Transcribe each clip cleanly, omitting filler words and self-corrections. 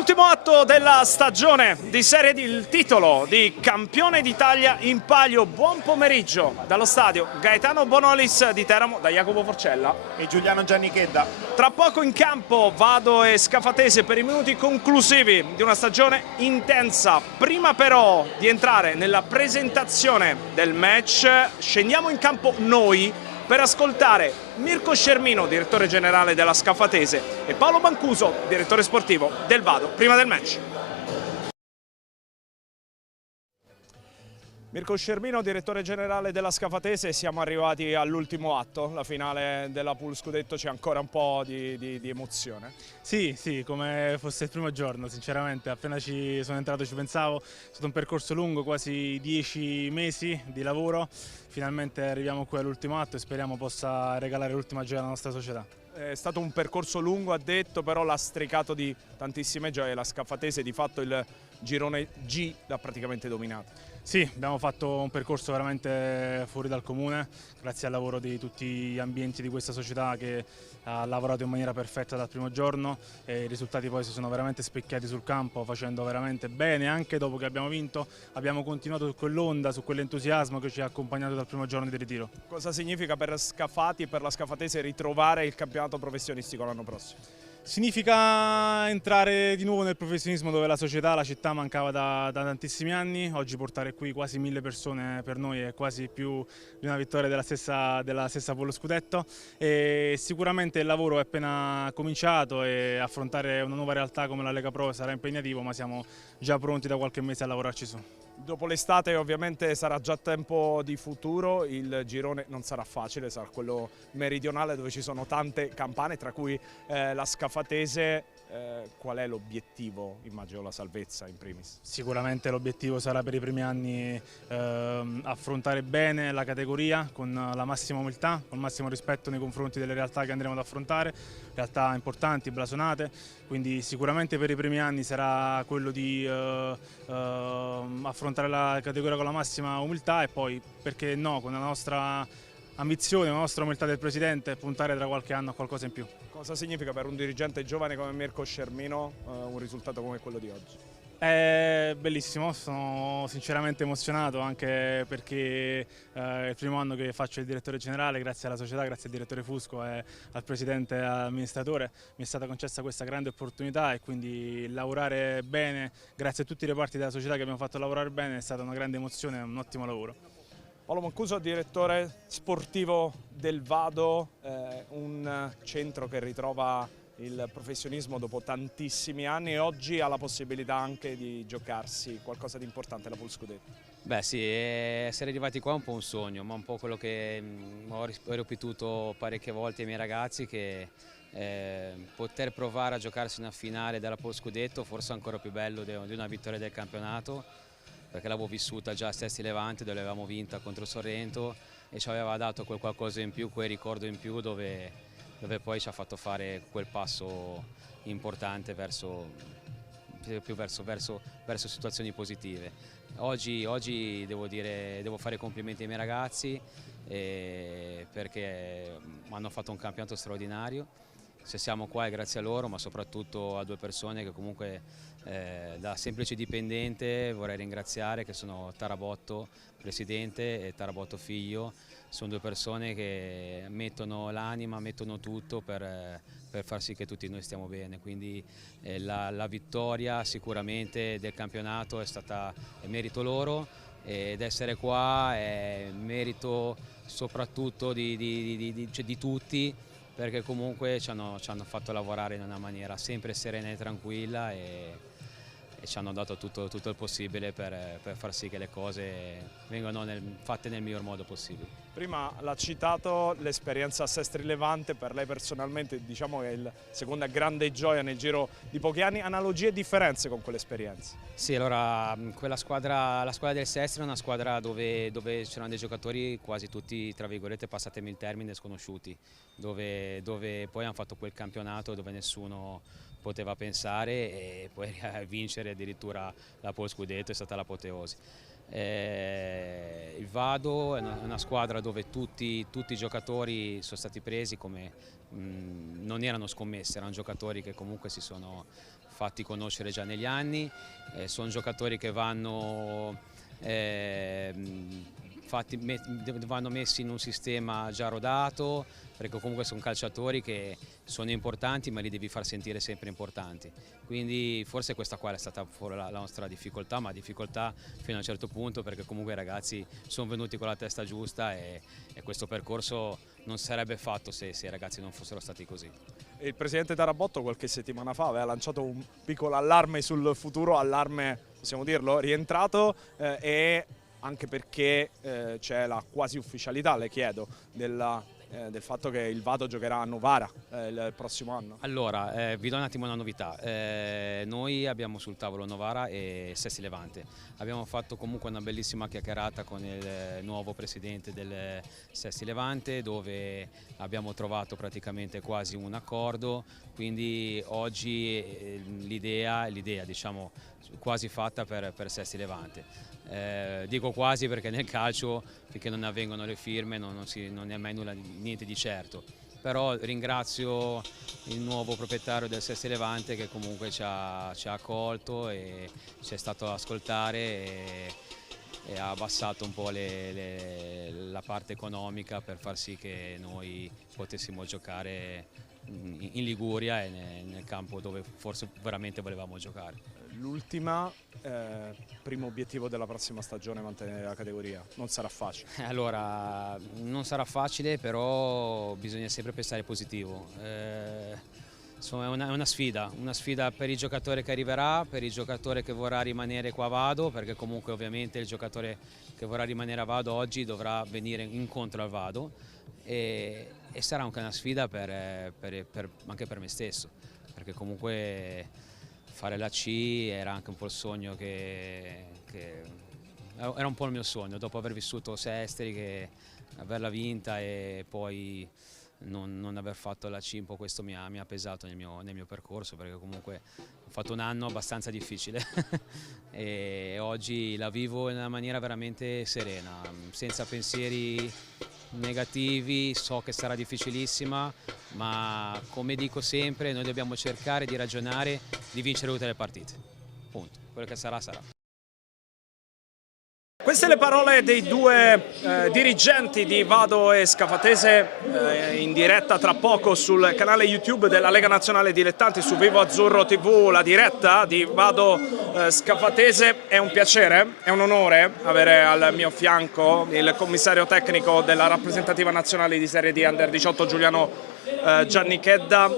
L'ultimo atto della stagione di Serie D, il titolo di campione d'Italia in palio. Buon pomeriggio dallo stadio Gaetano Bonolis di Teramo, da Jacopo Forcella e Giuliano Giannichedda. Tra poco in campo Vado e Scafatese per i minuti conclusivi di una stagione intensa. Prima però di entrare nella presentazione del match, scendiamo in campo noi per ascoltare Mirko Scermino, direttore generale della Scafatese, e Paolo Mancuso, direttore sportivo del Vado, prima del match. Mirko Scermino, direttore generale della Scafatese, siamo arrivati all'ultimo atto, la finale della Pool Scudetto, c'è ancora un po' di emozione. Sì, come fosse il primo giorno, sinceramente, appena ci sono entrato ci pensavo, è stato un percorso lungo, quasi 10 mesi di lavoro, finalmente arriviamo qui all'ultimo atto e speriamo possa regalare l'ultima gioia alla nostra società. È stato un percorso lungo, ha detto, però lastricato di tantissime gioie. La Scafatese di fatto il girone G l'ha praticamente dominato. Sì, abbiamo fatto un percorso veramente fuori dal comune, grazie al lavoro di tutti gli ambienti di questa società che ha lavorato in maniera perfetta dal primo giorno e i risultati poi si sono veramente specchiati sul campo, facendo veramente bene. Anche dopo che abbiamo vinto abbiamo continuato su quell'onda, su quell'entusiasmo che ci ha accompagnato dal primo giorno di ritiro. Cosa significa per Scafati e per la Scafatese ritrovare il campionato professionistico l'anno prossimo? Significa entrare di nuovo nel professionismo dove la società, la città mancava da tantissimi anni. Oggi portare qui quasi 1000 persone per noi è quasi più di una vittoria della stessa Polo Scudetto, e sicuramente il lavoro è appena cominciato e affrontare una nuova realtà come la Lega Pro sarà impegnativo, ma siamo già pronti da qualche mese a lavorarci su. Dopo l'estate ovviamente sarà già tempo di futuro, il girone non sarà facile, sarà quello meridionale dove ci sono tante campane, tra cui la Scafatese. Qual è l'obiettivo? Immagino la salvezza in primis. Sicuramente l'obiettivo sarà per i primi anni affrontare bene la categoria con la massima umiltà, con il massimo rispetto nei confronti delle realtà che andremo ad affrontare, realtà importanti, blasonate, quindi sicuramente per i primi anni sarà quello di affrontare la categoria con la massima umiltà e poi, perché no, con la nostra ambizione, la nostra umiltà del Presidente, puntare tra qualche anno a qualcosa in più. Cosa significa per un dirigente giovane come Mirko Scermino un risultato come quello di oggi? È bellissimo, sono sinceramente emozionato anche perché è il primo anno che faccio il direttore generale, grazie alla società, grazie al direttore Fusco e al presidente e all'amministratore mi è stata concessa questa grande opportunità, e quindi lavorare bene, grazie a tutti i reparti della società che abbiamo fatto lavorare bene, è stata una grande emozione e un ottimo lavoro. Paolo Mancuso, direttore sportivo del Vado, un centro che ritrova il professionismo dopo tantissimi anni e oggi ha la possibilità anche di giocarsi qualcosa di importante, la Pool Scudetto. Beh sì, essere arrivati qua è un po' un sogno, ma un po' quello che ho ripetuto parecchie volte ai miei ragazzi, che poter provare a giocarsi una finale della Pool Scudetto forse è ancora più bello di una vittoria del campionato, perché l'avevo vissuta già a Sesti Levante dove l'avevamo vinta contro Sorrento e ci aveva dato quel qualcosa in più, quel ricordo in più dove poi ci ha fatto fare quel passo importante verso situazioni positive. Oggi devo fare complimenti ai miei ragazzi perché hanno fatto un campionato straordinario. Se siamo qua è grazie a loro, ma soprattutto a due persone che comunque da semplice dipendente vorrei ringraziare, che sono Tarabotto presidente e Tarabotto figlio. Sono due persone che mettono l'anima, mettono tutto per far sì che tutti noi stiamo bene, quindi la vittoria sicuramente del campionato è merito loro, ed essere qua è merito soprattutto di tutti, perché comunque ci hanno fatto lavorare in una maniera sempre serena e tranquilla e ci hanno dato tutto il possibile per far sì che le cose vengano fatte nel miglior modo possibile. Prima l'ha citato, l'esperienza a Sestri Levante per lei personalmente diciamo che è la seconda grande gioia nel giro di pochi anni. Analogie e differenze con quell'esperienza? Sì, allora la squadra del Sestri è una squadra dove c'erano dei giocatori quasi tutti, tra virgolette, passatemi il termine, sconosciuti, dove poi hanno fatto quel campionato dove nessuno poteva pensare, e poi vincere addirittura la Polo Scudetto è stata l'apoteosi. Il Vado è una squadra dove tutti i giocatori sono stati presi come non erano scommesse, erano giocatori che comunque si sono fatti conoscere già negli anni, sono giocatori che vanno vanno messi in un sistema già rodato, perché comunque sono calciatori che sono importanti, ma li devi far sentire sempre importanti. Quindi forse questa qua è stata la nostra difficoltà, ma difficoltà fino a un certo punto, perché comunque i ragazzi sono venuti con la testa giusta e questo percorso non sarebbe fatto se i ragazzi non fossero stati così. Il presidente Tarabotto qualche settimana fa aveva lanciato un piccolo allarme sul futuro, allarme, possiamo dirlo, rientrato, e anche perché c'è la quasi ufficialità, le chiedo, del fatto che il Vado giocherà a Novara il prossimo anno. Allora, vi do un attimo una novità. Noi abbiamo sul tavolo Novara e Sestri Levante. Abbiamo fatto comunque una bellissima chiacchierata con il nuovo presidente del Sestri Levante, dove abbiamo trovato praticamente quasi un accordo, quindi oggi l'idea diciamo quasi fatta per Sestri Levante. Dico quasi perché nel calcio, finché non avvengono le firme, non è mai niente di certo. Però ringrazio il nuovo proprietario del Sestri Levante che comunque ci ha accolto e ci è stato ad ascoltare e ha abbassato un po' la parte economica per far sì che noi potessimo giocare in Liguria e nel campo dove forse veramente volevamo giocare. L'ultima, primo obiettivo della prossima stagione, mantenere la categoria. Non sarà facile. Allora, non sarà facile, però bisogna sempre pensare positivo. Insomma, è una sfida per il giocatore che arriverà, per il giocatore che vorrà rimanere qua a Vado, perché comunque ovviamente il giocatore che vorrà rimanere a Vado oggi dovrà venire incontro al Vado e sarà anche una sfida anche per me stesso, perché comunque fare la C era anche un po' il sogno era un po' il mio sogno, dopo aver vissuto Sestri, che averla vinta e poi non aver fatto la C, un po' questo mi ha pesato nel mio percorso, perché comunque ho fatto un anno abbastanza difficile e oggi la vivo in una maniera veramente serena, senza pensieri negativi. So che sarà difficilissima, ma come dico sempre, noi dobbiamo cercare di ragionare di vincere tutte le partite, punto. Quello che sarà sarà. Queste le parole dei due dirigenti di Vado e Scafatese, in diretta tra poco sul canale YouTube della Lega Nazionale Dilettanti su Vivo Azzurro TV, la diretta di Vado Scafatese. È un piacere, è un onore avere al mio fianco il commissario tecnico della rappresentativa nazionale di Serie D Under 18 Giuliano Giannichedda,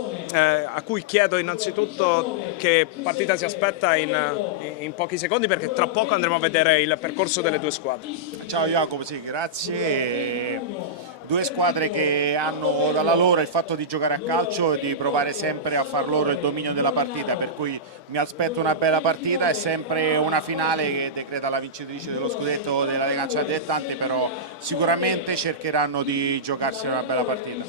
a cui chiedo innanzitutto che partita si aspetta in pochi secondi, perché tra poco andremo a vedere il percorso delle due squadre. Ciao Jacopo, sì, grazie. Due squadre che hanno dalla loro il fatto di giocare a calcio e di provare sempre a far loro il dominio della partita, per cui mi aspetto una bella partita. È sempre una finale che decreta la vincitrice dello scudetto della Lega Nazionale Dilettanti, però sicuramente cercheranno di giocarsi una bella partita.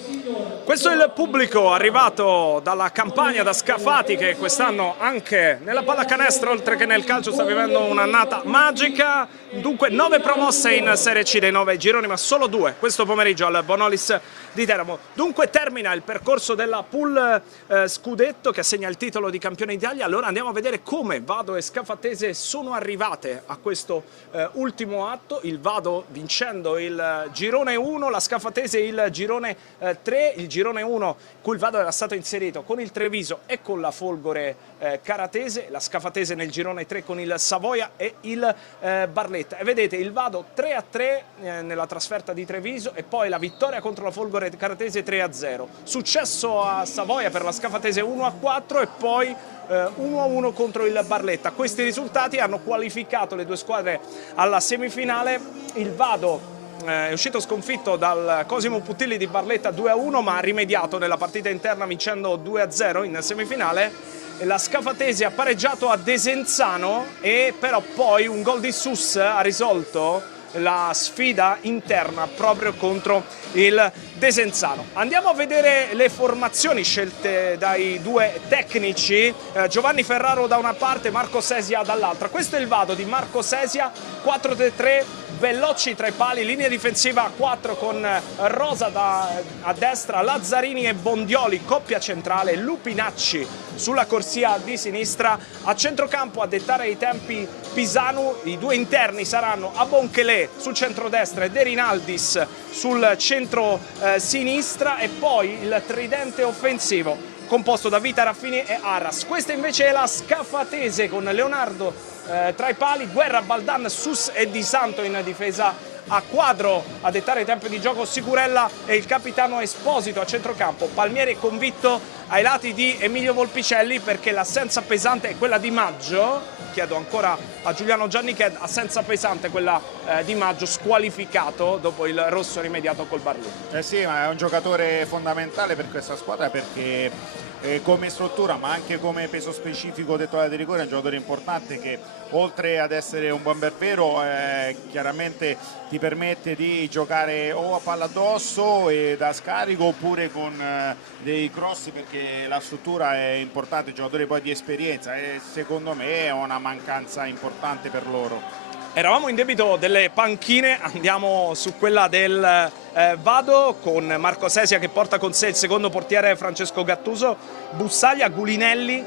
Questo è il pubblico arrivato dalla campagna da Scafati, che quest'anno anche nella pallacanestro oltre che nel calcio sta vivendo un'annata magica. Dunque 9 promosse in Serie C dei 9 gironi, ma solo 2 questo pomeriggio al Bonolis di Teramo. Dunque termina il percorso della pool scudetto che assegna il titolo di campione d'Italia. Allora andiamo a vedere come Vado e Scafatese sono arrivate a questo ultimo atto. Il Vado vincendo il girone 1, la Scafatese il girone 3, il girone 1 cui il Vado era stato inserito con il Treviso e con la Folgore Caratese, la Scafatese nel girone 3 con il Savoia e il Barletta. E vedete il Vado 3-3 nella trasferta di Treviso e poi la vittoria contro la Folgore Caratese 3-0. Successo a Savoia per la Scafatese 1-4 e poi 1-1 contro il Barletta. Questi risultati hanno qualificato le due squadre alla semifinale. Il Vado è uscito sconfitto dal Cosimo Puttilli di Barletta 2-1, ma ha rimediato nella partita interna vincendo 2-0 in semifinale. La Scafatese ha pareggiato a Desenzano e però poi un gol di Sus ha risolto la sfida interna proprio contro il Desenzano. Andiamo a vedere le formazioni scelte dai due tecnici, Giovanni Ferraro da una parte, Marco Sesia dall'altra. Questo è il vado di Marco Sesia, 4-3-3, Bellocci tra i pali, linea difensiva a 4 con Rosa a destra, Lazzarini e Bondioli, coppia centrale, Lupinacci sulla corsia di sinistra, a centrocampo a dettare i tempi Pisanu, i due interni saranno Abonkele sul centrodestra e De Rinaldis sul centro sinistra, e poi il tridente offensivo composto da Vita, Raffini e Arras. Questa invece è la Scafatese con Leonardo tra i pali, Guerra, Baldan, Sus e Di Santo in difesa a quadro, a dettare i tempi di gioco Sicurella e il capitano Esposito a centrocampo. Palmieri è convinto ai lati di Emilio Volpicelli perché l'assenza pesante è quella di Maggio. Chiedo ancora a Giuliano Gianni che assenza pesante quella di Maggio, squalificato dopo il rosso rimediato col Barlù. Sì, ma è un giocatore fondamentale per questa squadra perché come struttura ma anche come peso specifico detto da di rigore è un giocatore importante che oltre ad essere un buon berbero chiaramente ti permette di giocare o a palla addosso e da scarico oppure con dei cross, perché la struttura è importante, un giocatore poi di esperienza e secondo me è una mancanza importante per loro. Eravamo in debito delle panchine, andiamo su quella del Vado con Marco Sesia che porta con sé il secondo portiere Francesco Gattuso, Bussaglia, Gulinelli,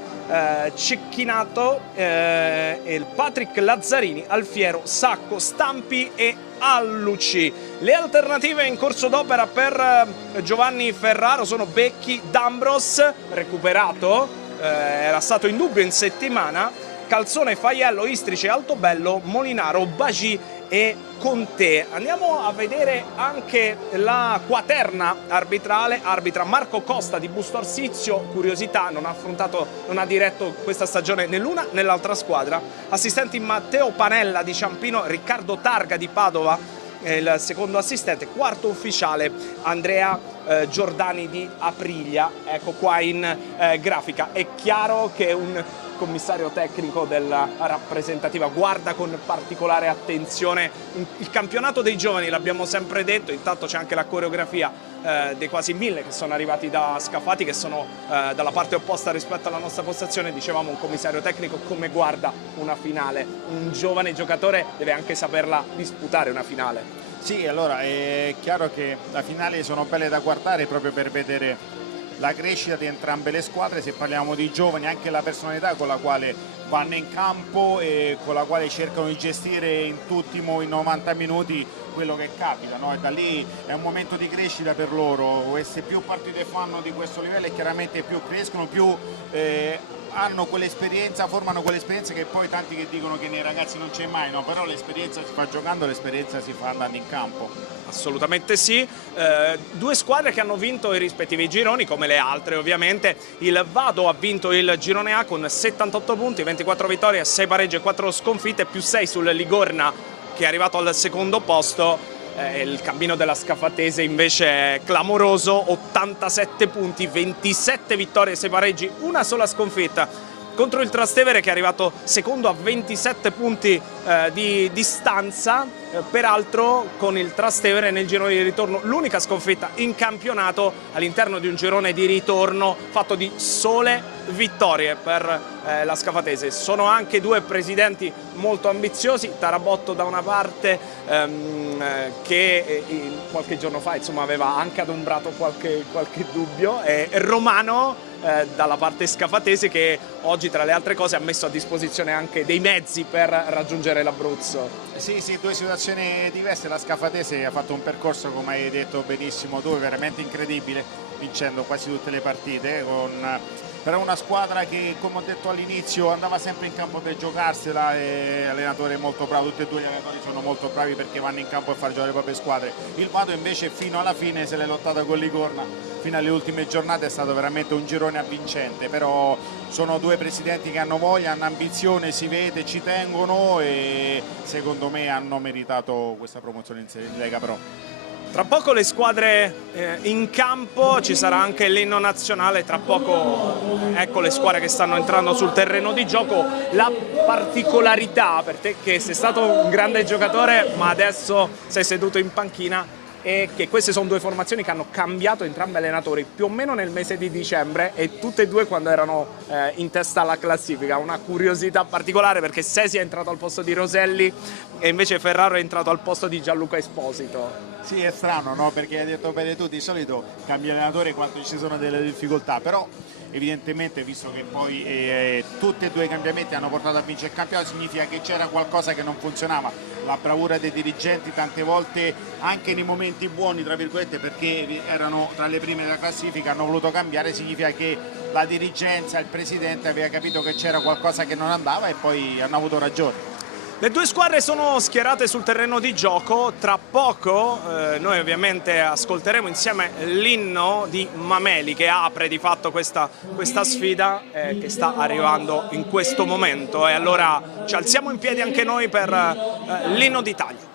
Cecchinato, e il Patrick Lazzarini, Alfiero, Sacco, Stampi e Alluci. Le alternative in corso d'opera per Giovanni Ferraro sono Becchi, D'Ambros, recuperato, era stato in dubbio in settimana, Calzone, Faiello, Istrice, Altobello, Molinaro, Bagi e Conte. Andiamo a vedere anche la quaterna arbitrale. Arbitra Marco Costa di Busto Arsizio, curiosità, non ha diretto questa stagione né l'una né l'altra squadra. Assistenti Matteo Panella di Ciampino, Riccardo Targa di Padova, il secondo assistente. Quarto ufficiale Andrea Giordani di Aprilia, ecco qua in grafica. È chiaro che un commissario tecnico della rappresentativa guarda con particolare attenzione il campionato dei giovani, l'abbiamo sempre detto. Intanto c'è anche la coreografia dei quasi 1000 che sono arrivati da Scafati, che sono dalla parte opposta rispetto alla nostra postazione. Dicevamo, un commissario tecnico come guarda una finale, un giovane giocatore deve anche saperla disputare una finale. Sì, allora è chiaro che le finali sono belle da guardare proprio per vedere la crescita di entrambe le squadre. Se parliamo di giovani, anche la personalità con la quale vanno in campo e con la quale cercano di gestire in tutti i 90 minuti quello che capita, no? E da lì è un momento di crescita per loro. E se più partite fanno di questo livello, chiaramente più crescono, più hanno quell'esperienza, formano quell'esperienza che poi tanti che dicono che nei ragazzi non c'è mai, no? Però l'esperienza si fa giocando, l'esperienza si fa andando in campo. Assolutamente sì, due squadre che hanno vinto i rispettivi gironi come le altre ovviamente. Il Vado ha vinto il girone A con 78 punti, 24 vittorie, 6 pareggi e 4 sconfitte, più 6 sul Ligorna che è arrivato al secondo posto. Il cammino della Scafatese invece è clamoroso, 87 punti, 27 vittorie, 6 pareggi, una sola sconfitta contro il Trastevere che è arrivato secondo a 27 punti di distanza. Peraltro con il Trastevere nel girone di ritorno l'unica sconfitta in campionato all'interno di un girone di ritorno fatto di sole vittorie per la Scafatese. Sono anche due presidenti molto ambiziosi, Tarabotto da una parte che qualche giorno fa insomma aveva anche adombrato qualche dubbio, e Romano dalla parte scafatese che oggi tra le altre cose ha messo a disposizione anche dei mezzi per raggiungere l'Abruzzo. Sì, due situazioni diverse. La Scafatese ha fatto un percorso, come hai detto benissimo tu, veramente incredibile, vincendo quasi tutte le partite però una squadra che, come ho detto all'inizio, andava sempre in campo per giocarsela, e allenatore molto bravo, tutti e due gli allenatori sono molto bravi perché vanno in campo a far giocare le proprie squadre. Il Vado invece fino alla fine se l'è lottata con Ligorna, fino alle ultime giornate è stato veramente un girone avvincente, però sono due presidenti che hanno voglia, hanno ambizione, si vede, ci tengono e secondo me hanno meritato questa promozione in Lega Pro. Tra poco le squadre in campo, ci sarà anche l'inno nazionale, tra poco ecco le squadre che stanno entrando sul terreno di gioco. La particolarità per te, che sei stato un grande giocatore ma adesso sei seduto in panchina, è che queste sono due formazioni che hanno cambiato entrambi allenatori più o meno nel mese di dicembre, e tutte e due quando erano in testa alla classifica. Una curiosità particolare, perché Sesi è entrato al posto di Roselli e invece Ferraro è entrato al posto di Gianluca Esposito. Sì, è strano, no? Perché hai detto bene tu, di solito cambia allenatore quando ci sono delle difficoltà, però evidentemente, visto che poi tutti e due i cambiamenti hanno portato a vincere il campionato, significa che c'era qualcosa che non funzionava. La bravura dei dirigenti tante volte, anche nei momenti buoni tra virgolette, perché erano tra le prime della classifica, hanno voluto cambiare, significa che la dirigenza, il presidente aveva capito che c'era qualcosa che non andava e poi hanno avuto ragione. Le due squadre sono schierate sul terreno di gioco. Tra poco noi ovviamente ascolteremo insieme l'inno di Mameli, che apre di fatto questa sfida che sta arrivando in questo momento, e allora ci alziamo in piedi anche noi per l'inno d'Italia.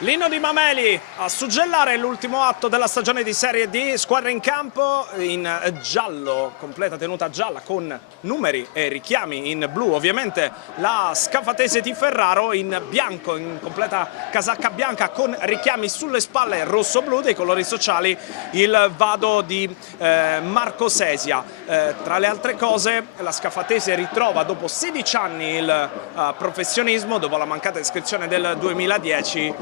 L'inno di Mameli a suggellare l'ultimo atto della stagione di Serie D. Squadra in campo in giallo, completa tenuta gialla con numeri e richiami in blu. Ovviamente la Scafatese di Ferraro in bianco, in completa casacca bianca con richiami sulle spalle rosso-blu dei colori sociali, il Vado di Marco Sesia. Tra le altre cose, la Scafatese ritrova dopo 16 anni il professionismo, dopo la mancata iscrizione del 2010.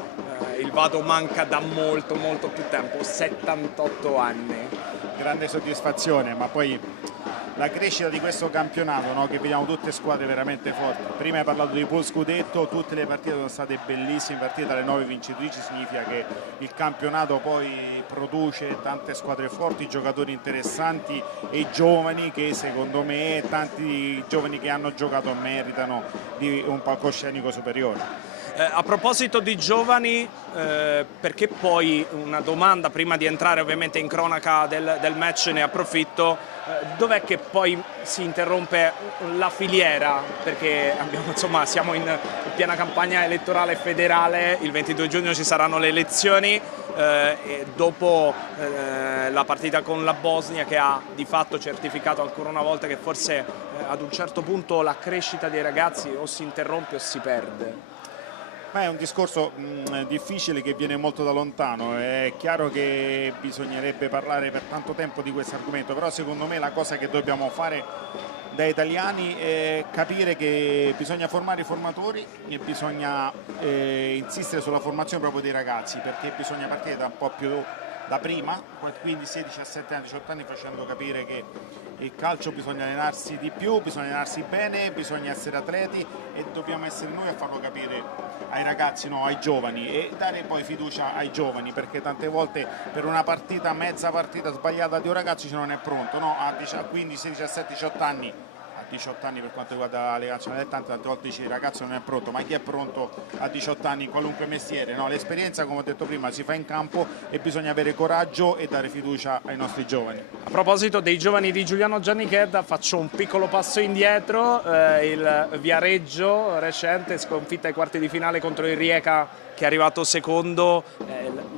Il Vado manca da molto più tempo, 78 anni. Grande soddisfazione, ma poi la crescita di questo campionato, no? Che vediamo tutte squadre veramente forti. Prima hai parlato di Paul Scudetto, tutte le partite sono state bellissime, partite dalle 9 vincitrici, significa che il campionato poi produce tante squadre forti, giocatori interessanti e giovani che secondo me tanti giovani che hanno giocato meritano di un palcoscenico superiore. A proposito di giovani, perché poi una domanda prima di entrare ovviamente in cronaca del match, ne approfitto, dov'è che poi si interrompe la filiera? Perché abbiamo, insomma, siamo in piena campagna elettorale federale, il 22 giugno ci saranno le elezioni, e dopo la partita con la Bosnia, che ha di fatto certificato ancora una volta che forse ad un certo punto la crescita dei ragazzi o si interrompe o si perde. Ma è un discorso difficile che viene molto da lontano. È chiaro che bisognerebbe parlare per tanto tempo di questo argomento, però secondo me la cosa che dobbiamo fare da italiani è capire che bisogna formare i formatori e bisogna insistere sulla formazione proprio dei ragazzi, perché bisogna partire da un po' più da prima, quindi 16, 17 anni, 18 anni, facendo capire che il calcio bisogna allenarsi di più, bisogna allenarsi bene, bisogna essere atleti e dobbiamo essere noi a farlo capire ai ragazzi, no, ai giovani, e dare poi fiducia ai giovani, perché tante volte per una partita, mezza partita sbagliata di un ragazzo non è pronto, no? A 15, 17, 18 anni, a 18 anni per quanto riguarda le nazionali, tante volte dice il ragazzo non è pronto, ma chi è pronto a 18 anni in qualunque mestiere, no? L'esperienza, come ho detto prima, si fa in campo e bisogna avere coraggio e dare fiducia ai nostri giovani. A proposito dei giovani di Giuliano Giannichedda, faccio un piccolo passo indietro, il Viareggio recente, sconfitta ai quarti di finale contro il Rijeka che è arrivato secondo,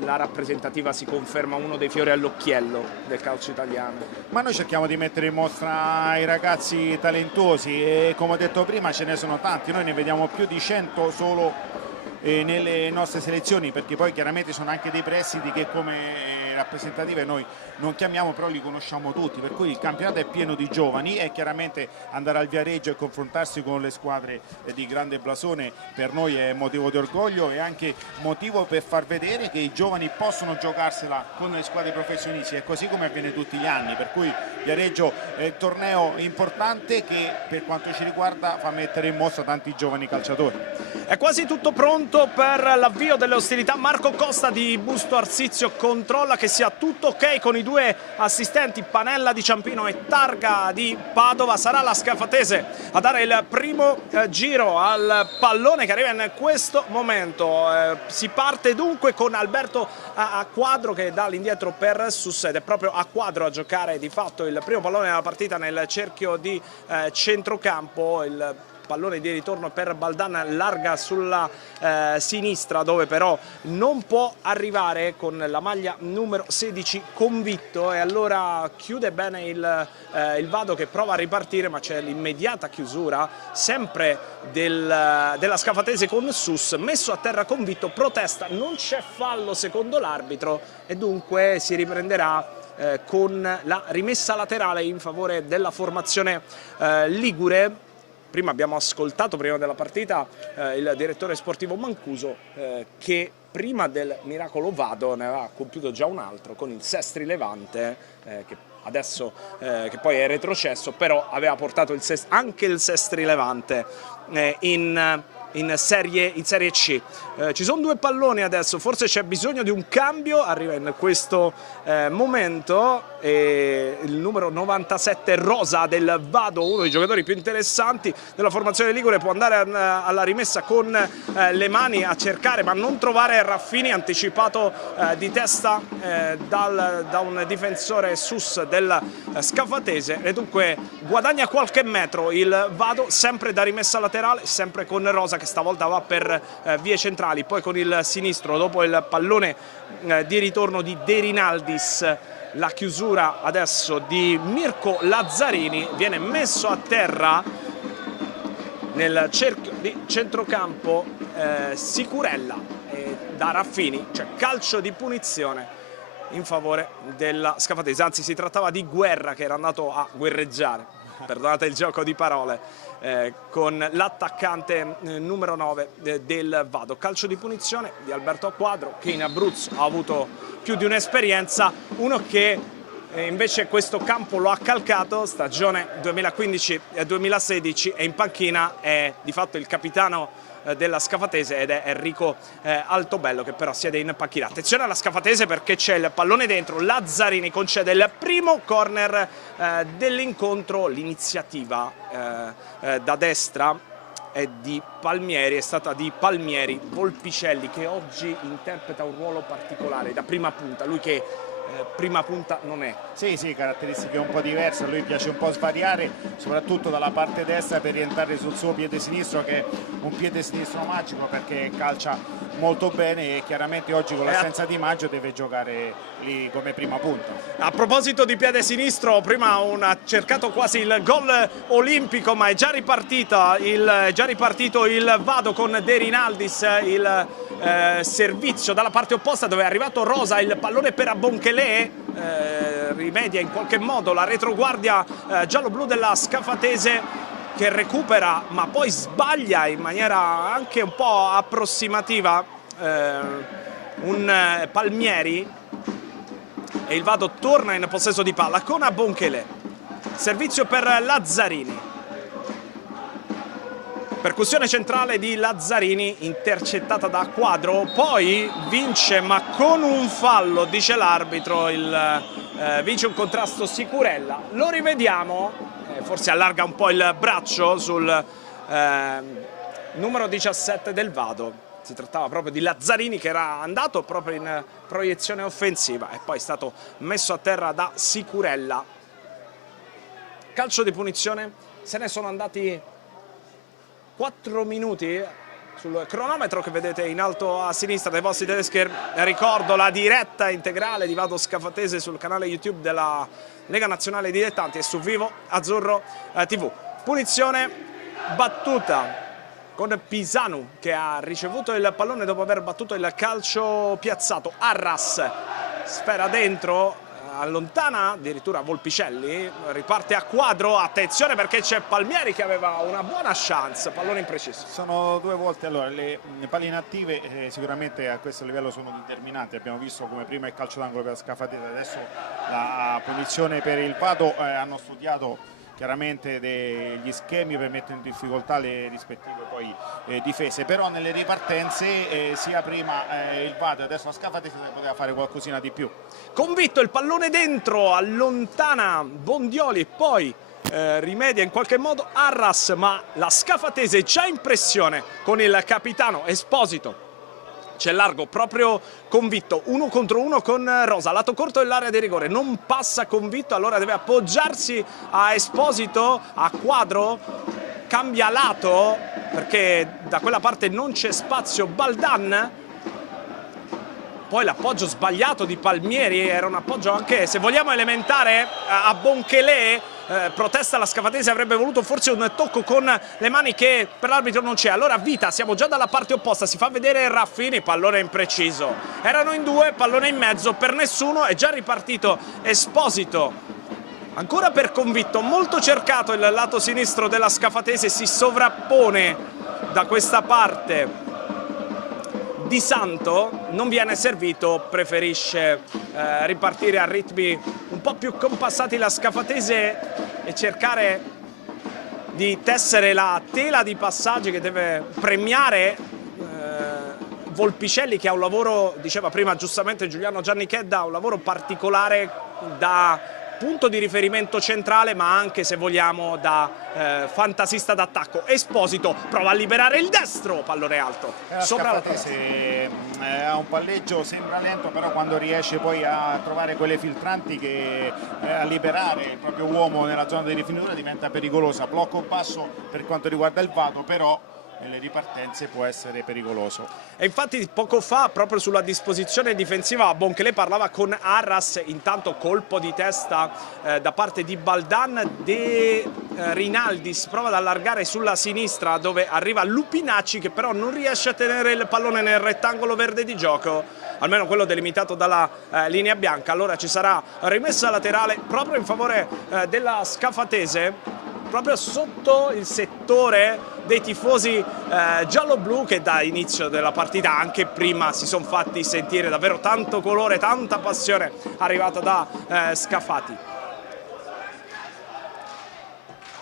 la rappresentativa si conferma uno dei fiori all'occhiello del calcio italiano. Ma noi cerchiamo di mettere in mostra i ragazzi talentuosi e, come ho detto prima, ce ne sono tanti, noi ne vediamo più di 100 solo nelle nostre selezioni, perché poi chiaramente sono anche dei prestiti che come rappresentative noi non chiamiamo, però li conosciamo tutti, per cui il campionato è pieno di giovani e chiaramente andare al Viareggio e confrontarsi con le squadre di grande blasone per noi è motivo di orgoglio e anche motivo per far vedere che i giovani possono giocarsela con le squadre professionisti, è così come avviene tutti gli anni, per cui Viareggio è un torneo importante che per quanto ci riguarda fa mettere in mostra tanti giovani calciatori. È quasi tutto pronto per l'avvio delle ostilità. Marco Costa di Busto Arsizio controlla che sia tutto ok con i due assistenti Panella di Ciampino e Targa di Padova. Sarà la Scafatese a dare il primo giro al pallone che arriva in questo momento. Si parte dunque con Alberto Acquadro che dà l'indietro per Sus ed è proprio Acquadro a giocare di fatto il primo pallone della partita nel cerchio di centrocampo. Il pallone di ritorno per Baldan, larga sulla sinistra, dove però non può arrivare con la maglia numero 16 Convitto, e allora chiude bene il Vado che prova a ripartire, ma c'è l'immediata chiusura sempre della Scafatese con Sus, messo a terra Convitto, protesta, non c'è fallo secondo l'arbitro e dunque si riprenderà con la rimessa laterale in favore della formazione ligure. Prima abbiamo ascoltato, prima della partita, il direttore sportivo Mancuso che prima del miracolo Vado ne aveva compiuto già un altro con il Sestri Levante, che adesso che poi è retrocesso, però aveva portato anche il Sestri Levante in serie C. Ci sono due palloni adesso, forse c'è bisogno di un cambio, arriva in questo momento il numero 97 Rosa del Vado, uno dei giocatori più interessanti della formazione ligure, può andare alla rimessa con le mani a cercare ma non trovare Raffini, anticipato di testa da un difensore Sus del Scafatese, e dunque guadagna qualche metro il Vado, sempre da rimessa laterale, sempre con Rosa che stavolta va per vie centrali, poi con il sinistro dopo il pallone di ritorno di De Rinaldis. La chiusura adesso di Mirko Lazzarini, viene messo a terra nel cerchio di centrocampo Sicurella da Raffini, cioè calcio di punizione in favore della Scafatese, anzi si trattava di Guerra che era andato a guerreggiare, perdonate il gioco di parole, con l'attaccante numero 9 del Vado. Calcio di punizione di Alberto Acquadro che in Abruzzo ha avuto più di un'esperienza, uno che invece questo campo lo ha calcato, stagione 2015-2016, e in panchina è di fatto il capitano della Scafatese ed è Enrico Altobello che però siede in panchina. Attenzione alla Scafatese perché c'è il pallone dentro, Lazzarini concede il primo corner dell'incontro, l'iniziativa da destra è di Palmieri, è stata di Palmieri. Volpicelli che oggi interpreta un ruolo particolare da prima punta, lui che prima punta non è. Sì, caratteristiche un po' diverse, a lui piace un po' svariare, soprattutto dalla parte destra per rientrare sul suo piede sinistro, che è un piede sinistro magico perché calcia molto bene, e chiaramente oggi con l'assenza di Maggio deve giocare lì come prima punta. A proposito di piede sinistro, prima ha cercato quasi il gol olimpico, ma è già ripartito il Vado con De Rinaldis, il servizio dalla parte opposta dove è arrivato Rosa, il pallone per Abonkelé, rimedia in qualche modo la retroguardia giallo-blu della Scafatese che recupera ma poi sbaglia in maniera anche un po' approssimativa un Palmieri, e il Vado torna in possesso di palla con Abonkelé. Servizio per Lazzarini, Percussione centrale di Lazzarini, intercettata da Quadro, poi vince ma con un fallo, dice l'arbitro, vince un contrasto Sicurella. Lo rivediamo, forse allarga un po' il braccio sul numero 17 del Vado. Si trattava proprio di Lazzarini che era andato proprio in proiezione offensiva e poi è stato messo a terra da Sicurella. Calcio di punizione, se ne sono andati 4 minuti sul cronometro che vedete in alto a sinistra dei vostri teleschermi. Ricordo la diretta integrale di Vado Scafatese sul canale YouTube della Lega Nazionale Dilettanti e su Vivo Azzurro TV. Punizione battuta con Pisanu che ha ricevuto il pallone dopo aver battuto il calcio piazzato. Arras sfera dentro, allontana addirittura Volpicelli, riparte a Quadro, attenzione perché c'è Palmieri che aveva una buona chance, pallone impreciso. Sono 2 volte, allora le palle inattive sicuramente a questo livello sono determinanti, abbiamo visto come prima il calcio d'angolo per Scafatese, adesso la punizione per il Vado, hanno studiato chiaramente degli schemi per mettere in difficoltà le rispettive poi difese, però nelle ripartenze sia prima il Vado e adesso la Scafatese poteva fare qualcosina di più. Convitto, il pallone dentro, allontana Bondioli e poi rimedia in qualche modo Arras, ma la Scafatese è già in pressione con il capitano Esposito. C'è largo proprio Convitto, 1 contro 1 con Rosa, lato corto dell'area di rigore, non passa Convitto, allora deve appoggiarsi a Esposito, a Quadro, cambia lato perché da quella parte non c'è spazio Baldan, poi l'appoggio sbagliato di Palmieri, era un appoggio anche se vogliamo elementare a Bonchelé. Protesta la Scafatese, avrebbe voluto forse un tocco con le mani che per l'arbitro non c'è. Allora Vita, siamo già dalla parte opposta, si fa vedere Raffini, pallone impreciso. Erano in 2, pallone in mezzo per nessuno, è già ripartito Esposito. Ancora per Convitto, molto cercato il lato sinistro della Scafatese, si sovrappone da questa parte Di Santo, non viene servito, preferisce ripartire a ritmi un po' più compassati la Scafatese e cercare di tessere la tela di passaggi che deve premiare Volpicelli, che ha un lavoro, diceva prima giustamente Giuliano Giannichedda, un lavoro particolare da punto di riferimento centrale ma anche, se vogliamo, da fantasista d'attacco. Esposito prova a liberare il destro, pallone alto sopra la Scafatese ha un palleggio, sembra lento, però quando riesce poi a trovare quelle filtranti che a liberare il proprio uomo nella zona di rifinitura diventa pericolosa. Blocco basso per quanto riguarda il Vado, però nelle ripartenze può essere pericoloso. E infatti poco fa proprio sulla disposizione difensiva Bonchelé parlava con Arras, intanto colpo di testa da parte di Baldan, De Rinaldi si prova ad allargare sulla sinistra dove arriva Lupinacci che però non riesce a tenere il pallone nel rettangolo verde di gioco, almeno quello delimitato dalla linea bianca. Allora ci sarà rimessa laterale proprio in favore della Scafatese, proprio sotto il settore dei tifosi giallo-blu che da inizio della partita, anche prima, si sono fatti sentire. Davvero tanto colore, tanta passione arrivata da Scafati.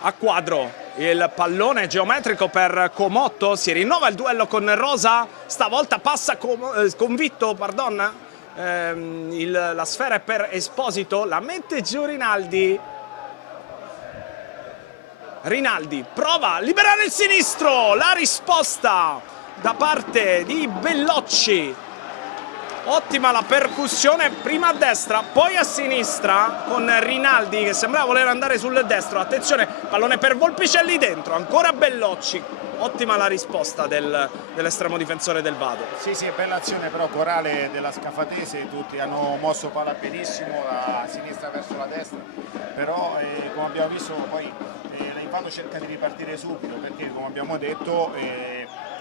A Quadro il pallone geometrico per Comotto, si rinnova il duello con Rosa, stavolta passa Convitto, pardon, la sfera è per Esposito, la mette giù Rinaldi. Rinaldi prova a liberare il sinistro, la risposta da parte di Bellocci. Ottima la percussione, prima a destra, poi a sinistra con Rinaldi che sembrava voler andare sul destro. Attenzione, pallone per Volpicelli dentro, ancora Bellocci. Ottima la risposta dell'estremo difensore del Vado. Sì, bella azione però corale della Scafatese, tutti hanno mosso palla benissimo da sinistra verso la destra, però come abbiamo visto poi il Vado cerca di ripartire subito perché, come abbiamo detto,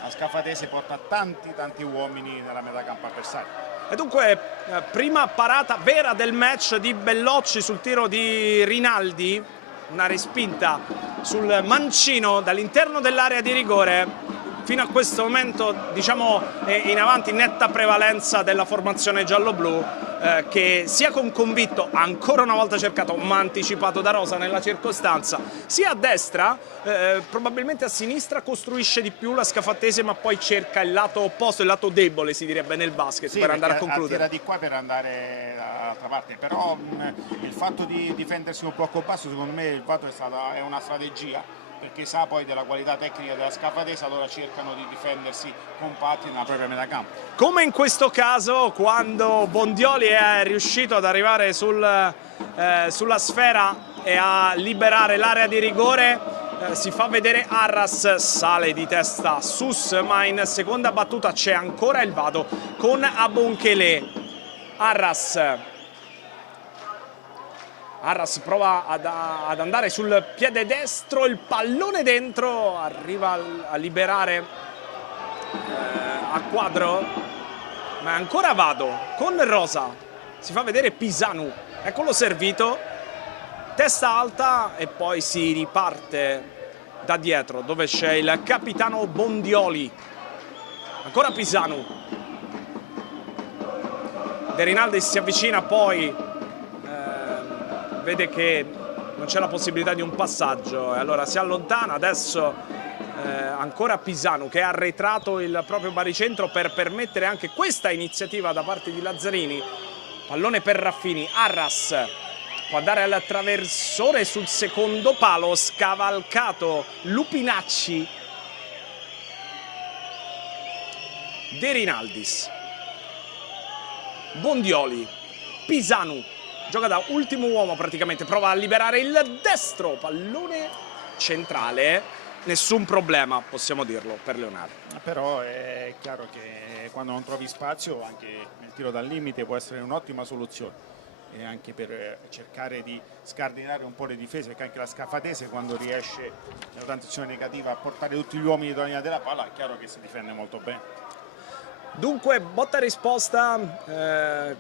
la Scafatese porta tanti uomini nella metà campo avversaria. E dunque prima parata vera del match di Bellocci sul tiro di Rinaldi, una respinta sul mancino dall'interno dell'area di rigore. fino a questo momento, diciamo, in avanti netta prevalenza della formazione giallo-blu, che sia con convitto, ancora una volta cercato, ma anticipato da Rosa nella circostanza, sia a destra, probabilmente a sinistra costruisce di più la Scafattese, ma poi cerca il lato opposto, il lato debole si direbbe nel basket, sì, per andare a concludere. Tira di qua per andare dall'altra parte, però il fatto di difendersi un blocco basso, secondo me il Vado è una strategia, perché sa poi della qualità tecnica della Scafatese, allora cercano di difendersi compatti nella propria metà campo. Come in questo caso, quando Bondioli è riuscito ad arrivare sulla sfera e a liberare l'area di rigore, si fa vedere Arras, sale di testa Sus, ma in seconda battuta c'è ancora il Vado con Abonkelé. Arras prova ad andare sul piede destro, il pallone dentro, arriva a liberare a quadro, ma ancora Vado con Rosa, si fa vedere Pisanu, eccolo servito, testa alta e poi si riparte da dietro dove c'è il capitano Bondioli, ancora Pisanu, De Rinaldi si avvicina poi, vede che non c'è la possibilità di un passaggio e allora si allontana. Adesso ancora Pisanu che ha arretrato il proprio baricentro per permettere anche questa iniziativa da parte di Lazzarini. Pallone per Raffini, Arras può andare al traversone sul secondo palo, scavalcato Lupinacci, De Rinaldis, Bondioli, Pisanu gioca da ultimo uomo praticamente, prova a liberare il destro, pallone centrale, nessun problema, possiamo dirlo, per Leonardo. Però è chiaro che quando non trovi spazio anche il tiro dal limite può essere un'ottima soluzione, e anche per cercare di scardinare un po' le difese, perché anche la Scafatese quando riesce nella transizione negativa a portare tutti gli uomini dalla linea della palla è chiaro che si difende molto bene. Dunque botta e risposta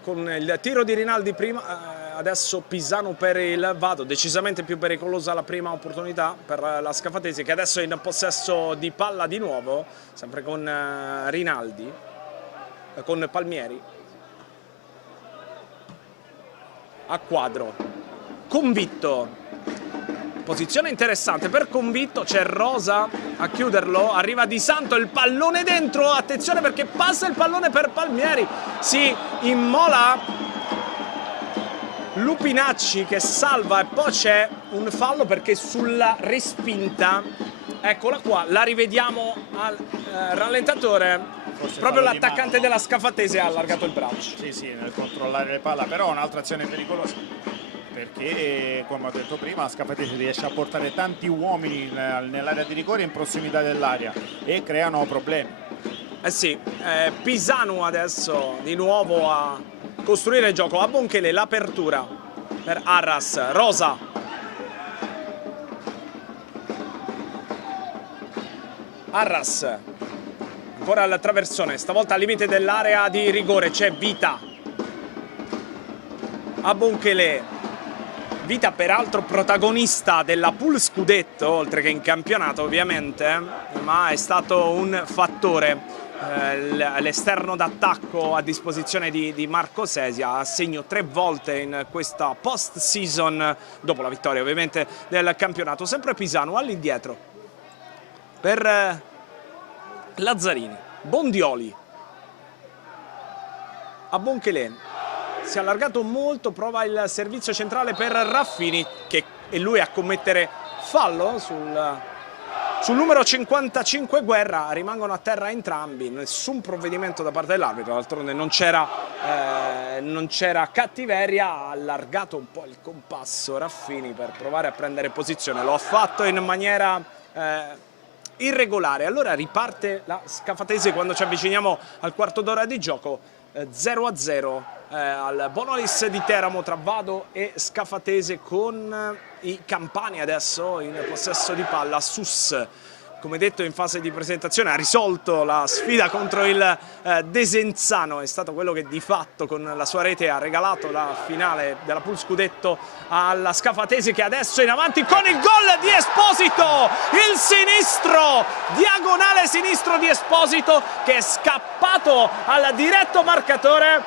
con il tiro di Rinaldi prima, adesso Pisanu per il Vado, decisamente più pericolosa la prima opportunità per la Scafatese, che adesso è in possesso di palla di nuovo, sempre con Rinaldi, con Palmieri, a quadro, Convitto. Posizione interessante per Convitto, c'è Rosa a chiuderlo, arriva Di Santo, il pallone dentro, attenzione perché passa il pallone per Palmieri, si immola Lupinacci che salva e poi c'è un fallo perché sulla respinta, eccola qua, la rivediamo al rallentatore, Forse proprio fallo di l'attaccante mano, della Scafatese ha allargato il braccio. Sì, sì, nel controllare le palla, però un'altra azione pericolosa, perché come ho detto prima la Scafatese riesce a portare tanti uomini nell'area di rigore in prossimità dell'area e creano problemi. Eh sì, Pisanu adesso di nuovo a costruire il gioco, a Bonkelé l'apertura per Arras, Rosa, Arras, ancora al traversone, stavolta al limite dell'area di rigore c'è Vita, a Bonkelé, Vita peraltro protagonista della pool scudetto, oltre che in campionato ovviamente, ma è stato un fattore, l'esterno d'attacco a disposizione di Marco Sesia, a segno 3 volte in questa post season, dopo la vittoria ovviamente del campionato. Sempre Pisanu all'indietro per Lazzarini, Bondioli, a Bonkelé. Si è allargato molto, prova il servizio centrale per Raffini, che è lui a commettere fallo sul numero 55 Guerra, rimangono a terra entrambi, nessun provvedimento da parte dell'arbitro, d'altronde non c'era cattiveria, ha allargato un po' il compasso Raffini per provare a prendere posizione, lo ha fatto in maniera irregolare, allora riparte la Scafatese quando ci avviciniamo al quarto d'ora di gioco, 0-0 al Bonolis di Teramo tra Vado e Scafatese, con i Campani adesso in possesso di palla, Sus come detto in fase di presentazione, ha risolto la sfida contro il Desenzano, è stato quello che di fatto con la sua rete ha regalato la finale della Pool Scudetto alla Scafatese, che adesso è in avanti con il gol di Esposito, il sinistro, diagonale sinistro di Esposito che è scappato al diretto marcatore.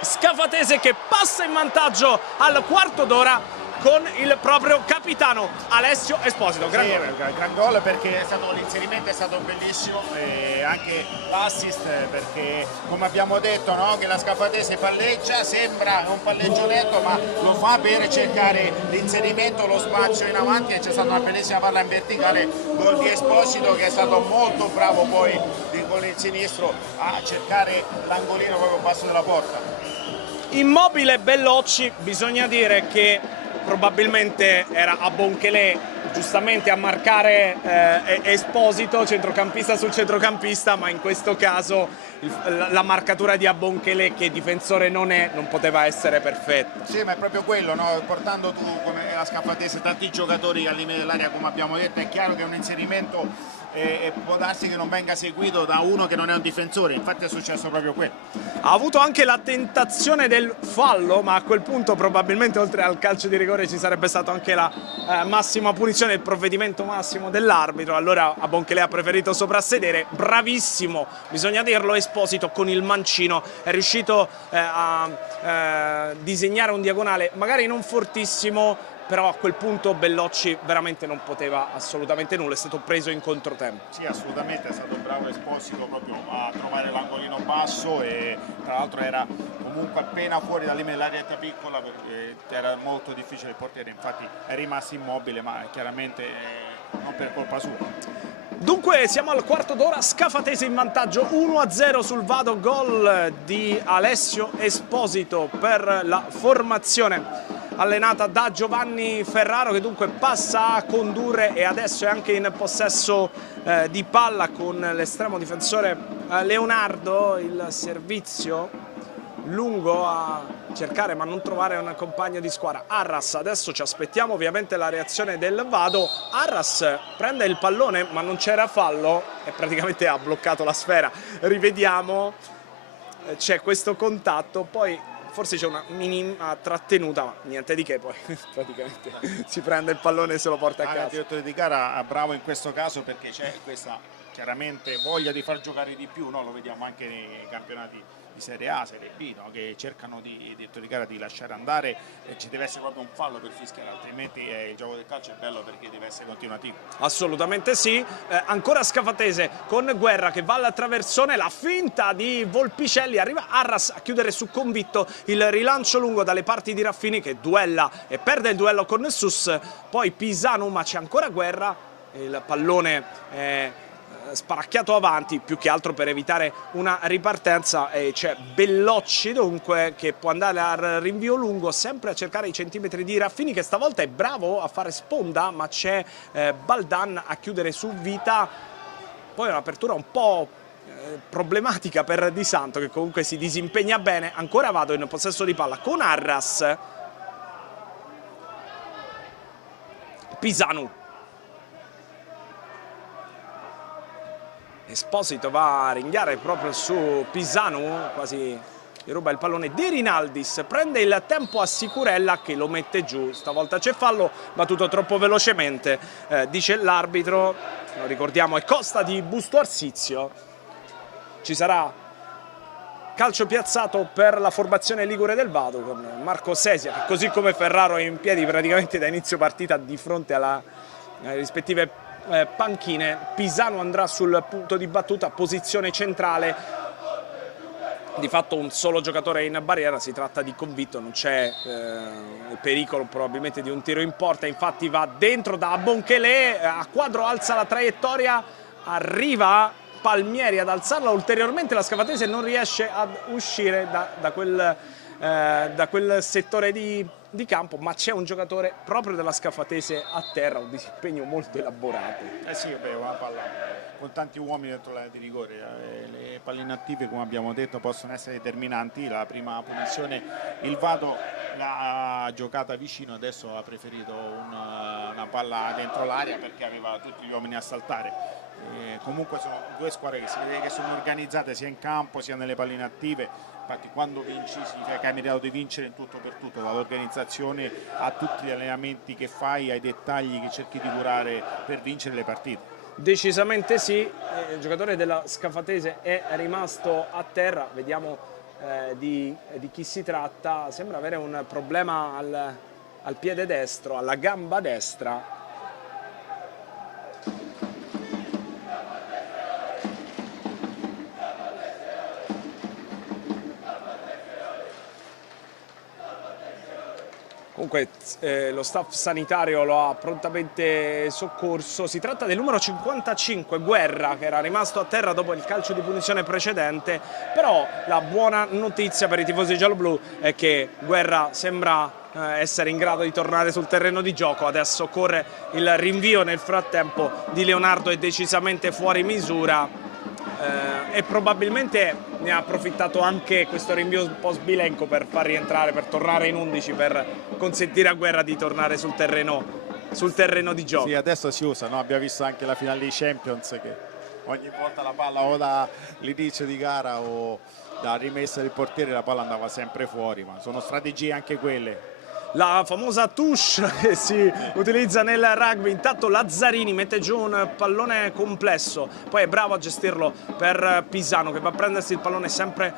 Scafatese che passa in vantaggio al quarto d'ora con il proprio capitano Alessio Esposito. Gran gol perché l'inserimento è stato bellissimo, e anche l'assist, perché come abbiamo detto, no, che la Scafatese palleggia, sembra un palleggio lento, ma lo fa per cercare l'inserimento, lo spazio in avanti, e c'è stata una bellissima palla in verticale, gol di Esposito che è stato molto bravo poi con il sinistro a cercare l'angolino proprio al basso della porta. Immobile Bellocci, bisogna dire che probabilmente era a Bonchelè giustamente a marcare Esposito, centrocampista sul centrocampista, ma in questo caso la marcatura di Abonchelè, che difensore non è, non poteva essere perfetta. Sì, ma è proprio quello, no? Portando tu come la Scafatese tanti giocatori al limite dell'area, come abbiamo detto, è chiaro che è un inserimento e può darsi che non venga seguito da uno che non è un difensore, infatti è successo proprio quello. Ha avuto anche la tentazione del fallo, ma a quel punto probabilmente oltre al calcio di rigore ci sarebbe stata anche la massima punizione, il provvedimento massimo dell'arbitro. Allora Abonchelè ha preferito soprassedere. Bravissimo, bisogna dirlo, Esposito con il mancino è riuscito a disegnare un diagonale magari non fortissimo, però a quel punto Bellocci veramente non poteva assolutamente nulla, è stato preso in controtempo. Sì, assolutamente, è stato bravo Esposito proprio a trovare l'angolino basso, e tra l'altro era comunque appena fuori dal limite dell'area piccola, perché era molto difficile il portiere, infatti è rimasto immobile, ma chiaramente non per colpa sua. Dunque siamo al quarto d'ora, Scafatese in vantaggio 1-0 sul Vado, gol di Alessio Esposito per la formazione allenata da Giovanni Ferraro, che dunque passa a condurre e adesso è anche in possesso di palla con l'estremo difensore Leonardo. Il servizio lungo a cercare ma non trovare un compagno di squadra. Arras, adesso ci aspettiamo ovviamente la reazione del Vado. Arras prende il pallone ma non c'era fallo e praticamente ha bloccato la sfera. Rivediamo, c'è questo contatto, poi forse c'è una minima trattenuta, ma niente di che, poi praticamente si prende il pallone e se lo porta a casa. Il direttore di gara bravo in questo caso, perché c'è questa chiaramente voglia di far giocare di più, no? Lo vediamo anche nei campionati di Serie A, Serie B, no? Che cercano di direttori di gara di lasciare andare, e ci deve essere proprio un fallo per fischiare, altrimenti il gioco del calcio è bello perché deve essere continuativo. Assolutamente sì. Ancora Scafatese con Guerra che va alla traversone, la finta di Volpicelli, arriva Arras a chiudere su convitto, il rilancio lungo dalle parti di Raffini che duella e perde il duello con Sus, poi Pisano, ma c'è ancora Guerra, il pallone è sparacchiato avanti più che altro per evitare una ripartenza, e c'è Bellocci dunque che può andare al rinvio lungo, sempre a cercare i centimetri di Raffini, che stavolta è bravo a fare sponda, ma c'è Baldan a chiudere su Vita. Poi un'apertura un po' problematica per Di Santo, che comunque si disimpegna bene. Ancora Vado in possesso di palla con Arras. Pisanu, Esposito va a ringhiare proprio su Pisanu, quasi gli ruba il pallone. De Rinaldis prende il tempo a Sicurella che lo mette giù, stavolta c'è fallo, battuto troppo velocemente, dice l'arbitro, lo ricordiamo è Costa di Busto Arsizio. Ci sarà calcio piazzato per la formazione ligure del Vado, con Marco Sesia che così come Ferraro è in piedi praticamente da inizio partita di fronte alle rispettive panchine. Pisano andrà sul punto di battuta, posizione centrale, di fatto un solo giocatore in barriera, si tratta di convitto, non c'è il pericolo probabilmente di un tiro in porta, infatti va dentro da Abonchelè, a quadro alza la traiettoria, arriva Palmieri ad alzarla ulteriormente, la Scafatese non riesce ad uscire da quel settore di campo, ma c'è un giocatore proprio della Scafatese a terra, un disimpegno molto elaborato. Sì, vabbè, una palla con tanti uomini dentro l'area di rigore, le palle inattive come abbiamo detto possono essere determinanti. La prima punizione il Vado l'ha giocata vicino, adesso ha preferito un una palla dentro l'area perché aveva tutti gli uomini a saltare. Comunque sono due squadre che si vede che sono organizzate sia in campo sia nelle palline attive. Infatti quando vinci significa che hai meritato di vincere in tutto per tutto, dall'organizzazione a tutti gli allenamenti che fai, ai dettagli che cerchi di curare per vincere le partite. Decisamente sì, il giocatore della Scafatese è rimasto a terra, vediamo di chi si tratta, sembra avere un problema al piede destro, alla gamba destra. Comunque lo staff sanitario lo ha prontamente soccorso. Si tratta del numero 55, Guerra, che era rimasto a terra dopo il calcio di punizione precedente. Però la buona notizia per i tifosi gialloblu è che Guerra sembra essere in grado di tornare sul terreno di gioco. Adesso corre il rinvio, nel frattempo Di Leonardo è decisamente fuori misura. E probabilmente ne ha approfittato anche questo rinvio un po' sbilenco per far rientrare, per tornare in 11, per consentire a Guerra di tornare sul terreno di gioco. Sì, adesso si usa, no? Abbiamo visto anche la finale dei Champions che ogni volta la palla o dall'inizio di gara o da rimessa del portiere la palla andava sempre fuori, ma sono strategie anche quelle. La famosa touche che si utilizza nel rugby. Intanto Lazzarini mette giù un pallone complesso, poi è bravo a gestirlo per Pisano, che va a prendersi il pallone sempre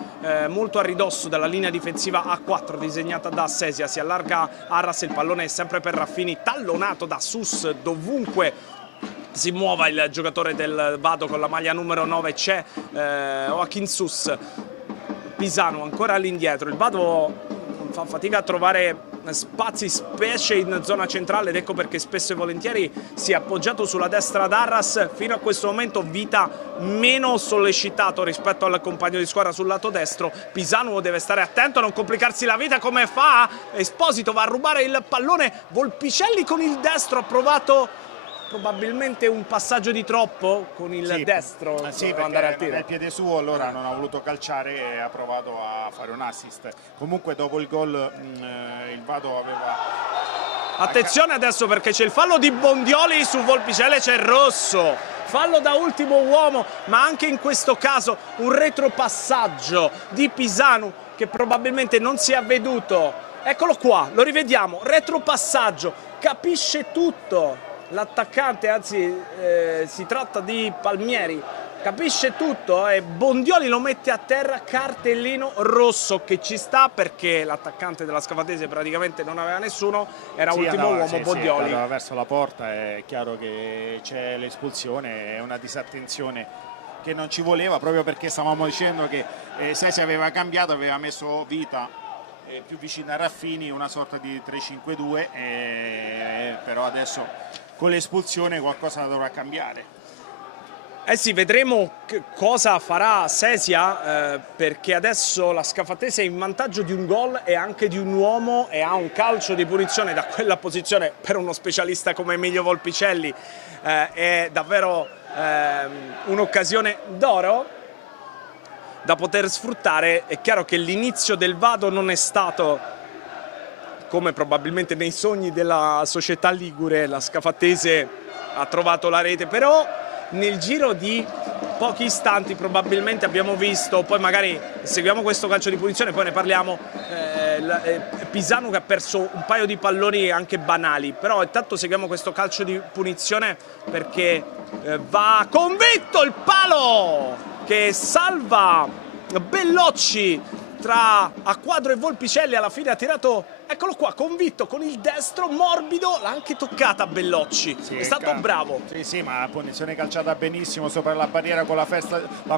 molto a ridosso dalla linea difensiva A4 disegnata da Sesia. Si allarga Arras, il pallone è sempre per Raffini, tallonato da Sus dovunque si muova il giocatore del Vado con la maglia numero 9, c'è Joachim Sus. Pisano ancora all'indietro, il Vado fa fatica a trovare spazi, specie in zona centrale, ed ecco perché spesso e volentieri si è appoggiato sulla destra d'Arras. Fino a questo momento Vita meno sollecitato rispetto al compagno di squadra sul lato destro. Pisano deve stare attento a non complicarsi la vita come fa Esposito, va a rubare il pallone. Volpicelli con il destro ha provato probabilmente un passaggio di troppo con il destro, sì, per andare al tiro. Nel piede suo, allora non ha voluto calciare e ha provato a fare un assist. Comunque dopo il gol il Vado aveva... Attenzione adesso perché c'è il fallo di Bondioli su Volpicelli, c'è il rosso. Fallo da ultimo uomo, ma anche in questo caso un retropassaggio di Pisano che probabilmente non si è avveduto. Eccolo qua, lo rivediamo, retropassaggio, capisce tutto. L'attaccante, anzi si tratta di Palmieri, capisce tutto e Bondioli lo mette a terra, cartellino rosso che ci sta perché l'attaccante della Scafatese praticamente non aveva nessuno, era ultimo uomo Bondioli. Andava verso la porta, è chiaro che c'è l'espulsione, è una disattenzione che non ci voleva, proprio perché stavamo dicendo che Sesi aveva cambiato, aveva messo Vita più vicino a Raffini, una sorta di 3-5-2, però adesso con l'espulsione qualcosa dovrà cambiare. Eh sì, vedremo cosa farà Sesia perché adesso la Scafatese è in vantaggio di un gol e anche di un uomo e ha un calcio di punizione da quella posizione. Per uno specialista come Emilio Volpicelli è davvero un'occasione d'oro da poter sfruttare. È chiaro che l'inizio del Vado non è stato come probabilmente nei sogni della società ligure. La Scafatese ha trovato la rete, però nel giro di pochi istanti probabilmente abbiamo visto, poi magari seguiamo questo calcio di punizione, poi ne parliamo, Pisano che ha perso un paio di palloni anche banali, però intanto seguiamo questo calcio di punizione perché va convinto il palo che salva Bellocci tra Acquadro e Volpicelli. Alla fine ha tirato, eccolo qua, convinto con il destro, morbido, l'ha anche toccata Bellocci, sì, è stato bravo. Sì, ma la punizione calciata benissimo sopra la barriera con la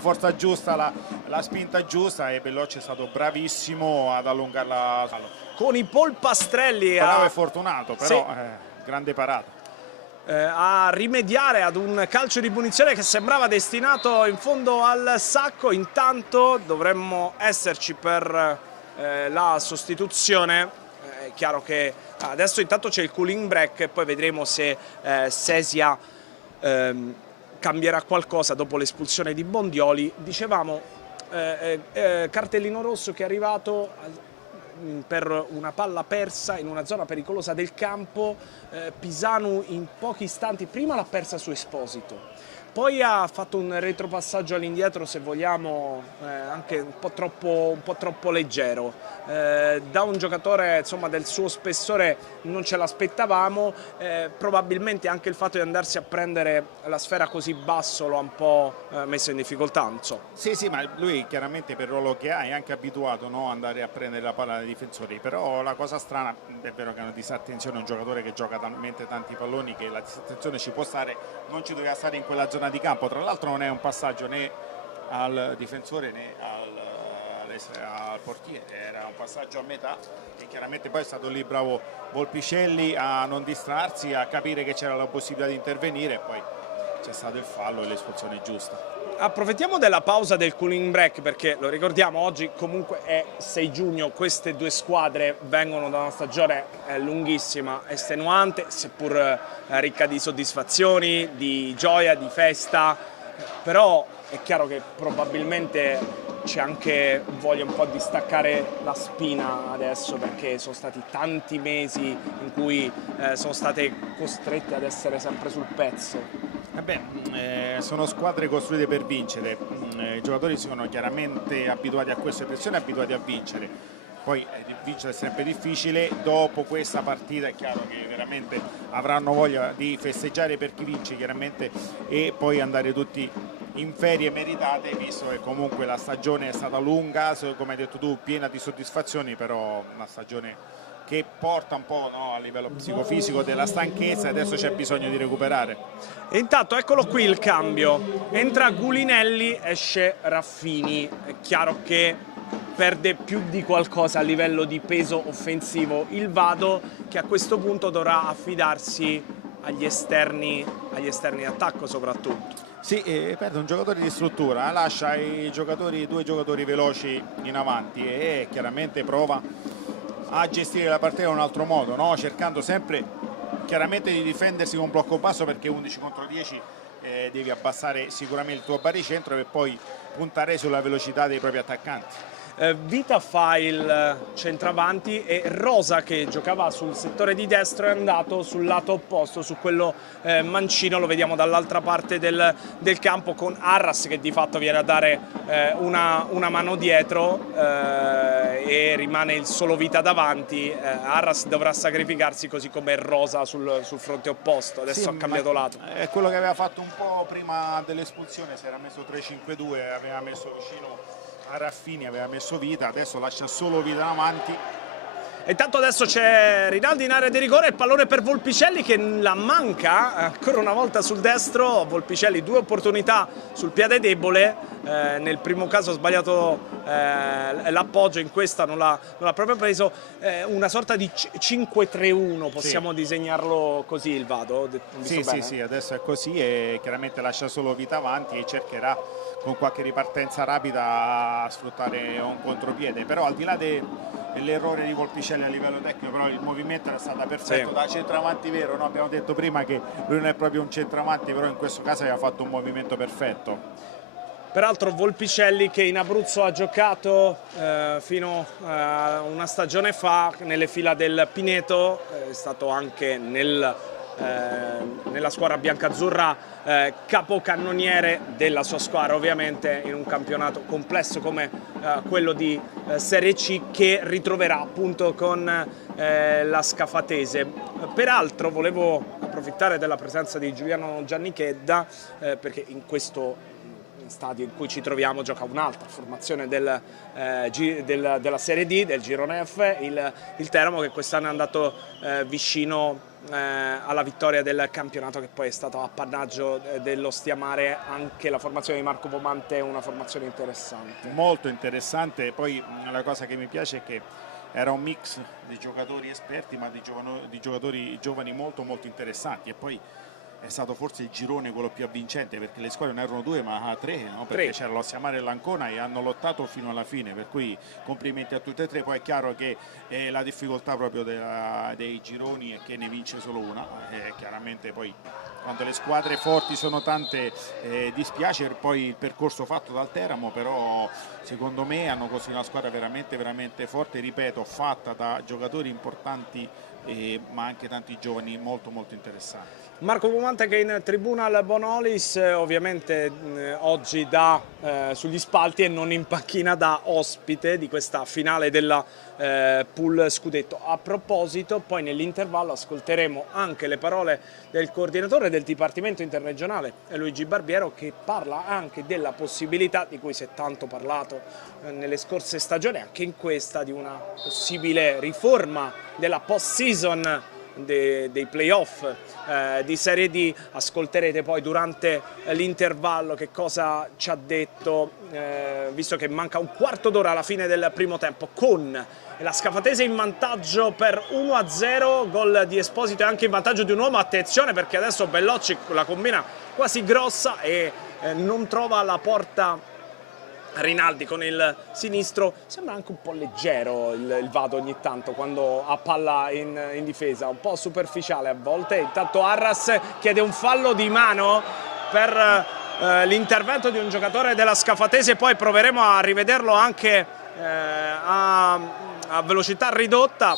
forza giusta, la spinta giusta, e Bellocci è stato bravissimo ad allungarla. Con i polpastrelli. Bravo e fortunato, però sì. Grande parata. A rimediare ad un calcio di punizione che sembrava destinato in fondo al sacco. Intanto dovremmo esserci per la sostituzione. È chiaro che adesso intanto c'è il cooling break e poi vedremo se Sesia cambierà qualcosa dopo l'espulsione di Bondioli. Dicevamo cartellino rosso che è arrivato per una palla persa in una zona pericolosa del campo. Pisanu in pochi istanti prima l'ha persa su Esposito, poi ha fatto un retropassaggio all'indietro, se vogliamo anche un po' troppo leggero. Da un giocatore insomma del suo spessore non ce l'aspettavamo, probabilmente anche il fatto di andarsi a prendere la sfera così basso lo ha un po' messo in difficoltà, non so. Sì, ma lui chiaramente per il ruolo che ha è anche abituato, no, ad andare a prendere la palla dai difensori, però la cosa strana è vero che è una disattenzione, un giocatore che gioca talmente tanti palloni che la disattenzione ci può stare, non ci doveva stare in quella zona di campo. Tra l'altro non è un passaggio né al difensore né al portiere, era un passaggio a metà e chiaramente poi è stato lì bravo Volpicelli a non distrarsi, a capire che c'era la possibilità di intervenire e poi c'è stato il fallo e l'espulsione giusta. Approfittiamo della pausa del cooling break perché lo ricordiamo, oggi comunque è 6 giugno, queste due squadre vengono da una stagione lunghissima, estenuante, seppur ricca di soddisfazioni, di gioia, di festa, però è chiaro che probabilmente c'è anche voglia un po' di staccare la spina adesso, perché sono stati tanti mesi in cui sono state costrette ad essere sempre sul pezzo. Sono squadre costruite per vincere, i giocatori sono chiaramente abituati a queste pressioni, abituati a vincere, poi vincere è sempre difficile. Dopo questa partita è chiaro che veramente avranno voglia di festeggiare per chi vince chiaramente e poi andare tutti in ferie meritate, visto che comunque la stagione è stata lunga, come hai detto tu, piena di soddisfazioni, però una stagione che porta un po', no, a livello psicofisico della stanchezza e adesso c'è bisogno di recuperare. E intanto eccolo qui il cambio, entra Gulinelli, esce Raffini, è chiaro che perde più di qualcosa a livello di peso offensivo il Vado, che a questo punto dovrà affidarsi agli esterni d'attacco soprattutto. Sì, perde un giocatore di struttura, lascia due giocatori veloci in avanti e chiaramente prova a gestire la partita in un altro modo, no? Cercando sempre chiaramente di difendersi con blocco basso, perché 11 contro 10 devi abbassare sicuramente il tuo baricentro e poi puntare sulla velocità dei propri attaccanti. Vita fa il centravanti e Rosa, che giocava sul settore di destro, è andato sul lato opposto, su quello mancino, lo vediamo dall'altra parte del campo, con Arras che di fatto viene a dare una mano dietro e rimane il solo Vita davanti. Arras dovrà sacrificarsi, così come Rosa sul fronte opposto, adesso sì, ha cambiato lato. È quello che aveva fatto un po' prima dell'espulsione, si era messo 3-5-2, aveva messo vicino a Raffini, aveva messo Vita, adesso lascia solo Vita avanti. E intanto adesso c'è Rinaldi in area di rigore, il pallone per Volpicelli che la manca ancora una volta sul destro. Volpicelli 2 opportunità sul piede debole, nel primo caso ha sbagliato l'appoggio, in questa non l'ha proprio preso, una sorta di 5-3-1, possiamo disegnarlo così il Vado? Sì, adesso è così e chiaramente lascia solo Vita avanti e cercherà con qualche ripartenza rapida a sfruttare un contropiede, però al di là dell'errore di Volpicelli a livello tecnico, però il movimento era stato perfetto, da centravanti vero, no? Abbiamo detto prima che lui non è proprio un centravanti, però in questo caso aveva fatto un movimento perfetto. Peraltro Volpicelli, che in Abruzzo ha giocato fino a una stagione fa nelle fila del Pineto, è stato anche nella squadra biancazzurra capocannoniere della sua squadra, ovviamente in un campionato complesso come quello di Serie C, che ritroverà appunto con la Scafatese. Peraltro volevo approfittare della presenza di Giuliano Giannichedda perché in questo stadio in cui ci troviamo gioca un'altra formazione della Serie D, del Girone F, il Teramo, che quest'anno è andato vicino alla vittoria del campionato, che poi è stato appannaggio dello Stiamare. Anche la formazione di Marco Pomante è una formazione interessante. Molto interessante, poi la cosa che mi piace è che era un mix di giocatori esperti ma di giocatori giovani molto interessanti, e poi è stato forse il girone quello più avvincente, perché le squadre non erano 2 ma 3, no? Perché c'era l'Ossiamare e l'Ancona e hanno lottato fino alla fine, per cui complimenti a tutte e tre. Poi è chiaro che la difficoltà proprio dei gironi è che ne vince solo una, chiaramente poi quando le squadre forti sono tante dispiace poi il percorso fatto dal Teramo, però secondo me hanno così una squadra veramente veramente forte, ripeto, fatta da giocatori importanti ma anche tanti giovani molto molto interessanti. Marco Pumante che in tribuna al Bonolis, ovviamente oggi sugli spalti e non in panchina da ospite di questa finale della pool scudetto. A proposito, poi nell'intervallo ascolteremo anche le parole del coordinatore del Dipartimento Interregionale Luigi Barbiero, che parla anche della possibilità di cui si è tanto parlato nelle scorse stagioni, anche in questa, di una possibile riforma della post-season dei playoff di Serie D. Ascolterete poi durante l'intervallo che cosa ci ha detto, visto che manca un quarto d'ora alla fine del primo tempo, con la Scafatese in vantaggio per 1-0, gol di Esposito e anche in vantaggio di un uomo. Attenzione, perché adesso Bellocci la combina quasi grossa e non trova la porta Rinaldi con il sinistro. Sembra anche un po' leggero il Vado ogni tanto quando ha palla in difesa, un po' superficiale a volte. Intanto Arras chiede un fallo di mano per l'intervento di un giocatore della Scafatese, poi proveremo a rivederlo anche a velocità ridotta,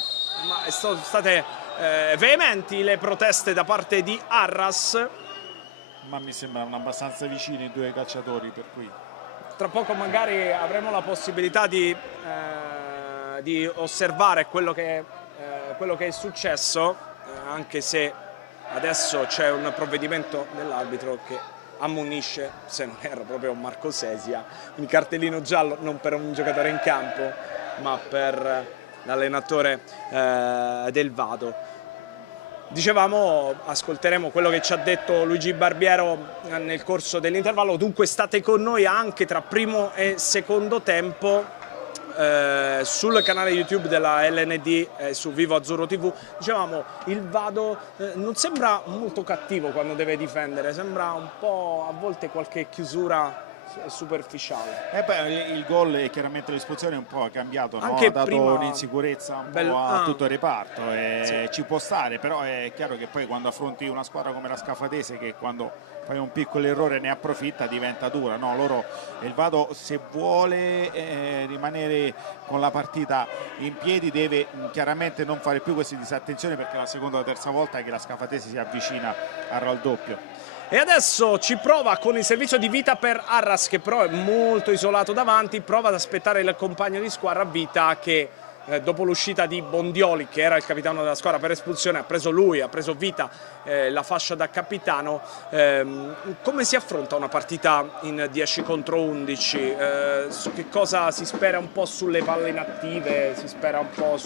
ma sono state veementi le proteste da parte di Arras. Ma mi sembrano abbastanza vicini i due calciatori, per cui tra poco magari avremo la possibilità di osservare quello che è successo, anche se adesso c'è un provvedimento dell'arbitro che ammonisce, se non erro proprio Marco Sesia, un cartellino giallo non per un giocatore in campo ma per l'allenatore del Vado. Dicevamo, ascolteremo quello che ci ha detto Luigi Barbiero nel corso dell'intervallo, dunque state con noi anche tra primo e secondo tempo sul canale YouTube della LND e su Vivo Azzurro TV. Dicevamo, il Vado non sembra molto cattivo quando deve difendere, sembra un po' a volte qualche chiusura superficiale. Il gol e chiaramente l'esplosione un po' ha cambiato, no? Anche ha dato prima un'insicurezza un po' a tutto il reparto e ci può stare, però è chiaro che poi quando affronti una squadra come la Scafatese, che quando fai un piccolo errore ne approfitta, diventa dura, no? Il Vado, se vuole rimanere con la partita in piedi, deve chiaramente non fare più queste disattenzioni, perché è la seconda o terza volta che la Scafatese si avvicina al raddoppio. E adesso ci prova con il servizio di Vita per Arras, che però è molto isolato davanti, prova ad aspettare il compagno di squadra Vita, che dopo l'uscita di Bondioli, che era il capitano della squadra per espulsione, ha preso Vita la fascia da capitano. Come si affronta una partita in 10 contro 11? Su che cosa si spera? Un po' sulle palle inattive, si spera un po'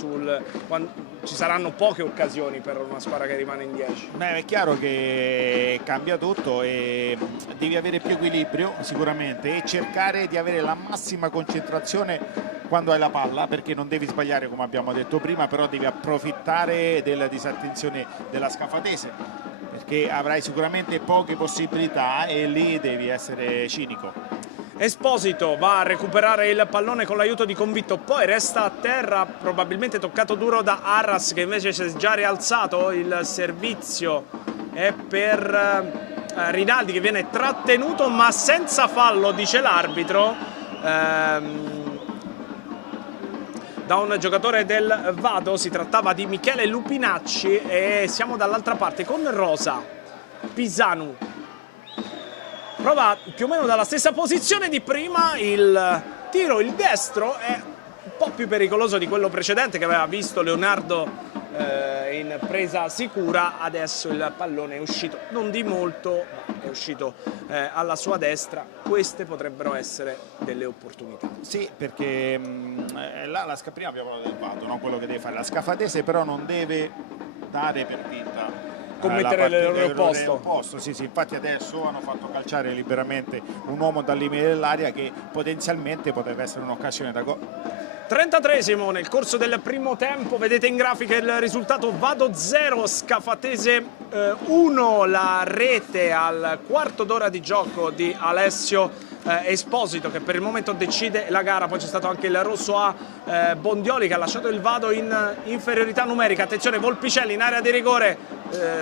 ci saranno poche occasioni per una squadra che rimane in 10. Beh, è chiaro che cambia tutto e devi avere più equilibrio sicuramente e cercare di avere la massima concentrazione quando hai la palla, perché non devi sbagliare come abbiamo detto prima, però devi approfittare della disattenzione della Scafatese, perché avrai sicuramente poche possibilità e lì devi essere cinico. Esposito va a recuperare il pallone con l'aiuto di Convitto, poi resta a terra, probabilmente toccato duro da Arras, che invece si è già rialzato. Il servizio è per Rinaldi, che viene trattenuto ma senza fallo, dice l'arbitro, da un giocatore del Vado. Si trattava di Michele Lupinacci e siamo dall'altra parte con Rosa. Pisanu prova più o meno dalla stessa posizione di prima, il tiro, il destro è un po' più pericoloso di quello precedente che aveva visto Leonardo in presa sicura. Adesso il pallone è uscito non di molto, ma è uscito alla sua destra. Queste potrebbero essere delle opportunità. Sì, perché prima abbiamo parlato del Vado, no? Quello che deve fare la Scafatese, però non deve dare per vinta, commettere l'errore opposto. Sì, infatti adesso hanno fatto calciare liberamente un uomo dal limite dell'area che potenzialmente poteva essere un'occasione da gol. 33esimo nel corso del primo tempo, vedete in grafica il risultato: Vado 0, Scafatese 1, la rete al quarto d'ora di gioco di Alessio Esposito, che per il momento decide la gara. Poi c'è stato anche il rosso a Bondioli, che ha lasciato il Vado in inferiorità numerica. Attenzione, Volpicelli in area di rigore,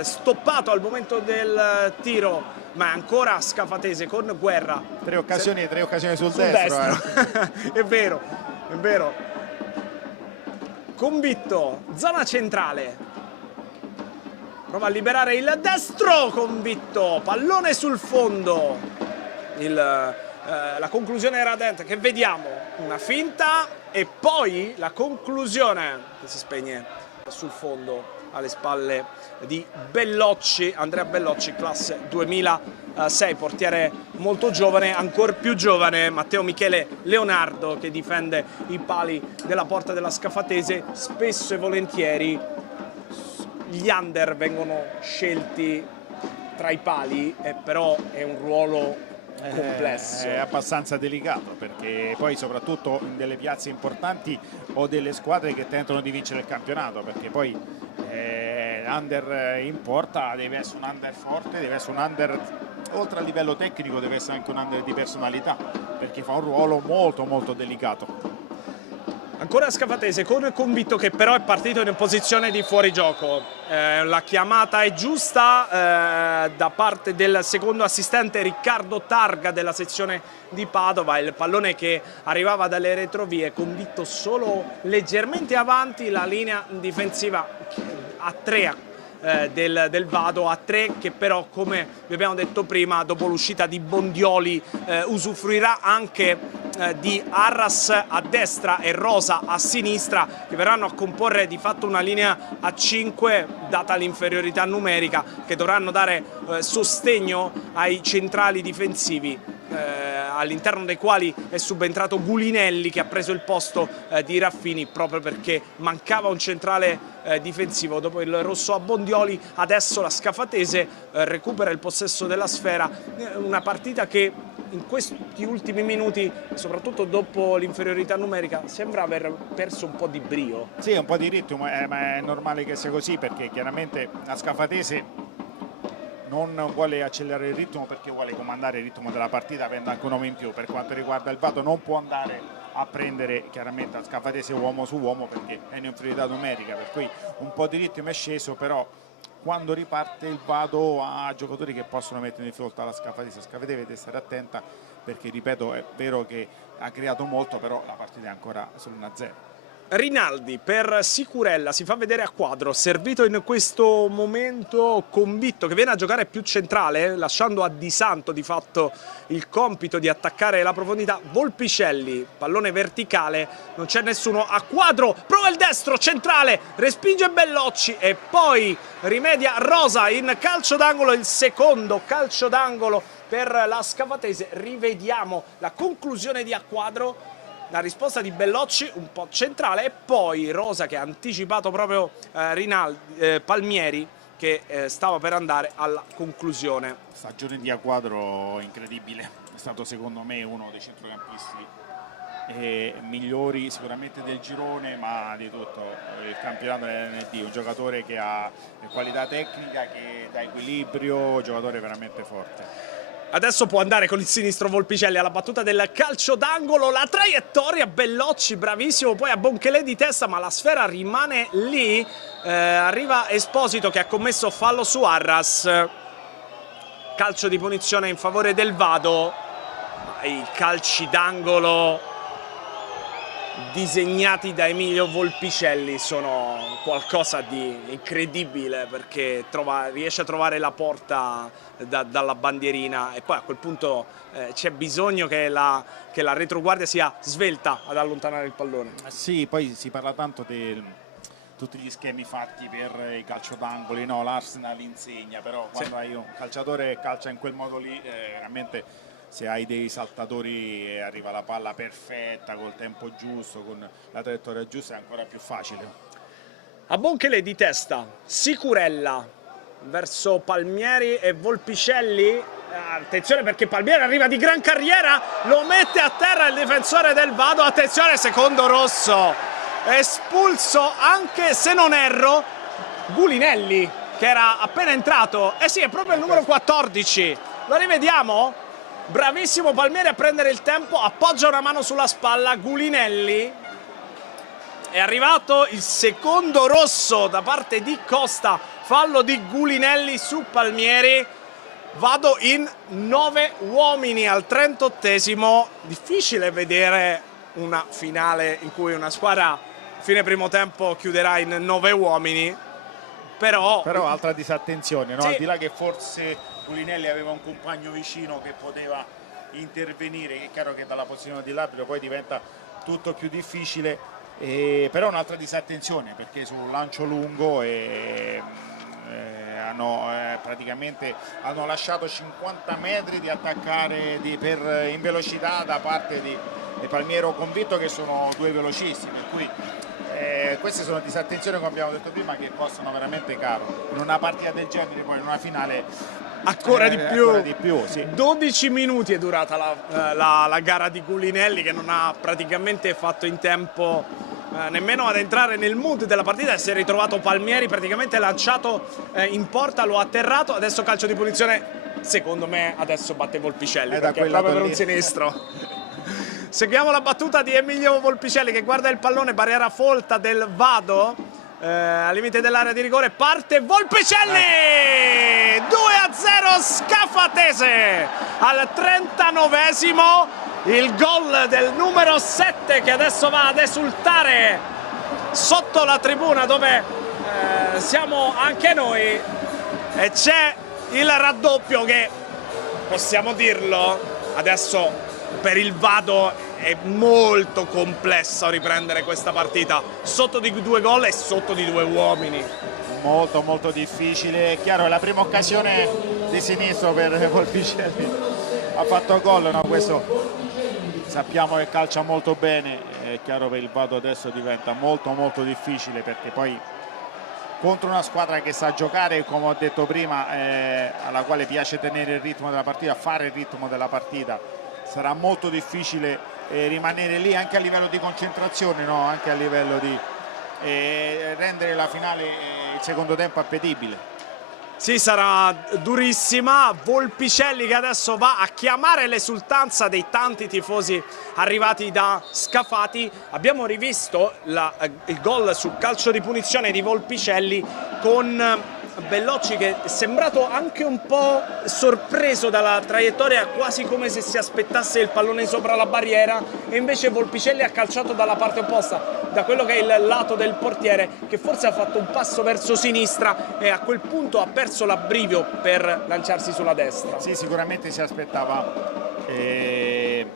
stoppato al momento del tiro, ma è ancora Scafatese con Guerra. Tre occasioni sul destro. È vero, è vero. Convitto, zona centrale, prova a liberare il destro, Convitto, pallone sul fondo. La conclusione era Dent, che vediamo, una finta e poi la conclusione che si spegne sul fondo alle spalle di Bellocci, Andrea Bellocci, classe 2006, portiere molto giovane, ancora più giovane Matteo Michele Leonardo, che difende i pali della porta della Scafatese. Spesso e volentieri gli under vengono scelti tra i pali, però è un ruolo complesso, è abbastanza delicato, perché poi soprattutto in delle piazze importanti o delle squadre che tentano di vincere il campionato, perché poi l'under in porta deve essere un under forte, deve essere un under, oltre al livello tecnico deve essere anche un under di personalità, perché fa un ruolo molto molto delicato. Ancora Scafatese con Convitto, che però è partito in posizione di fuorigioco. La chiamata è giusta da parte del secondo assistente Riccardo Targa della sezione di Padova. Il pallone che arrivava dalle retrovie, Convitto solo leggermente avanti, la linea difensiva a 3 del Vado, a 3, che però, come vi abbiamo detto prima, dopo l'uscita di Bondioli usufruirà anche di Arras a destra e Rosa a sinistra, che verranno a comporre di fatto una linea a 5, data l'inferiorità numerica, che dovranno dare sostegno ai centrali difensivi, all'interno dei quali è subentrato Gulinelli, che ha preso il posto di Raffini proprio perché mancava un centrale difensivo. Dopo il rosso a Bondioli, adesso la Scafatese recupera il possesso della sfera. Una partita che in questi ultimi minuti, soprattutto dopo l'inferiorità numerica, sembra aver perso un po' di brio. Sì, un po' di ritmo, ma è normale che sia così, perché chiaramente la Scafatese non vuole accelerare il ritmo, perché vuole comandare il ritmo della partita avendo anche un uomo in più. Per quanto riguarda il Vado, non può andare a prendere chiaramente a Scafatese uomo su uomo, perché è in inferiorità numerica, per cui un po' di ritmo è sceso, però quando riparte il Vado ha giocatori che possono mettere in difficoltà la Scafatese. Scafatese deve stare attenta, perché ripeto, è vero che ha creato molto, però la partita è ancora sull'1-0. Rinaldi per Sicurella, si fa vedere a quadro, servito in questo momento Convitto, che viene a giocare più centrale, lasciando a Di Santo di fatto il compito di attaccare la profondità. Volpicelli, pallone verticale, non c'è nessuno a quadro, prova il destro centrale, respinge Bellocci e poi rimedia Rosa in calcio d'angolo, il secondo calcio d'angolo per la Scafatese. Rivediamo la conclusione di a quadro. La risposta di Bellocci un po' centrale, e poi Rosa che ha anticipato proprio Palmieri, che stava per andare alla conclusione. Stagione di a quadro incredibile, è stato secondo me uno dei centrocampisti migliori sicuramente del girone, ma di tutto il campionato dell'ND. Un giocatore che ha qualità tecnica, che dà equilibrio, un giocatore veramente forte. Adesso può andare con il sinistro Volpicelli alla battuta del calcio d'angolo, la traiettoria, Bellocci bravissimo, poi a Bonchele di testa, ma la sfera rimane lì. Arriva Esposito, che ha commesso fallo su Arras. Calcio di punizione in favore del Vado. I calci d'angolo disegnati da Emilio Volpicelli sono qualcosa di incredibile, perché riesce a trovare la porta dalla bandierina, e poi a quel punto c'è bisogno che la retroguardia sia svelta ad allontanare il pallone. Sì, poi si parla tanto di tutti gli schemi fatti per i calcio d'angoli, no? L'Arsenal insegna, però quando hai un calciatore che calcia in quel modo lì, veramente, se hai dei saltatori e arriva la palla perfetta, col tempo giusto, con la traiettoria giusta, è ancora più facile. A Bonchele di testa, Sicurella verso Palmieri e Volpicelli. Attenzione perché Palmieri arriva di gran carriera, lo mette a terra il difensore del Vado. Attenzione, secondo rosso, espulso, anche se non erro, Gulinelli, che era appena entrato. Eh sì, è proprio il numero 14. Lo rivediamo? Bravissimo Palmieri a prendere il tempo, appoggia una mano sulla spalla. Gulinelli, è arrivato il secondo rosso da parte di Costa, fallo di Gulinelli su Palmieri. Vado in 9 uomini al 38esimo. Difficile vedere una finale in cui una squadra a fine primo tempo chiuderà in 9 uomini. Però altra disattenzione, no? Sì. Al di là che forse Gulinelli aveva un compagno vicino che poteva intervenire, è chiaro che dalla posizione dell'arbitro poi diventa tutto più difficile, però un'altra disattenzione perché sul lancio lungo praticamente hanno lasciato 50 metri di attaccare in velocità da parte di Palmieri. Convinto che sono due velocisti, per cui queste sono disattenzioni, come abbiamo detto prima, che costano veramente caro in una partita del genere, poi in una finale ancora di più. Sì. 12 minuti è durata la gara di Gulinelli, che non ha praticamente fatto in tempo nemmeno ad entrare nel mood della partita. Si è ritrovato Palmieri praticamente lanciato in porta, lo ha atterrato. Adesso calcio di punizione, secondo me adesso batte Volpicelli, perché è proprio per un sinistro. Seguiamo la battuta di Emilio Volpicelli che guarda il pallone, barriera folta del Vado, al limite dell'area di rigore, parte Volpicelli! 2-0 Scafatese al 39esimo, il gol del numero 7 che adesso va ad esultare sotto la tribuna dove siamo anche noi, e c'è il raddoppio che, possiamo dirlo, adesso per il Vado è molto complesso riprendere questa partita sotto di 2 gol e sotto di 2 uomini. Molto difficile. È chiaro, è la prima occasione di sinistro per Volpicelli, ha fatto gol, no? Questo sappiamo che calcia molto bene. È chiaro, per il Vado adesso diventa molto difficile, perché poi contro una squadra che sa giocare, come ho detto prima, alla quale piace tenere il ritmo della partita, fare il ritmo della partita, sarà molto difficile rimanere lì anche a livello di concentrazione, no? Anche a livello di rendere la finale, il secondo tempo, appetibile. Sì, sarà durissima. Volpicelli che adesso va a chiamare l'esultanza dei tanti tifosi arrivati da Scafati. Abbiamo rivisto il gol sul calcio di punizione di Volpicelli con Bellocci che è sembrato anche un po' sorpreso dalla traiettoria, quasi come se si aspettasse il pallone sopra la barriera, e invece Volpicelli ha calciato dalla parte opposta, da quello che è il lato del portiere, che forse ha fatto un passo verso sinistra e a quel punto ha perso l'abbrivio per lanciarsi sulla destra. Sì, sicuramente si aspettava che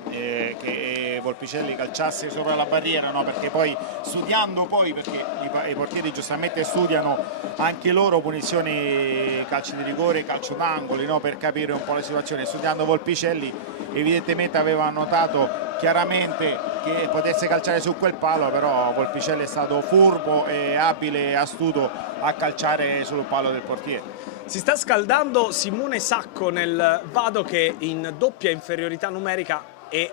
Volpicelli calciasse sopra la barriera, no? Perché poi studiando, perché i portieri giustamente studiano anche loro punizioni, calci di rigore, calcio d'angoli, no? Per capire un po' la situazione. Studiando Volpicelli evidentemente aveva notato chiaramente che potesse calciare su quel palo, però Volpicelli è stato furbo e abile e astuto a calciare sul palo del portiere. Si sta scaldando Simone Sacco nel Vado, che in doppia inferiorità numerica e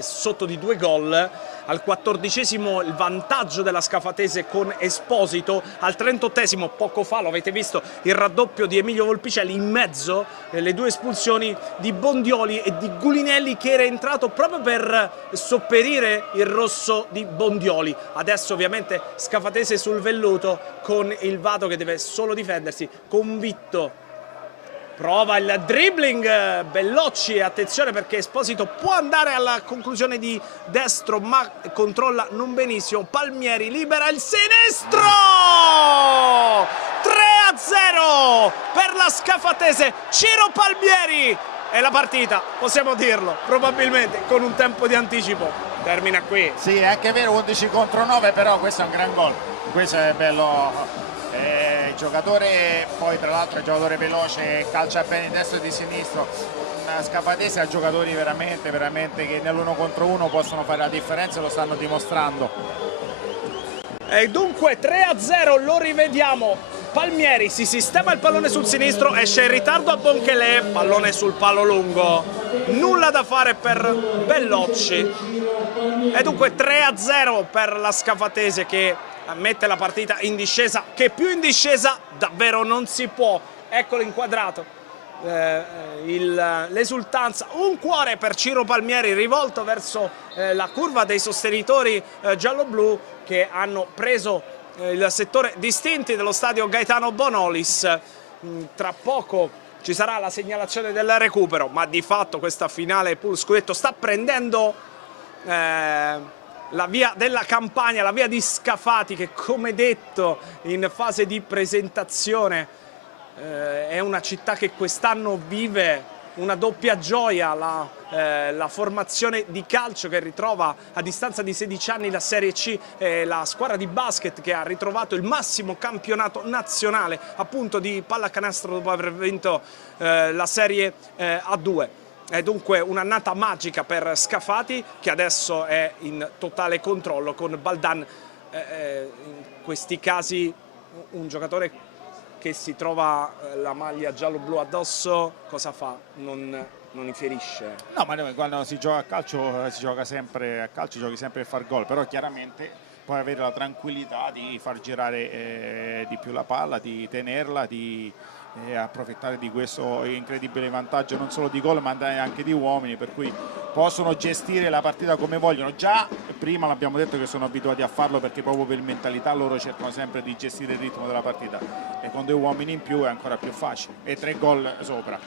sotto di 2 gol. Al 14esimo il vantaggio della Scafatese con Esposito, al 38esimo poco fa lo avete visto il raddoppio di Emilio Volpicelli, in mezzo le 2 espulsioni di Bondioli e di Gulinelli, che era entrato proprio per sopperire il rosso di Bondioli. Adesso ovviamente Scafatese sul velluto con il Vado che deve solo difendersi, convinto. Prova il dribbling Bellocci, attenzione perché Esposito può andare alla conclusione di destro ma controlla non benissimo. Palmieri libera il sinistro, 3-0 per la Scafatese. Ciro Palmieri, e la partita, possiamo dirlo, probabilmente con un tempo di anticipo termina qui. Sì, è anche vero, 11 contro 9, però questo è un gran gol, questo è bello. Il giocatore, poi tra l'altro è un giocatore veloce, calcia bene di destro e di sinistro. Scafatese ha giocatori veramente che nell'1 contro 1 possono fare la differenza e lo stanno dimostrando. E dunque 3-0, lo rivediamo. Palmieri si sistema il pallone sul sinistro, esce in ritardo a Bonkelè, pallone sul palo lungo, nulla da fare per Bellocci e dunque 3-0 per la Scafatese che mette la partita in discesa, che più in discesa davvero non si può. Eccolo inquadrato, l'esultanza, un cuore per Ciro Palmieri rivolto verso la curva dei sostenitori giallo-blu che hanno preso il settore distinti dello stadio Gaetano Bonolis. Tra poco ci sarà la segnalazione del recupero, ma di fatto questa finale pool scudetto sta prendendo la via della Campania, la via di Scafati, che come detto in fase di presentazione è una città che quest'anno vive una doppia gioia, la formazione di calcio che ritrova a distanza di 16 anni la Serie C, la squadra di basket che ha ritrovato il massimo campionato nazionale appunto di pallacanestro dopo aver vinto la Serie A2. È dunque un'annata magica per Scafati, che adesso è in totale controllo con Baldan, in questi casi un giocatore che si trova la maglia giallo-blu addosso, cosa fa? Non infierisce. No, ma quando si gioca a calcio si gioca sempre a calcio, giochi sempre per far gol, però chiaramente puoi avere la tranquillità di far girare di più la palla, di tenerla, di approfittare di questo incredibile vantaggio non solo di gol ma anche di uomini, per cui possono gestire la partita come vogliono. Già prima l'abbiamo detto che sono abituati a farlo, perché proprio per mentalità loro cercano sempre di gestire il ritmo della partita, e con 2 uomini in più è ancora più facile, e 3 gol sopra.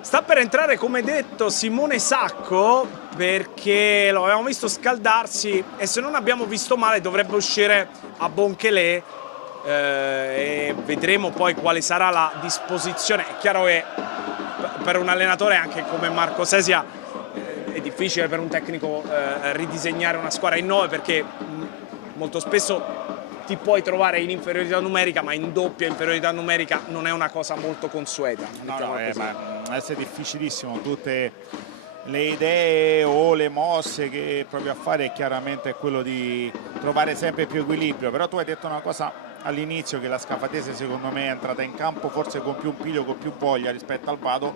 Sta per entrare, come detto, Simone Sacco, perché lo avevamo visto scaldarsi e se non abbiamo visto male dovrebbe uscire a Bonkelè, e vedremo poi quale sarà la disposizione. È chiaro che per un allenatore anche come Marco Sesia è difficile, per un tecnico ridisegnare una squadra in 9, perché molto spesso ti puoi trovare in inferiorità numerica, ma in doppia inferiorità numerica non è una cosa molto consueta. No, ma è difficilissimo. Tutte le idee o le mosse che provi a fare è chiaramente quello di trovare sempre più equilibrio. Però tu hai detto una cosa all'inizio, che la Scafatese secondo me è entrata in campo forse con più piglio, con più voglia rispetto al Vado,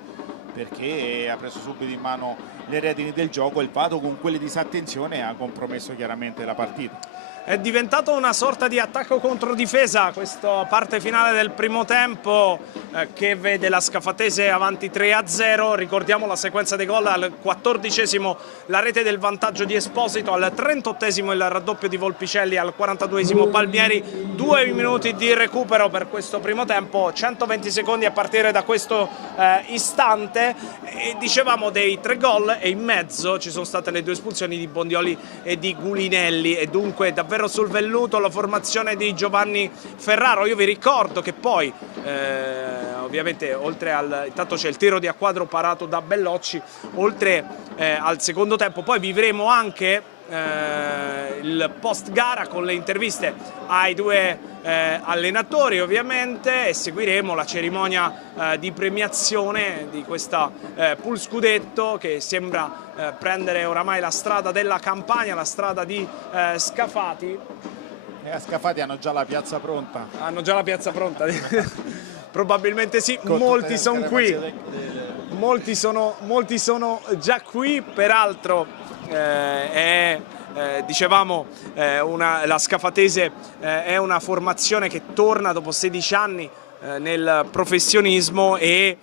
perché ha preso subito in mano le redini del gioco. Il Vado con quelle disattenzioni ha compromesso chiaramente la partita. È diventato una sorta di attacco contro difesa questa parte finale del primo tempo, che vede la Scafatese avanti 3-0. Ricordiamo la sequenza dei gol: al 14esimo la rete del vantaggio di Esposito, al 38esimo il raddoppio di Volpicelli, al 42esimo Palmieri. 2 minuti di recupero per questo primo tempo, 120 secondi a partire da questo istante, e dicevamo dei 3 gol e in mezzo ci sono state le 2 espulsioni di Bondioli e di Gulinelli, e dunque davvero sul velluto la formazione di Giovanni Ferraro. Io vi ricordo che poi ovviamente oltre al, intanto c'è il tiro di a quadro parato da Bellocci, oltre al secondo tempo poi vivremo anche il post gara con le interviste ai 2 allenatori ovviamente, e seguiremo la cerimonia di premiazione di questa pool scudetto che sembra prendere oramai la strada della Campania, la strada di Scafati. E a Scafati hanno già la piazza pronta. Hanno già la piazza pronta? Probabilmente sì, molti sono qui, molti sono già qui, peraltro dicevamo la Scafatese è una formazione che torna dopo 16 anni nel professionismo, e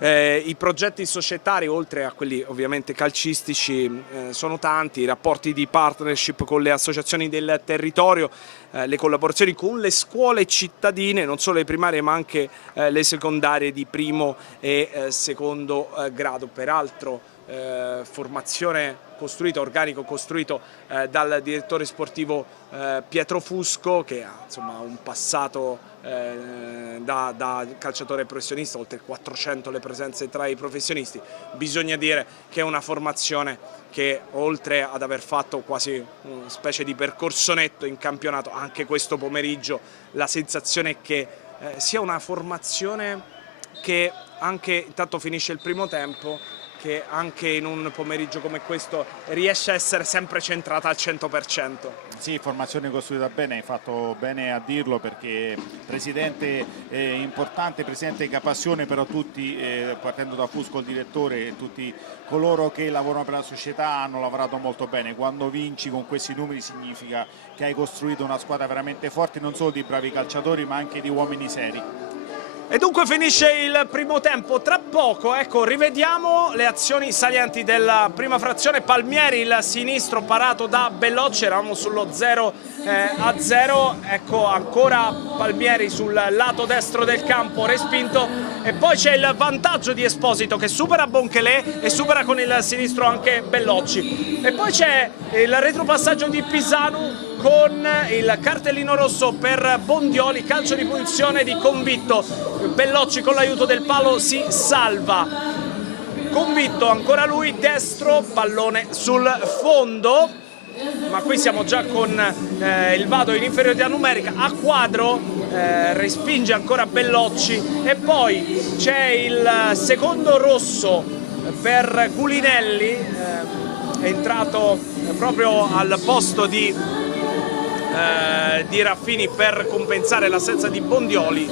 i progetti societari, oltre a quelli ovviamente calcistici, sono tanti: i rapporti di partnership con le associazioni del territorio, le collaborazioni con le scuole cittadine, non solo le primarie ma anche le secondarie di primo e secondo grado. Peraltro formazione costruita, organico costruito dal direttore sportivo Pietro Fusco, che ha insomma un passato da calciatore professionista, oltre 400 le presenze tra i professionisti. Bisogna dire che è una formazione che, oltre ad aver fatto quasi una specie di percorsonetto in campionato anche questo pomeriggio, la sensazione è che sia una formazione che anche intanto finisce il primo tempo che anche in un pomeriggio come questo riesce a essere sempre centrata al 100%. Sì, formazione costruita bene, hai fatto bene a dirlo, perché presidente importante, presidente che ha passione, però tutti, partendo da Fusco il direttore, tutti coloro che lavorano per la società hanno lavorato molto bene. Quando vinci con questi numeri significa che hai costruito una squadra veramente forte, non solo di bravi calciatori ma anche di uomini seri. E dunque finisce il primo tempo. Tra poco, ecco, rivediamo le azioni salienti della prima frazione. Palmieri, il sinistro parato da Bellocci, eravamo sullo 0-0, ecco ancora Palmieri sul lato destro del campo, respinto, e poi c'è il vantaggio di Esposito che supera Bonchelé e supera con il sinistro anche Bellocci, e poi c'è il retropassaggio di Pisanu con il cartellino rosso per Bondioli, calcio di punizione di Convitto. Bellocci con l'aiuto del palo si salva. Convitto, ancora lui, destro, pallone sul fondo, ma qui siamo già con il vado in inferiorità numerica. A quadro respinge ancora Bellocci, e poi c'è il secondo rosso per Culinelli, è entrato proprio al posto di Raffini per compensare l'assenza di Bondioli.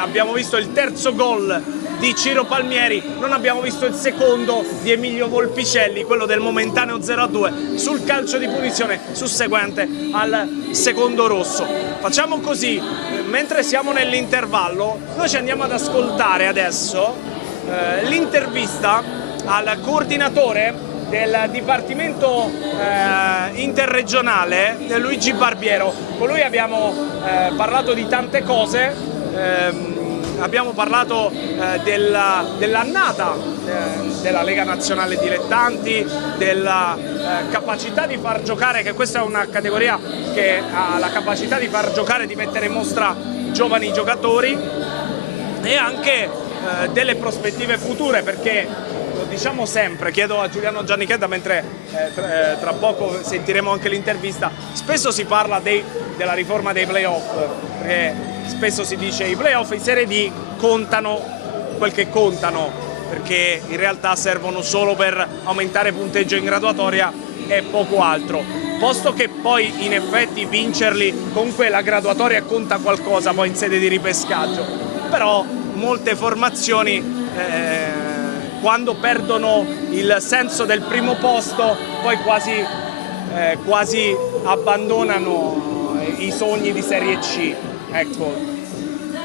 Abbiamo visto il terzo gol di Ciro Palmieri, non abbiamo visto il secondo di Emilio Volpicelli, quello del momentaneo 0-2 sul calcio di punizione susseguente al secondo rosso. Facciamo così, mentre siamo nell'intervallo, noi ci andiamo ad ascoltare adesso l'intervista al coordinatore del Dipartimento Interregionale, Luigi Barbiero. Con lui abbiamo parlato di tante cose, abbiamo parlato dell'annata della Lega Nazionale Dilettanti, della capacità di far giocare, che questa è una categoria che ha la capacità di far giocare, di mettere in mostra giovani giocatori, e anche delle prospettive future, perché diciamo sempre, chiedo a Giuliano Giannichetta mentre tra poco sentiremo anche l'intervista, spesso si parla della riforma dei playoff, perché spesso si dice i playoff in Serie D contano quel che contano, perché in realtà servono solo per aumentare punteggio in graduatoria e poco altro, posto che poi in effetti vincerli con quella graduatoria conta qualcosa poi in sede di ripescaggio, però molte formazioni quando perdono il senso del primo posto poi quasi abbandonano i sogni di Serie C, ecco.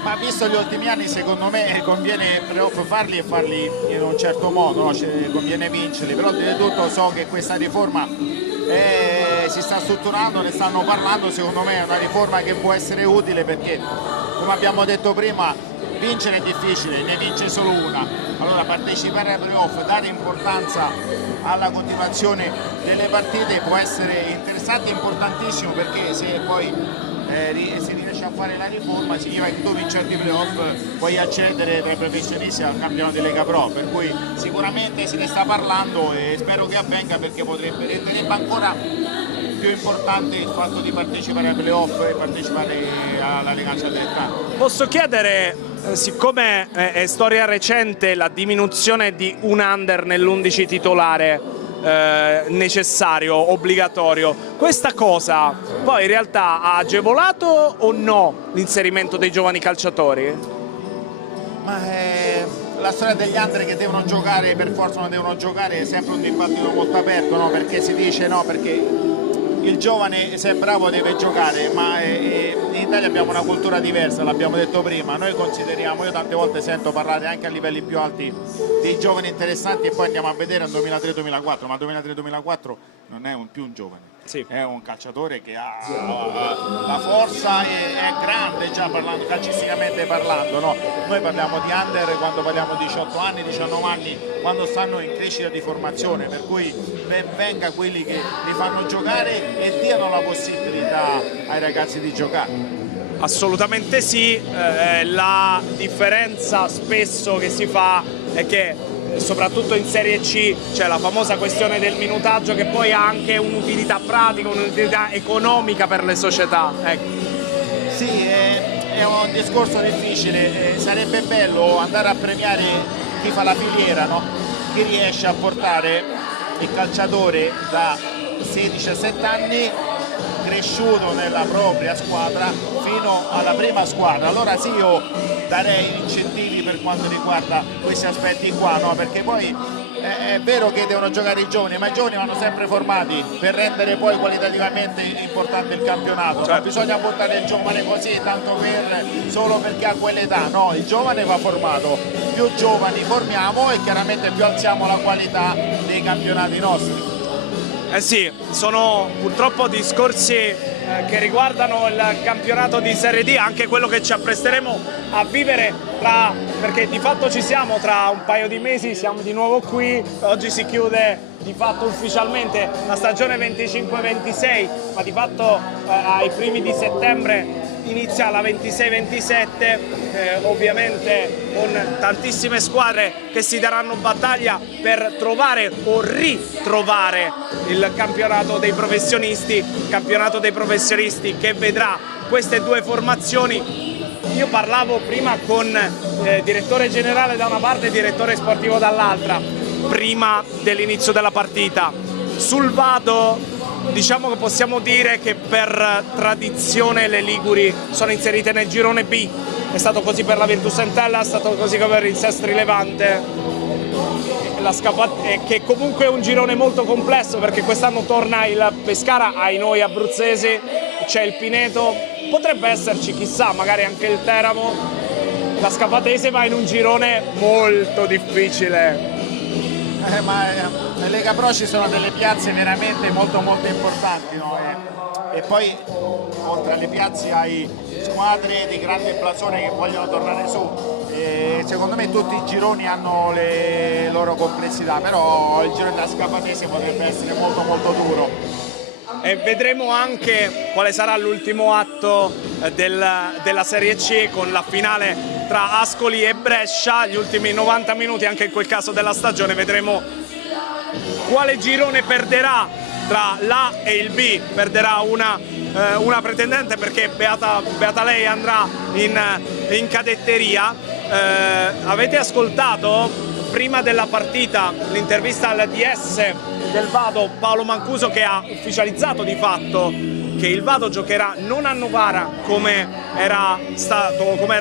Ma visto gli ultimi anni, secondo me conviene playoff farli e farli in un certo modo, no? Conviene vincerli, però di tutto so che questa riforma si sta strutturando, ne stanno parlando, secondo me è una riforma che può essere utile, perché come abbiamo detto prima vincere è difficile, ne vince solo una, allora partecipare ai playoff, dare importanza alla continuazione delle partite può essere interessante e importantissimo, perché se poi si riesce a fare la riforma significa che tu vincendo i playoff puoi accedere tra i professionisti al campionato di Lega Pro, per cui sicuramente se ne sta parlando e spero che avvenga, perché renderebbe ancora più importante il fatto di partecipare ai playoff e partecipare alla Lega Dilettanti. Posso chiedere, siccome è storia recente la diminuzione di un under nell'11 titolare necessario, obbligatorio, questa cosa poi in realtà ha agevolato o no l'inserimento dei giovani calciatori? Ma la storia degli under che devono giocare per forza o non devono giocare è sempre un dibattito molto aperto, no? Perché si dice no, perché il giovane se è bravo deve giocare, ma in Italia abbiamo una cultura diversa, l'abbiamo detto prima, noi consideriamo, io tante volte sento parlare anche a livelli più alti dei giovani interessanti, e poi andiamo a vedere nel 2003-2004, ma 2003-2004 non è più un giovane. Sì. È un calciatore che ha la forza, è grande già parlando, calcisticamente parlando, no? Noi parliamo di under quando parliamo di 18 anni, 19 anni, quando stanno in crescita di formazione, per cui ben venga quelli che li fanno giocare e diano la possibilità ai ragazzi di giocare. Assolutamente sì, la differenza spesso che si fa è che soprattutto in Serie C c'è la famosa questione del minutaggio, che poi ha anche un'utilità pratica, un'utilità economica per le società. Ecco. Sì, è un discorso difficile, sarebbe bello andare a premiare chi fa la filiera, no? chi riesce a portare il calciatore da 16-17 anni cresciuto nella propria squadra fino alla prima squadra. Allora sì, io darei incentivi per quanto riguarda questi aspetti qua, no? Perché poi è vero che devono giocare i giovani, ma i giovani vanno sempre formati per rendere poi qualitativamente importante il campionato. Non bisogna buttare il giovane così tanto solo perché ha quell'età, no, il giovane va formato, più giovani formiamo e chiaramente più alziamo la qualità dei campionati nostri. Eh sì, sono purtroppo discorsi che riguardano il campionato di Serie D, anche quello che ci appresteremo a vivere perché di fatto ci siamo tra un paio di mesi, siamo di nuovo qui, oggi si chiude di fatto ufficialmente la stagione 25-26, ma di fatto ai primi di settembre inizia la 26-27, ovviamente con tantissime squadre che si daranno battaglia per trovare o ritrovare il campionato dei professionisti che vedrà queste due formazioni. Io parlavo prima con direttore generale da una parte e direttore sportivo dall'altra, prima dell'inizio della partita. Sul Vado diciamo che possiamo dire che per tradizione le Liguri sono inserite nel girone B, è stato così per la Virtus Entella, è stato così per il Sestri Levante, che comunque è un girone molto complesso perché quest'anno torna il Pescara ai noi abruzzesi, c'è il Pineto, potrebbe esserci chissà magari anche il Teramo, la Scafatese va in un girone molto difficile. Ma le Lega Pro ci sono delle piazze veramente molto importanti, no? E poi oltre alle piazze hai squadre di grande blasone che vogliono tornare su, e secondo me tutti i gironi hanno le loro complessità, però il girone della Scafatese potrebbe essere molto duro. E vedremo anche quale sarà l'ultimo atto della Serie C con la finale tra Ascoli e Brescia, gli ultimi 90 minuti anche in quel caso della stagione, vedremo quale girone perderà tra l'A e il B, perderà una pretendente perché beata lei andrà in cadetteria. Avete ascoltato prima della partita l'intervista al DS del Vado Paolo Mancuso, che ha ufficializzato di fatto che il Vado giocherà non a Novara come era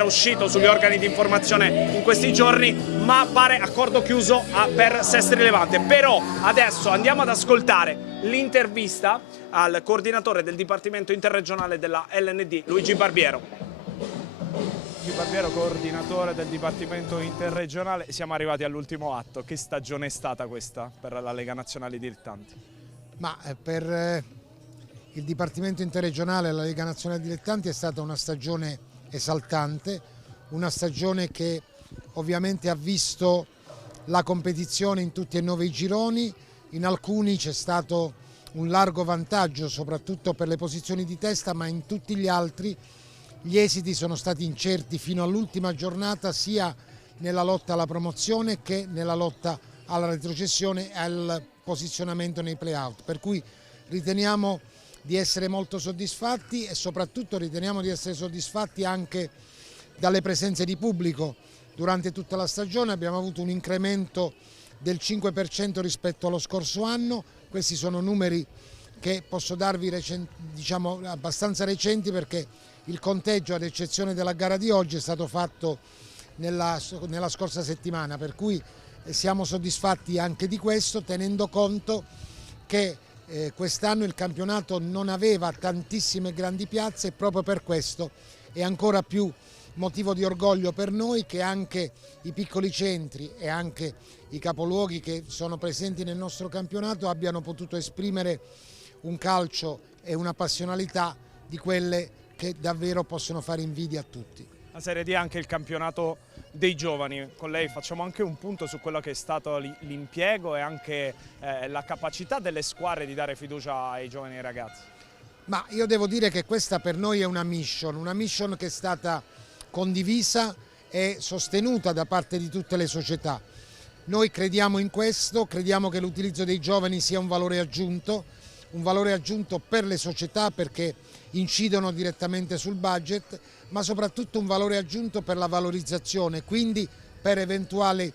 uscito sugli organi di informazione in questi giorni, ma pare accordo chiuso per Sestri Levante. Però adesso andiamo ad ascoltare l'intervista al coordinatore del Dipartimento Interregionale della LND, Luigi Barbiero. Barbiero, coordinatore del Dipartimento Interregionale, siamo arrivati all'ultimo atto. Che stagione è stata questa per la Lega Nazionale Dilettanti? Ma per il Dipartimento Interregionale e la Lega Nazionale Dilettanti è stata una stagione esaltante, una stagione che ovviamente ha visto la competizione in tutti e 9 i gironi, in alcuni c'è stato un largo vantaggio soprattutto per le posizioni di testa, ma in tutti gli altri gli esiti sono stati incerti fino all'ultima giornata, sia nella lotta alla promozione che nella lotta alla retrocessione e al posizionamento nei play-out. Per cui riteniamo di essere molto soddisfatti e soprattutto riteniamo di essere soddisfatti anche dalle presenze di pubblico. Durante tutta la stagione abbiamo avuto un incremento del 5% rispetto allo scorso anno. Questi sono numeri che posso darvi diciamo abbastanza recenti, perché il conteggio, ad eccezione della gara di oggi, è stato fatto nella scorsa settimana, per cui siamo soddisfatti anche di questo, tenendo conto che quest'anno il campionato non aveva tantissime grandi piazze e proprio per questo è ancora più motivo di orgoglio per noi che anche i piccoli centri e anche i capoluoghi che sono presenti nel nostro campionato abbiano potuto esprimere un calcio e una passionalità di quelle che davvero possono fare invidia a tutti. La Serie D è anche il campionato dei giovani. Con lei facciamo anche un punto su quello che è stato l'impiego e anche la capacità delle squadre di dare fiducia ai giovani ragazzi. Ma io devo dire che questa per noi è una mission che è stata condivisa e sostenuta da parte di tutte le società. Noi crediamo in questo, crediamo che l'utilizzo dei giovani sia un valore aggiunto per le società perché incidono direttamente sul budget, ma soprattutto un valore aggiunto per la valorizzazione, quindi per eventuali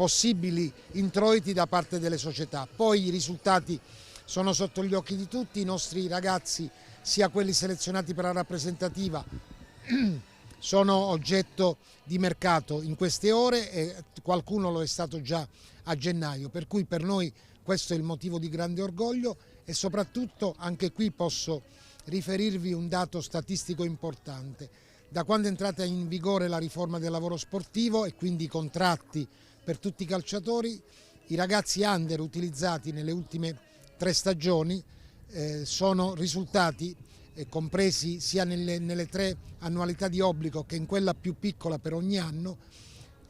possibili introiti da parte delle società. Poi i risultati sono sotto gli occhi di tutti, i nostri ragazzi, sia quelli selezionati per la rappresentativa, sono oggetto di mercato in queste ore e qualcuno lo è stato già a gennaio, per cui per noi questo è il motivo di grande orgoglio e soprattutto anche qui posso riferirvi un dato statistico importante. Da quando è entrata in vigore la riforma del lavoro sportivo e quindi i contratti per tutti i calciatori, i ragazzi under utilizzati nelle ultime 3 stagioni sono risultati, compresi sia nelle 3 annualità di obbligo che in quella più piccola per ogni anno,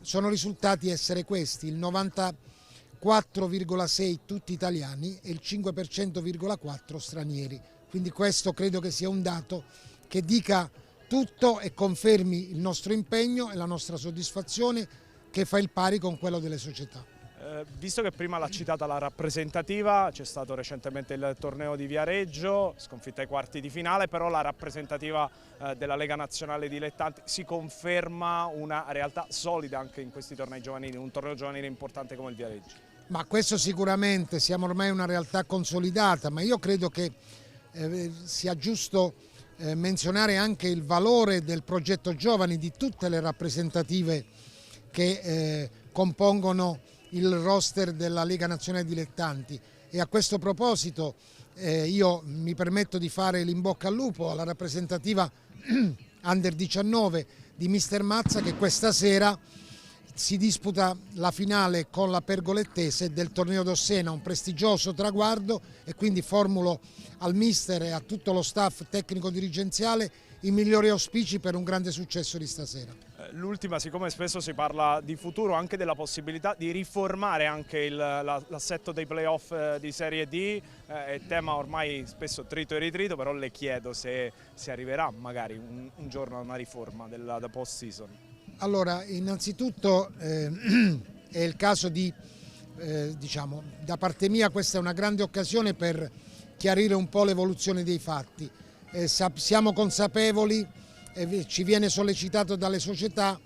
sono risultati essere questi: il 94,6 tutti italiani e il 5,4% stranieri. Quindi questo credo che sia un dato che dica tutto e confermi il nostro impegno e la nostra soddisfazione, che fa il pari con quello delle società. Visto che prima l'ha citata la rappresentativa, c'è stato recentemente il torneo di Viareggio, sconfitta ai quarti di finale, però la rappresentativa della Lega Nazionale Dilettanti si conferma una realtà solida anche in questi tornei giovanili, un torneo giovanile importante come il Viareggio. Ma questo sicuramente, siamo ormai una realtà consolidata, ma io credo che sia giusto menzionare anche il valore del progetto giovani di tutte le rappresentative che compongono il roster della Lega Nazionale Dilettanti, e a questo proposito io mi permetto di fare l'in bocca al lupo alla rappresentativa Under 19 di Mister Mazza, che questa sera si disputa la finale con la Pergolettese del torneo d'Ossena, un prestigioso traguardo, e quindi formulo al mister e a tutto lo staff tecnico dirigenziale i migliori auspici per un grande successo di stasera. L'ultima, siccome spesso si parla di futuro, anche della possibilità di riformare anche l'assetto dei playoff di Serie D, è tema ormai spesso trito e ritrito, però le chiedo se si arriverà magari un giorno a una riforma della post season. Allora, innanzitutto è il caso di, diciamo, da parte mia questa è una grande occasione per chiarire un po' l'evoluzione dei fatti. Siamo consapevoli, ci viene sollecitato dalle società,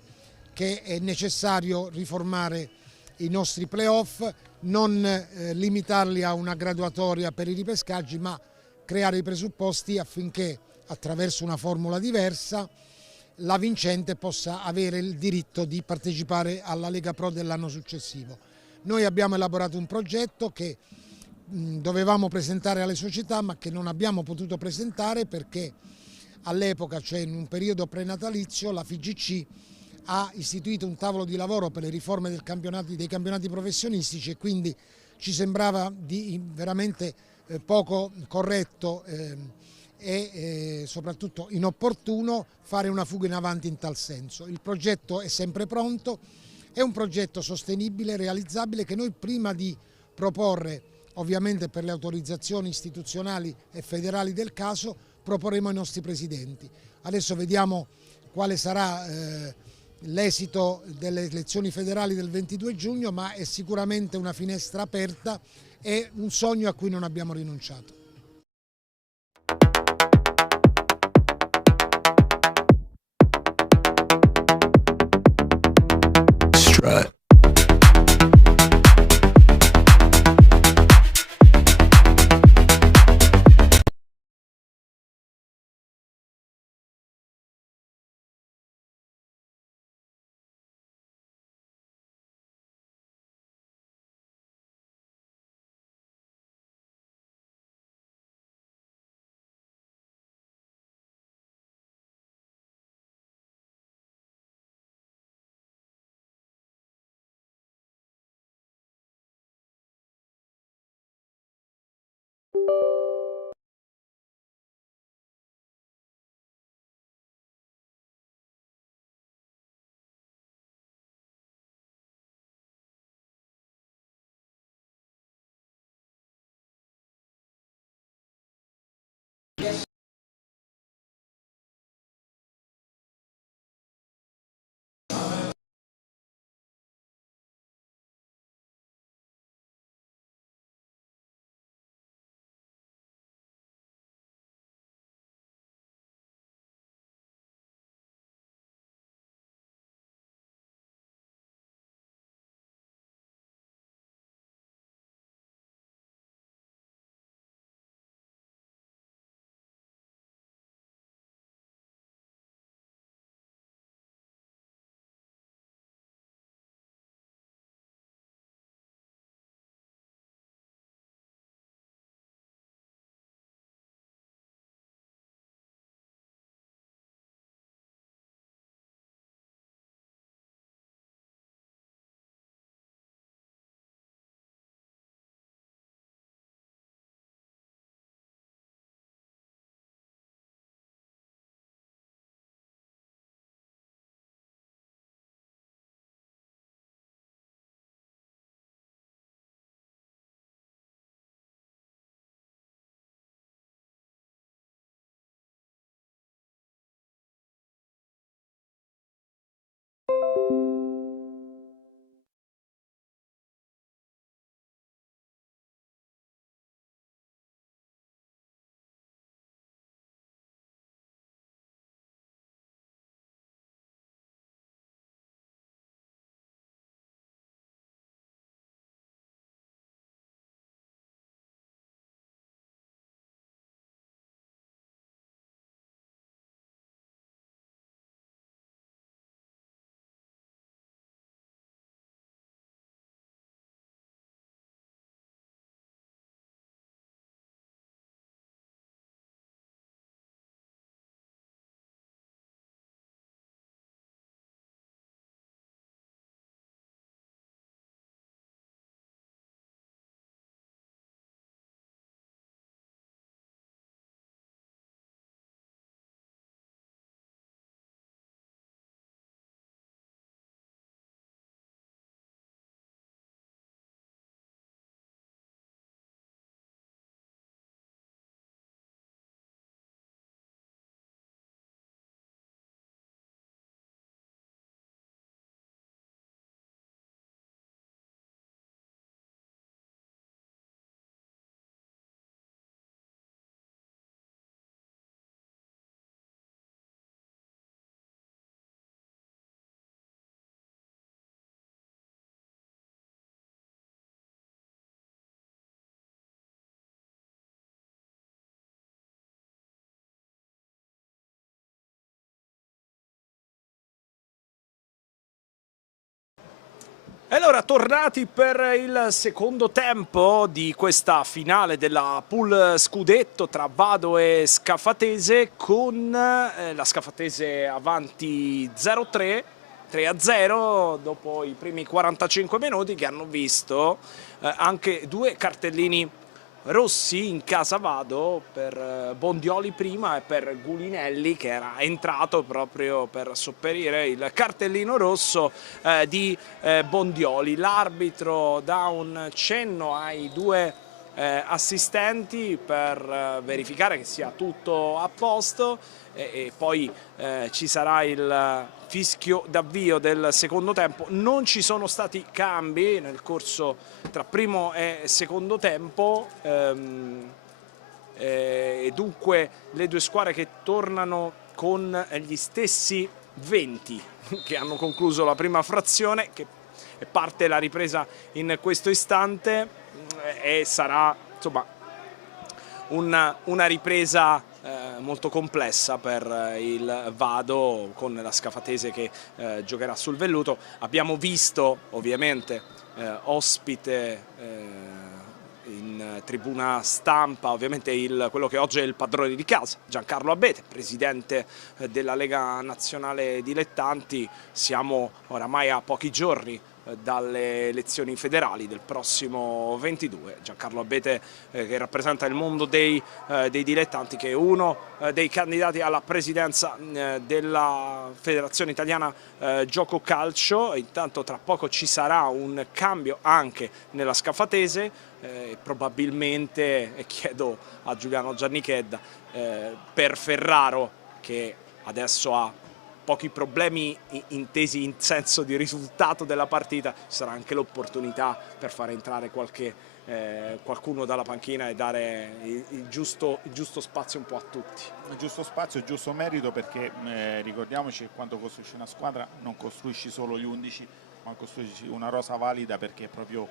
che è necessario riformare i nostri playoff, non limitarli a una graduatoria per i ripescaggi, ma creare i presupposti affinché attraverso una formula diversa la vincente possa avere il diritto di partecipare alla Lega Pro dell'anno successivo. Noi abbiamo elaborato un progetto che dovevamo presentare alle società, ma che non abbiamo potuto presentare perché all'epoca, cioè in un periodo prenatalizio, la FIGC ha istituito un tavolo di lavoro per le riforme dei campionati professionistici, e quindi ci sembrava veramente poco corretto e soprattutto inopportuno fare una fuga in avanti in tal senso. Il progetto è sempre pronto, è un progetto sostenibile, realizzabile, che noi prima di proporre, ovviamente per le autorizzazioni istituzionali e federali del caso, proporremo ai nostri presidenti. Adesso vediamo quale sarà l'esito delle elezioni federali del 22 giugno, ma è sicuramente una finestra aperta e un sogno a cui non abbiamo rinunciato. E allora, tornati per il secondo tempo di questa finale della pool scudetto tra Vado e Scafatese, con la Scafatese avanti 0-3, 3-0 dopo i primi 45 minuti, che hanno visto anche due cartellini rossi in casa Vado per Bondioli prima e per Gulinelli, che era entrato proprio per sopperire il cartellino rosso di Bondioli. L'arbitro dà un cenno ai due assistenti per verificare che sia tutto a posto e poi ci sarà il fischio d'avvio del secondo tempo. Non ci sono stati cambi nel corso tra primo e secondo tempo e dunque le due squadre che tornano con gli stessi 20 che hanno concluso la prima frazione, che parte la ripresa in questo istante e sarà insomma una ripresa molto complessa per il Vado, con la Scafatese che giocherà sul velluto. Abbiamo visto ovviamente ospite in tribuna stampa ovviamente quello che oggi è il padrone di casa, Giancarlo Abete, presidente della Lega Nazionale Dilettanti. Siamo oramai a pochi giorni dalle elezioni federali del prossimo 22. Giancarlo Abete che rappresenta il mondo dei dilettanti, che è uno dei candidati alla presidenza della Federazione Italiana Gioco Calcio. Intanto tra poco ci sarà un cambio anche nella Scafatese, probabilmente, e chiedo a Giuliano Giannichedda, per Ferraro, che adesso ha pochi problemi intesi in senso di risultato della partita, ci sarà anche l'opportunità per far entrare qualcuno dalla panchina e dare il giusto spazio un po' a tutti. Il giusto spazio, il giusto merito, perché ricordiamoci che quando costruisci una squadra non costruisci solo gli 11, ma costruisci una rosa valida, perché proprio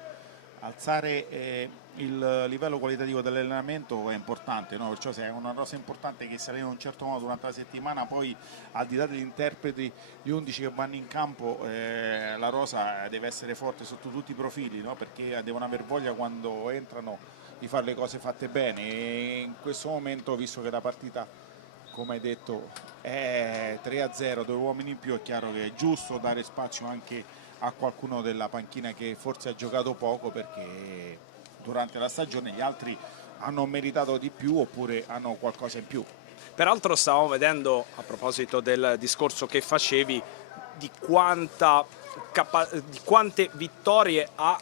alzare il livello qualitativo dell'allenamento è importante, no? Perciò se è una rosa importante che si allena in un certo modo durante la settimana, poi al di là degli interpreti, gli 11 che vanno in campo, la rosa deve essere forte sotto tutti i profili, no? Perché devono aver voglia quando entrano di fare le cose fatte bene, e in questo momento, visto che la partita, come hai detto, è 3-0, 2 uomini in più, è chiaro che è giusto dare spazio anche a qualcuno della panchina che forse ha giocato poco, perché durante la stagione gli altri hanno meritato di più oppure hanno qualcosa in più. Peraltro stavamo vedendo, a proposito del discorso che facevi, di quante vittorie ha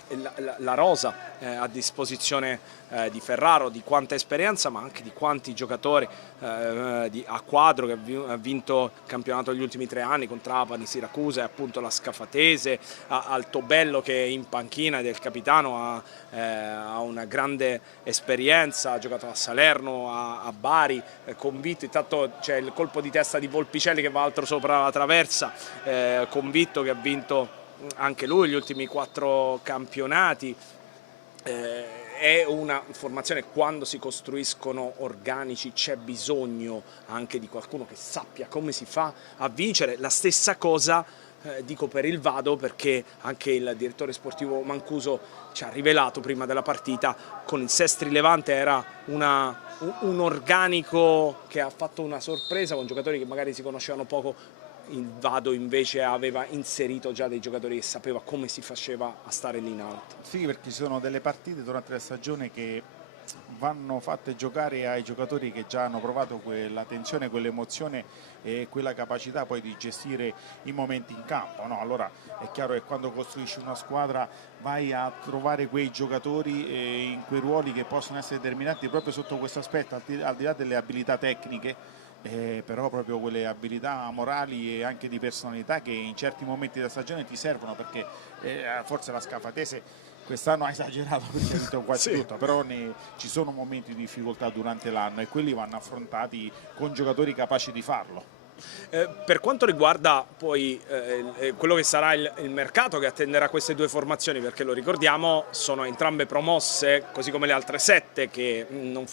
la rosa a disposizione di Ferraro, di quanta esperienza, ma anche di quanti giocatori a quadro, che ha vinto il campionato negli ultimi 3 anni con Trapani, Siracusa e appunto la Scafatese, Altobello che è in panchina ed è il capitano, ha una grande esperienza, ha giocato a Salerno, a Bari, Convitto. Intanto c'è il colpo di testa di Volpicelli che va altro sopra la traversa, Convitto che ha vinto anche lui gli ultimi 4 campionati. È una formazione, quando si costruiscono organici c'è bisogno anche di qualcuno che sappia come si fa a vincere. La stessa cosa dico per il Vado, perché anche il direttore sportivo Mancuso ci ha rivelato prima della partà, con il Sestri Levante era un organico che ha fatto una sorpresa, con giocatori che magari si conoscevano poco. Il Vado invece aveva inserito già dei giocatori che sapeva come si faceva a stare lì in alto. Sì, perché ci sono delle partite durante la stagione che vanno fatte giocare ai giocatori che già hanno provato quella tensione, quell'emozione e quella capacità poi di gestire i momenti in campo, no? Allora è chiaro che quando costruisci una squadra vai a trovare quei giocatori in quei ruoli che possono essere determinanti proprio sotto questo aspetto, al di là delle abilità tecniche. Però proprio quelle abilità morali e anche di personalità che in certi momenti della stagione ti servono, perché forse la Scafatese quest'anno ha esagerato perché ha detto quasi tutto, però ci sono momenti di difficoltà durante l'anno e quelli vanno affrontati con giocatori capaci di farlo. Per quanto riguarda poi quello che sarà il mercato che attenderà queste due formazioni, perché lo ricordiamo, sono entrambe promosse, così come le altre 7 che non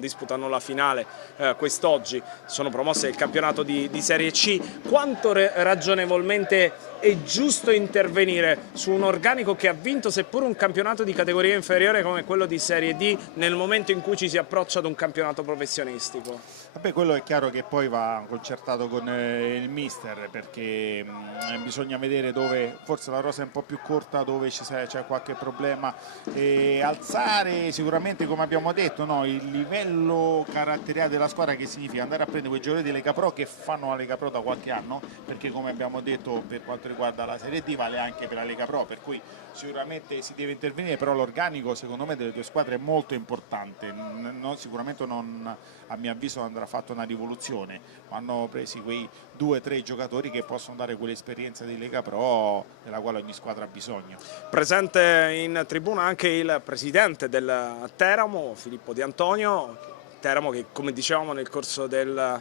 disputano la finale quest'oggi, sono promosse del campionato di Serie C. Quanto ragionevolmente è giusto intervenire su un organico che ha vinto seppur un campionato di categoria inferiore come quello di Serie D nel momento in cui ci si approccia ad un campionato professionistico? Vabbè, quello è chiaro che poi va concertato con il mister, perché bisogna vedere dove forse la rosa è un po' più corta, dove c'è qualche problema, e alzare sicuramente, come abbiamo detto, no, il livello caratteriale della squadra, che significa andare a prendere quei giocatori di Lega Pro che fanno la Lega Pro da qualche anno, perché come abbiamo detto per quanto riguarda la Serie D vale anche per la Lega Pro, per cui sicuramente si deve intervenire, però l'organico secondo me delle due squadre è molto importante, sicuramente non, a mio avviso andrà fatto una rivoluzione, hanno presi quei 2-3 giocatori che possono dare quell'esperienza di Lega Pro della quale ogni squadra ha bisogno. Presente in tribuna anche il presidente del Teramo, Filippo Di Antonio, Teramo che, come dicevamo nel corso del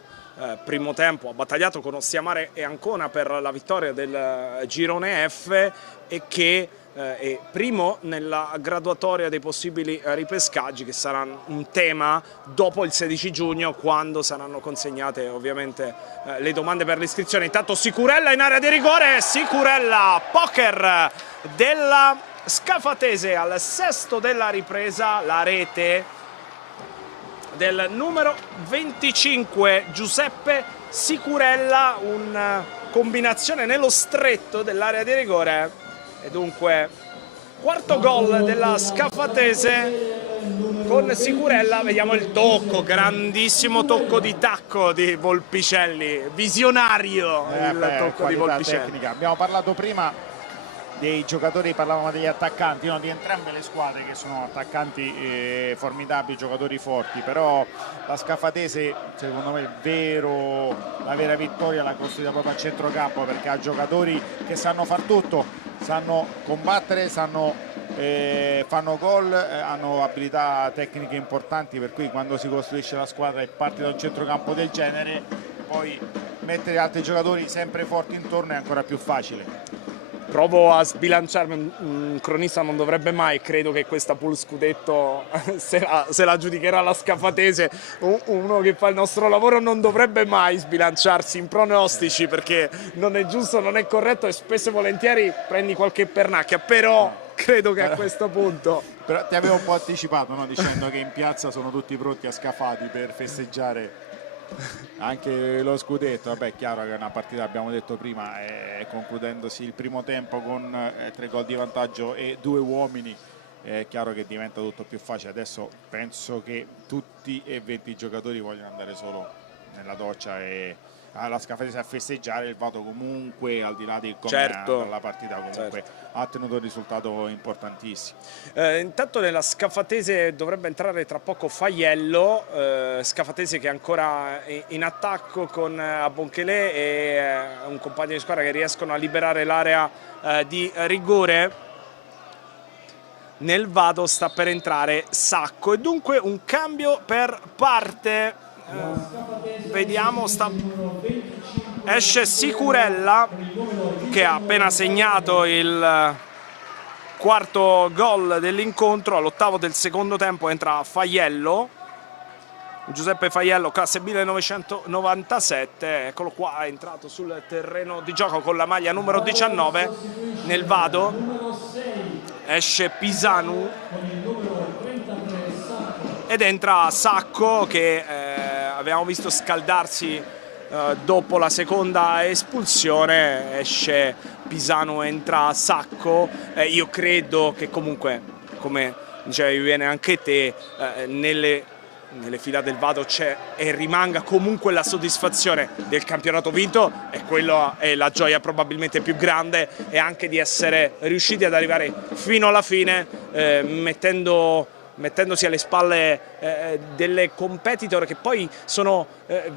primo tempo, ha battagliato con Ostiamare e Ancona per la vittoria del girone F e che è primo nella graduatoria dei possibili ripescaggi, che sarà un tema dopo il 16 giugno, quando saranno consegnate ovviamente le domande per l'iscrizione. Intanto Sicurella in area di rigore, Sicurella, poker della Scafatese al sesto della ripresa, la rete del numero 25 Giuseppe Sicurella, una combinazione nello stretto dell'area di rigore. E dunque quarto gol della Scafatese con Sicurella. Vediamo il tocco, grandissimo tocco di tacco di Volpicelli, visionario il tocco di Volpicelli. Tecnica. Abbiamo parlato prima dei giocatori, parlavamo degli attaccanti, no? Di entrambe le squadre che sono attaccanti formidabili, giocatori forti, però la Scafatese secondo me la vera vittoria l'ha costruita proprio a centrocampo, perché ha giocatori che sanno far tutto, sanno combattere, fanno gol, hanno abilità tecniche importanti, per cui quando si costruisce la squadra e parte da un centrocampo del genere, poi mettere altri giocatori sempre forti intorno è ancora più facile. Provo a sbilanciarmi, un cronista non dovrebbe mai, credo che questa pool scudetto se la giudicherà la Scafatese, uno che fa il nostro lavoro non dovrebbe mai sbilanciarsi in pronostici, perché non è giusto, non è corretto e spesso e volentieri prendi qualche pernacchia, però credo che a questo punto... Però ti avevo un po' anticipato, no? Dicendo che in piazza sono tutti pronti a Scafati per festeggiare anche lo scudetto. Vabbè, è chiaro che è una partita, abbiamo detto prima, concludendosi il primo tempo con 3 gol di vantaggio e 2 uomini, è chiaro che diventa tutto più facile. Adesso penso che tutti e 20 i giocatori vogliono andare solo nella doccia e alla Scafatese a festeggiare. Il Vato comunque, al di là di come la partita, comunque ha ottenuto un risultato importantissimo. Intanto nella Scafatese dovrebbe entrare tra poco Faiello, Scafatese che è ancora in attacco con Abonchele e un compagno di squadra che riescono a liberare l'area di rigore. Nel Vado sta per entrare Sacco e dunque un cambio per parte. Vediamo, esce Sicurella che ha appena segnato il quarto gol dell'incontro. All'8° del secondo tempo entra Faiello, Giuseppe Faiello, classe 1997, eccolo qua, è entrato sul terreno di gioco con la maglia numero 19. Nel Vado esce Pisanu ed entra Sacco che abbiamo visto scaldarsi dopo la seconda espulsione. Esce Pisano, entra Sacco. Io credo che comunque, come dicevi bene anche te, nelle fila del Vado c'è e rimanga comunque la soddisfazione del campionato vinto, e quello è la gioia probabilmente più grande, e anche di essere riusciti ad arrivare fino alla fine mettendosi alle spalle delle competitor che poi sono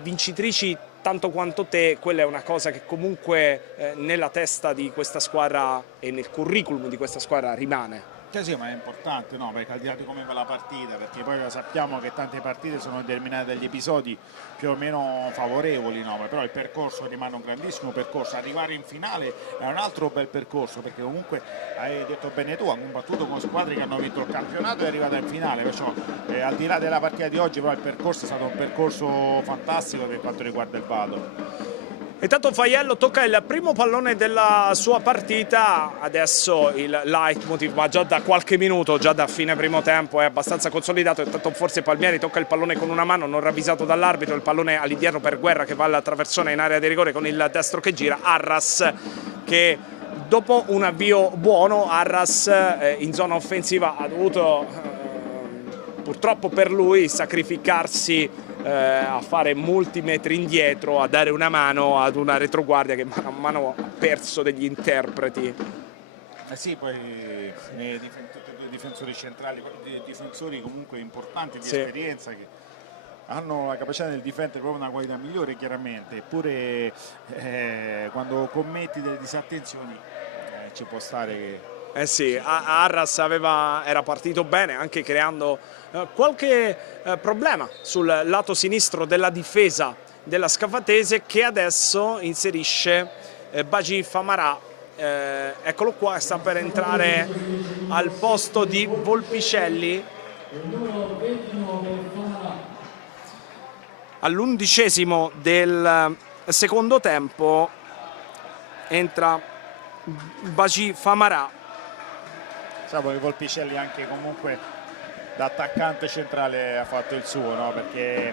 vincitrici tanto quanto te. Quella è una cosa che comunque nella testa di questa squadra e nel curriculum di questa squadra rimane. Sì, ma è importante, no? Perché al di là di come va la partita, perché poi sappiamo che tante partite sono determinate dagli episodi più o meno favorevoli, no? Però il percorso rimane un grandissimo percorso, arrivare in finale è un altro bel percorso, perché comunque hai detto bene tu, ha combattuto con squadre che hanno vinto il campionato e è arrivata in finale, perciò al di là della partita di oggi, però il percorso è stato un percorso fantastico per quanto riguarda il Vado. Intanto Faiello tocca il primo pallone della sua partita, adesso il leitmotiv, ma già da qualche minuto, già da fine primo tempo è abbastanza consolidato. Intanto forse Palmieri tocca il pallone con una mano, non ravvisato dall'arbitro, il pallone all'indietro per Guerra che va alla traversone in area di rigore con il destro che gira. Arras che dopo un avvio buono, Arras in zona offensiva ha dovuto purtroppo per lui sacrificarsi a fare molti metri indietro, a dare una mano ad una retroguardia che mano a mano ha perso degli interpreti. Sì, poi i difensori centrali, difensori comunque importanti di sì, esperienza che hanno la capacità di difendere proprio una qualità migliore chiaramente, eppure quando commetti delle disattenzioni ci può stare che... Sì, Arras era partito bene anche creando qualche problema sul lato sinistro della difesa della Scafatese, che adesso inserisce Baji Famara, eccolo qua, sta per entrare al posto di Volpicelli. All'11° del secondo tempo entra Baji Famara. Sapevo che Volpicelli anche comunque da attaccante centrale ha fatto il suo, no? Perché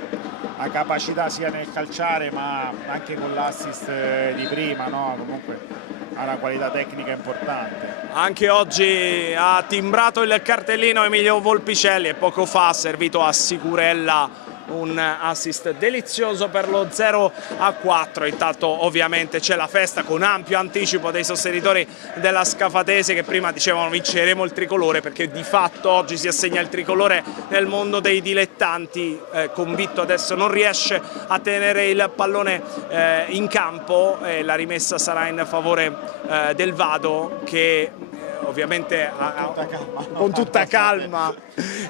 ha capacità sia nel calciare ma anche con l'assist di prima, no? Comunque ha una qualità tecnica importante. Anche oggi ha timbrato il cartellino Emilio Volpicelli e poco fa ha servito a Sicurella un assist delizioso per lo 0-4. Intanto ovviamente c'è la festa con ampio anticipo dei sostenitori della Scafatese che prima dicevano vinceremo il tricolore, perché di fatto oggi si assegna il tricolore nel mondo dei dilettanti. Convitto adesso non riesce a tenere il pallone in campo e la rimessa sarà in favore del Vado, che ovviamente con tutta calma.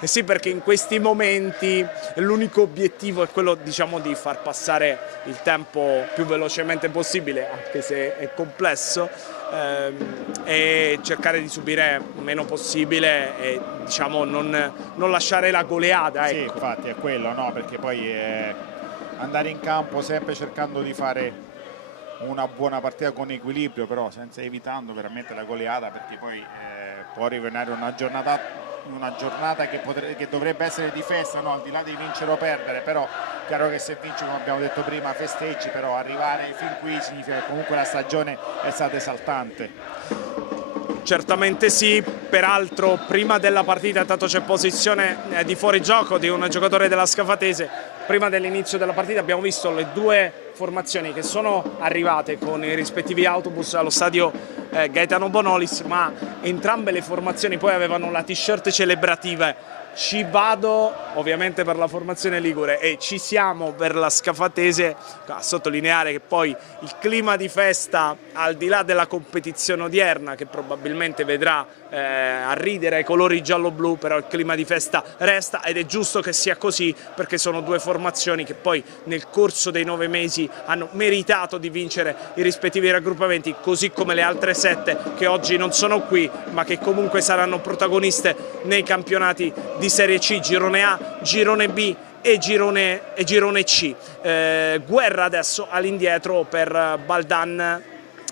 Sì, perché in questi momenti l'unico obiettivo è quello, diciamo, di far passare il tempo più velocemente possibile, anche se è complesso, e cercare di subire meno possibile e, diciamo, non lasciare la goleada, ecco. Sì, infatti è quello, no? Perché poi andare in campo sempre cercando di fare una buona partita con equilibrio, però senza evitando veramente la goleada, perché poi può rivenire una giornata che dovrebbe essere di festa, no? Al di là di vincere o perdere, però chiaro che se vinci, come abbiamo detto prima, festeggi, però arrivare fin qui significa che comunque la stagione è stata esaltante. Certamente sì, peraltro prima della partita intanto c'è posizione di fuorigioco di un giocatore della Scafatese. Prima dell'inizio della partita abbiamo visto le due formazioni che sono arrivate con i rispettivi autobus allo stadio Gaetano Bonolis, ma entrambe le formazioni poi avevano la t-shirt celebrative. Ci vado ovviamente per la formazione ligure e ci siamo per la Scafatese, a sottolineare che poi il clima di festa, al di là della competizione odierna che probabilmente vedrà arridere ai colori giallo-blu, però il clima di festa resta ed è giusto che sia così, perché sono due formazioni che poi nel corso dei 9 mesi hanno meritato di vincere i rispettivi raggruppamenti, così come le altre 7 che oggi non sono qui ma che comunque saranno protagoniste nei campionati di Serie C, Girone A, Girone B e Girone C. Guerra adesso all'indietro per Baldan,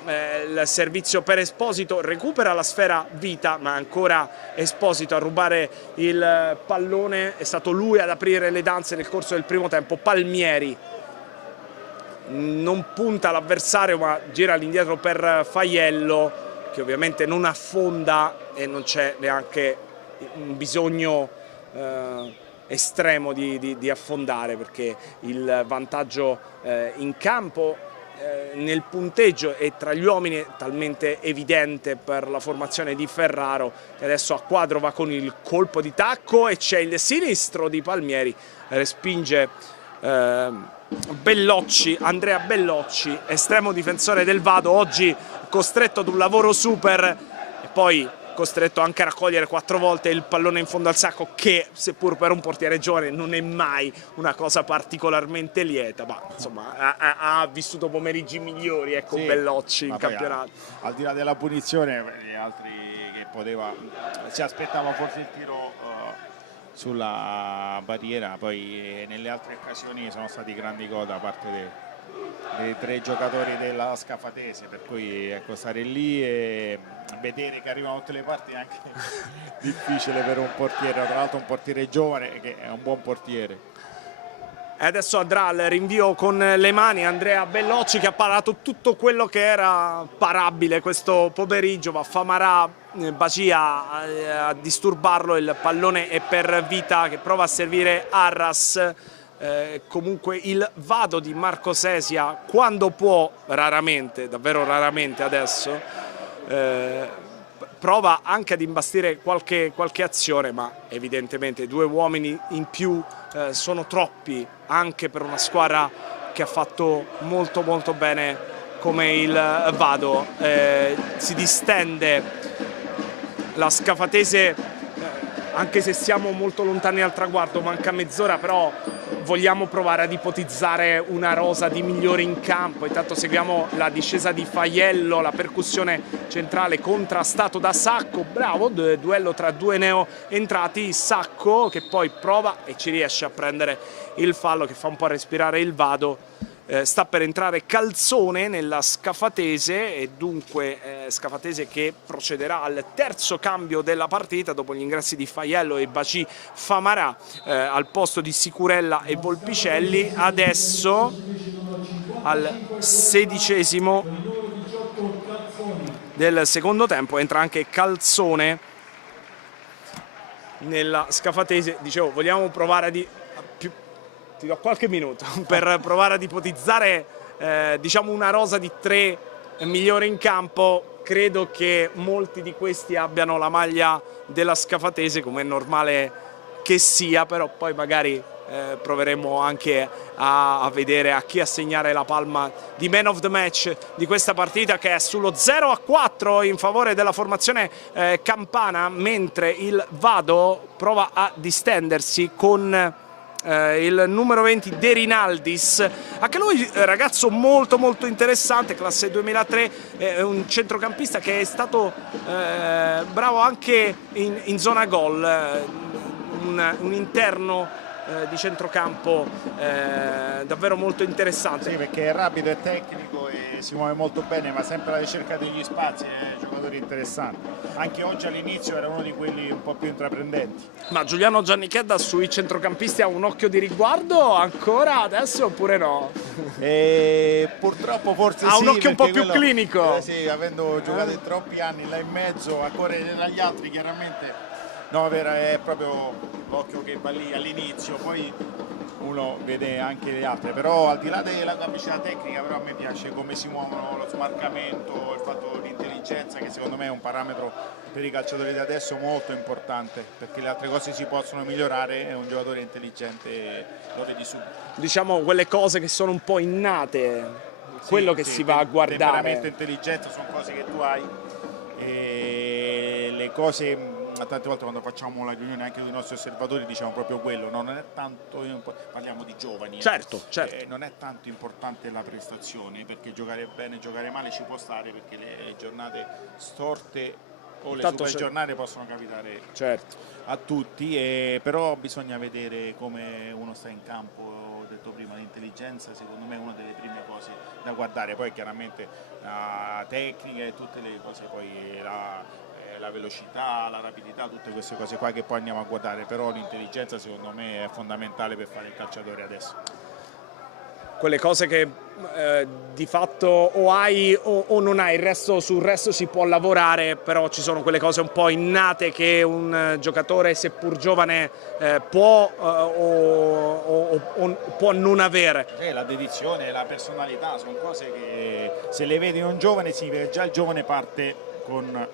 il servizio per Esposito, recupera la sfera Vita, ma ancora Esposito a rubare il pallone. È stato lui ad aprire le danze nel corso del primo tempo. Palmieri non punta l'avversario ma gira all'indietro per Faiello, che ovviamente non affonda e non c'è neanche un bisogno estremo di affondare, perché il vantaggio in campo nel punteggio e tra gli uomini è talmente evidente per la formazione di Ferraro, che adesso a quadro va con il colpo di tacco e c'è il sinistro di Palmieri, respinge Bellocci, Andrea Bellocci, estremo difensore del Vado, oggi costretto ad un lavoro super, e poi costretto anche a raccogliere 4 volte il pallone in fondo al sacco, che seppur per un portiere giovane non è mai una cosa particolarmente lieta, ma insomma ha vissuto pomeriggi migliori, ecco, sì, Bellocci in campionato. Al di là della punizione, gli altri che poteva, si aspettava forse il tiro sulla barriera, poi nelle altre occasioni sono stati grandi gol da parte dei 3 giocatori della Scafatese, per cui ecco, stare lì e vedere che arrivano da tutte le parti è anche difficile per un portiere, tra l'altro un portiere giovane che è un buon portiere. E adesso andrà al rinvio con le mani Andrea Bellocci, che ha parato tutto quello che era parabile questo pomeriggio, ma Famarà, Bacia a disturbarlo, il pallone è per Vita che prova a servire Arras. Comunque il vado di Marco Sesia, quando può, raramente, davvero raramente adesso, prova anche ad imbastire qualche azione, ma evidentemente 2 uomini in più sono troppi anche per una squadra che ha fatto molto molto bene come il Vado. Si distende la Scafatese, anche se siamo molto lontani dal traguardo, manca mezz'ora, però vogliamo provare ad ipotizzare una rosa di migliori in campo. Intanto seguiamo la discesa di Faiello, la percussione centrale contrastato da Sacco, bravo, duello tra 2 neo entrati, Sacco che poi prova e ci riesce a prendere il fallo che fa un po' respirare il Vado. Sta per entrare Calzone nella Scafatese e dunque Scafatese che procederà al terzo cambio della partita dopo gli ingressi di Faiello e Baci Famarà al posto di Sicurella e Volpicelli. Adesso al 16° del secondo tempo entra anche Calzone nella Scafatese. Dicevo, vogliamo provare a ti do qualche minuto per provare ad ipotizzare diciamo una rosa di 3 migliori in campo. Credo che molti di questi abbiano la maglia della Scafatese, come è normale che sia, però poi magari proveremo anche a vedere a chi assegnare la palma di man of the match di questa partita, che è sullo 0-4 in favore della formazione campana, mentre il Vado prova a distendersi con il numero 20 De Rinaldis, anche lui ragazzo molto molto interessante, classe 2003, un centrocampista che è stato bravo anche in zona gol, un interno di centrocampo davvero molto interessante. Sì, perché è rapido, è tecnico e si muove molto bene, ma sempre alla ricerca degli spazi, è un giocatore interessante. Anche oggi all'inizio era uno di quelli un po' più intraprendenti. Ma Giuliano Giannichedda sui centrocampisti ha un occhio di riguardo ancora adesso oppure no? Purtroppo forse ha sì, un occhio un po' più quello, clinico. Sì, avendo giocato in troppi anni là in mezzo a correre dagli altri, chiaramente no, è proprio l'occhio che va lì all'inizio, poi uno vede anche le altre, però al di là della capacità tecnica, però a me piace come si muovono, lo smarcamento, il fatto di intelligenza, che secondo me è un parametro per i calciatori di adesso molto importante, perché le altre cose si possono migliorare, è un giocatore intelligente, lo vedi subito. Diciamo quelle cose che sono un po' innate, quello che si va a guardare. Temperamento e intelligenza sono cose che tu hai, e le cose, tante volte quando facciamo la riunione anche con i nostri osservatori diciamo proprio quello, no? Non è tanto, parliamo di giovani, certo. Non è tanto importante la prestazione, perché giocare bene, giocare male ci può stare, perché le giornate storte o le super giornate possono capitare a tutti, però bisogna vedere come uno sta in campo. Ho detto prima, l'intelligenza secondo me è una delle prime cose da guardare, poi chiaramente la tecnica e tutte le cose, poi la velocità, la rapidità, tutte queste cose qua che poi andiamo a guardare, però l'intelligenza secondo me è fondamentale per fare il calciatore adesso. Quelle cose che di fatto o hai o non hai, sul resto si può lavorare, però ci sono quelle cose un po' innate che un giocatore, seppur giovane, può o può non avere. La dedizione, la personalità, sono cose che se le vedi in un giovane significa che già il giovane parte con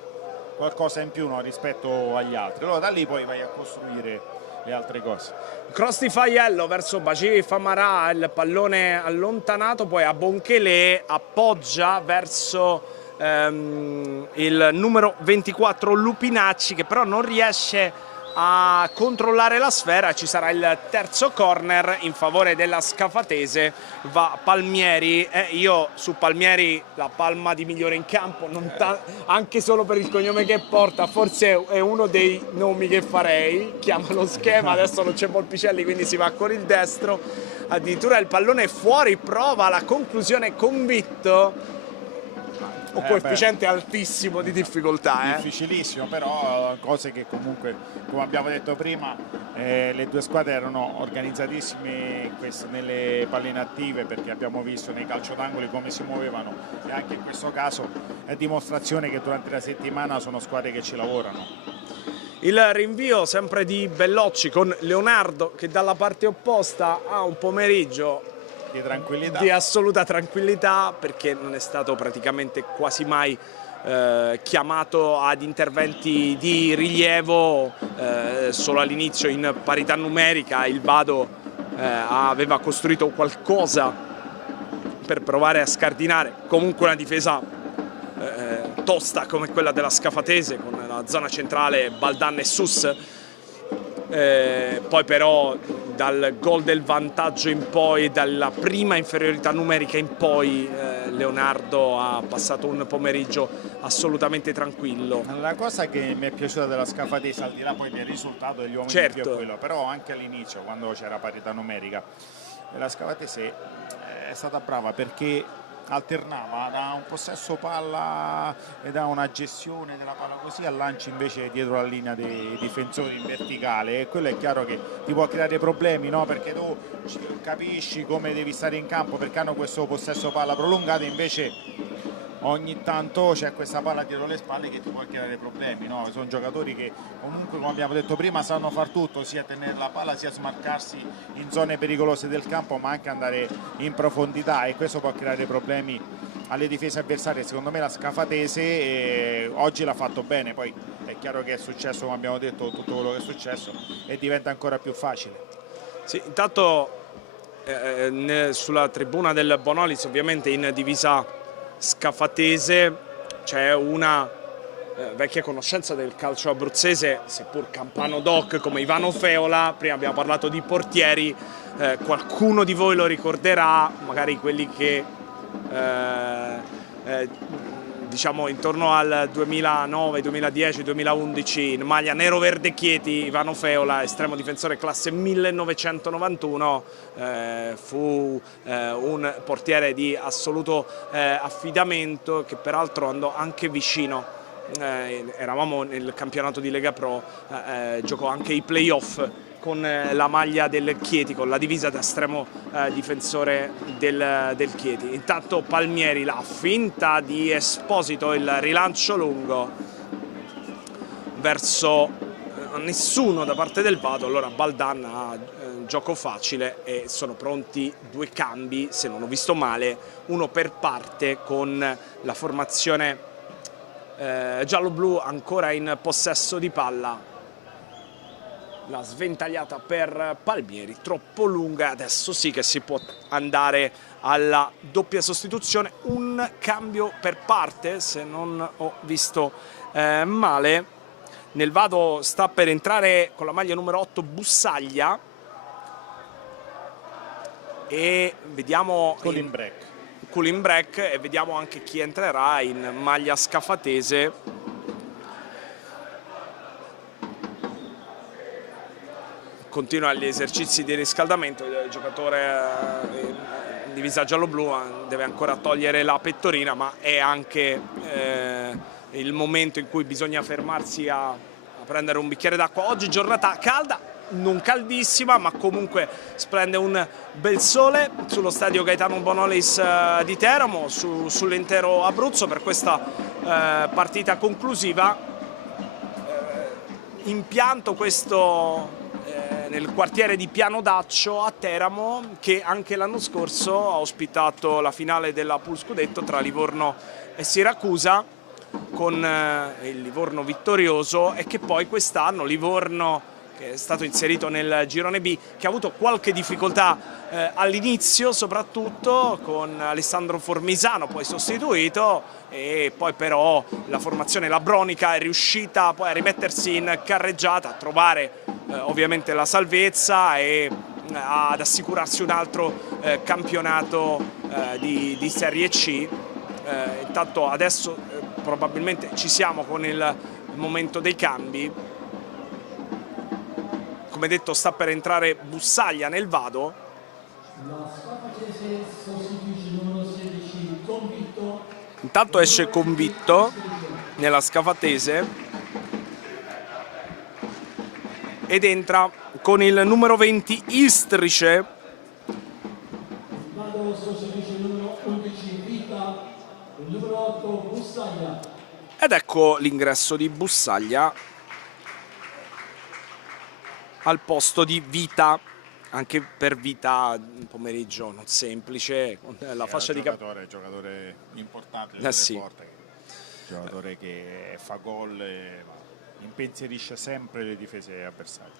qualcosa in più, no, rispetto agli altri, allora da lì poi vai a costruire le altre cose. Cross di Faiello verso Baci Famarà, il pallone allontanato, poi a Bonchele, appoggia verso il numero 24 Lupinacci, che però non riesce a controllare la sfera. Ci sarà il terzo corner in favore della Scafatese, va Palmieri. Io su Palmieri la palma di migliore in campo, anche solo per il cognome che porta, forse è uno dei nomi che farei. Chiama lo schema, adesso non c'è Volpicelli, quindi si va con il destro, addirittura il pallone è fuori, prova la conclusione convitto. Coefficiente altissimo di difficoltà. Difficilissimo, però cose che comunque, come abbiamo detto prima, le due squadre erano organizzatissime nelle palline attive, perché abbiamo visto nei calcio d'angoli come si muovevano, e anche in questo caso è dimostrazione che durante la settimana sono squadre che ci lavorano. Il rinvio sempre di Bellocci con Leonardo, che dalla parte opposta ha un pomeriggio di assoluta tranquillità, perché non è stato praticamente quasi mai chiamato ad interventi di rilievo. Solo all'inizio in parità numerica il Vado aveva costruito qualcosa per provare a scardinare comunque una difesa tosta come quella della Scafatese, con la zona centrale Baldan e Sus. Poi però dal gol del vantaggio in poi, dalla prima inferiorità numerica in poi, Leonardo ha passato un pomeriggio assolutamente tranquillo. La cosa che mi è piaciuta della Scafatese, al di là poi del risultato degli uomini, certo, più quello, però anche all'inizio, quando c'era parità numerica, la Scafatese è stata brava, perché alternava da un possesso palla e da una gestione della palla così a lanci invece dietro la linea dei difensori in verticale, e quello è chiaro che ti può creare problemi, no? Perché tu capisci come devi stare in campo, perché hanno questo possesso palla prolungato, invece ogni tanto c'è questa palla dietro le spalle che ti può creare problemi, no? Sono giocatori che comunque, come abbiamo detto prima, sanno far tutto, sia tenere la palla, sia smarcarsi in zone pericolose del campo, ma anche andare in profondità, e questo può creare problemi alle difese avversarie. Secondo me la Scafatese oggi l'ha fatto bene, poi è chiaro che è successo, come abbiamo detto, tutto quello che è successo, e diventa ancora più facile. Sì, intanto sulla tribuna del Bonolis, ovviamente in divisa Scafatese, c'è una vecchia conoscenza del calcio abruzzese, seppur campano doc, come Ivano Feola. Prima abbiamo parlato di portieri, qualcuno di voi lo ricorderà, magari quelli che diciamo intorno al 2009, 2010, 2011 in maglia nero-verde Chieti. Ivano Feola, estremo difensore classe 1991, fu un portiere di assoluto affidamento, che peraltro andò anche vicino. Eravamo nel campionato di Lega Pro, giocò anche i playoff con la maglia del Chieti, con la divisa da estremo difensore del Chieti. Intanto Palmieri, la finta di Esposito, il rilancio lungo verso nessuno da parte del Vado. Allora Baldan ha gioco facile e sono pronti due cambi, se non ho visto male, uno per parte, con la formazione giallo-blu ancora in possesso di palla. La sventagliata per Palmieri, troppo lunga, adesso sì che si può andare alla doppia sostituzione. Un cambio per parte, se non ho visto male. Nel Vado sta per entrare con la maglia numero 8 Bussaglia, e vediamo cooling break, e vediamo anche chi entrerà in maglia scafatese. Continua gli esercizi di riscaldamento, il giocatore in divisa giallo-blu deve ancora togliere la pettorina, ma è anche il momento in cui bisogna fermarsi a prendere un bicchiere d'acqua. Oggi giornata calda, non caldissima, ma comunque splende un bel sole sullo stadio Gaetano Bonolis di Teramo, sull'intero Abruzzo, per questa partita conclusiva. Impianto questo nel quartiere di Piano d'Accio a Teramo, che anche l'anno scorso ha ospitato la finale della Pool Scudetto tra Livorno e Siracusa, con il Livorno vittorioso, e che poi quest'anno Livorno che è stato inserito nel girone B, che ha avuto qualche difficoltà all'inizio, soprattutto con Alessandro Formisano poi sostituito, e poi però la formazione labronica è riuscita poi a rimettersi in carreggiata, a trovare ovviamente la salvezza e ad assicurarsi un altro campionato di Serie C. Intanto adesso probabilmente ci siamo con il momento dei cambi. Come detto, sta per entrare Bussaglia nel vado. Intanto esce Convitto nella Scafatese ed entra con il numero 20 Istrice. Ed ecco l'ingresso di Bussaglia al posto di Vita. Anche per Vita un pomeriggio non semplice, con la fascia di giocatore importante, sì. forte, giocatore che fa gol e impensierisce sempre le difese avversarie.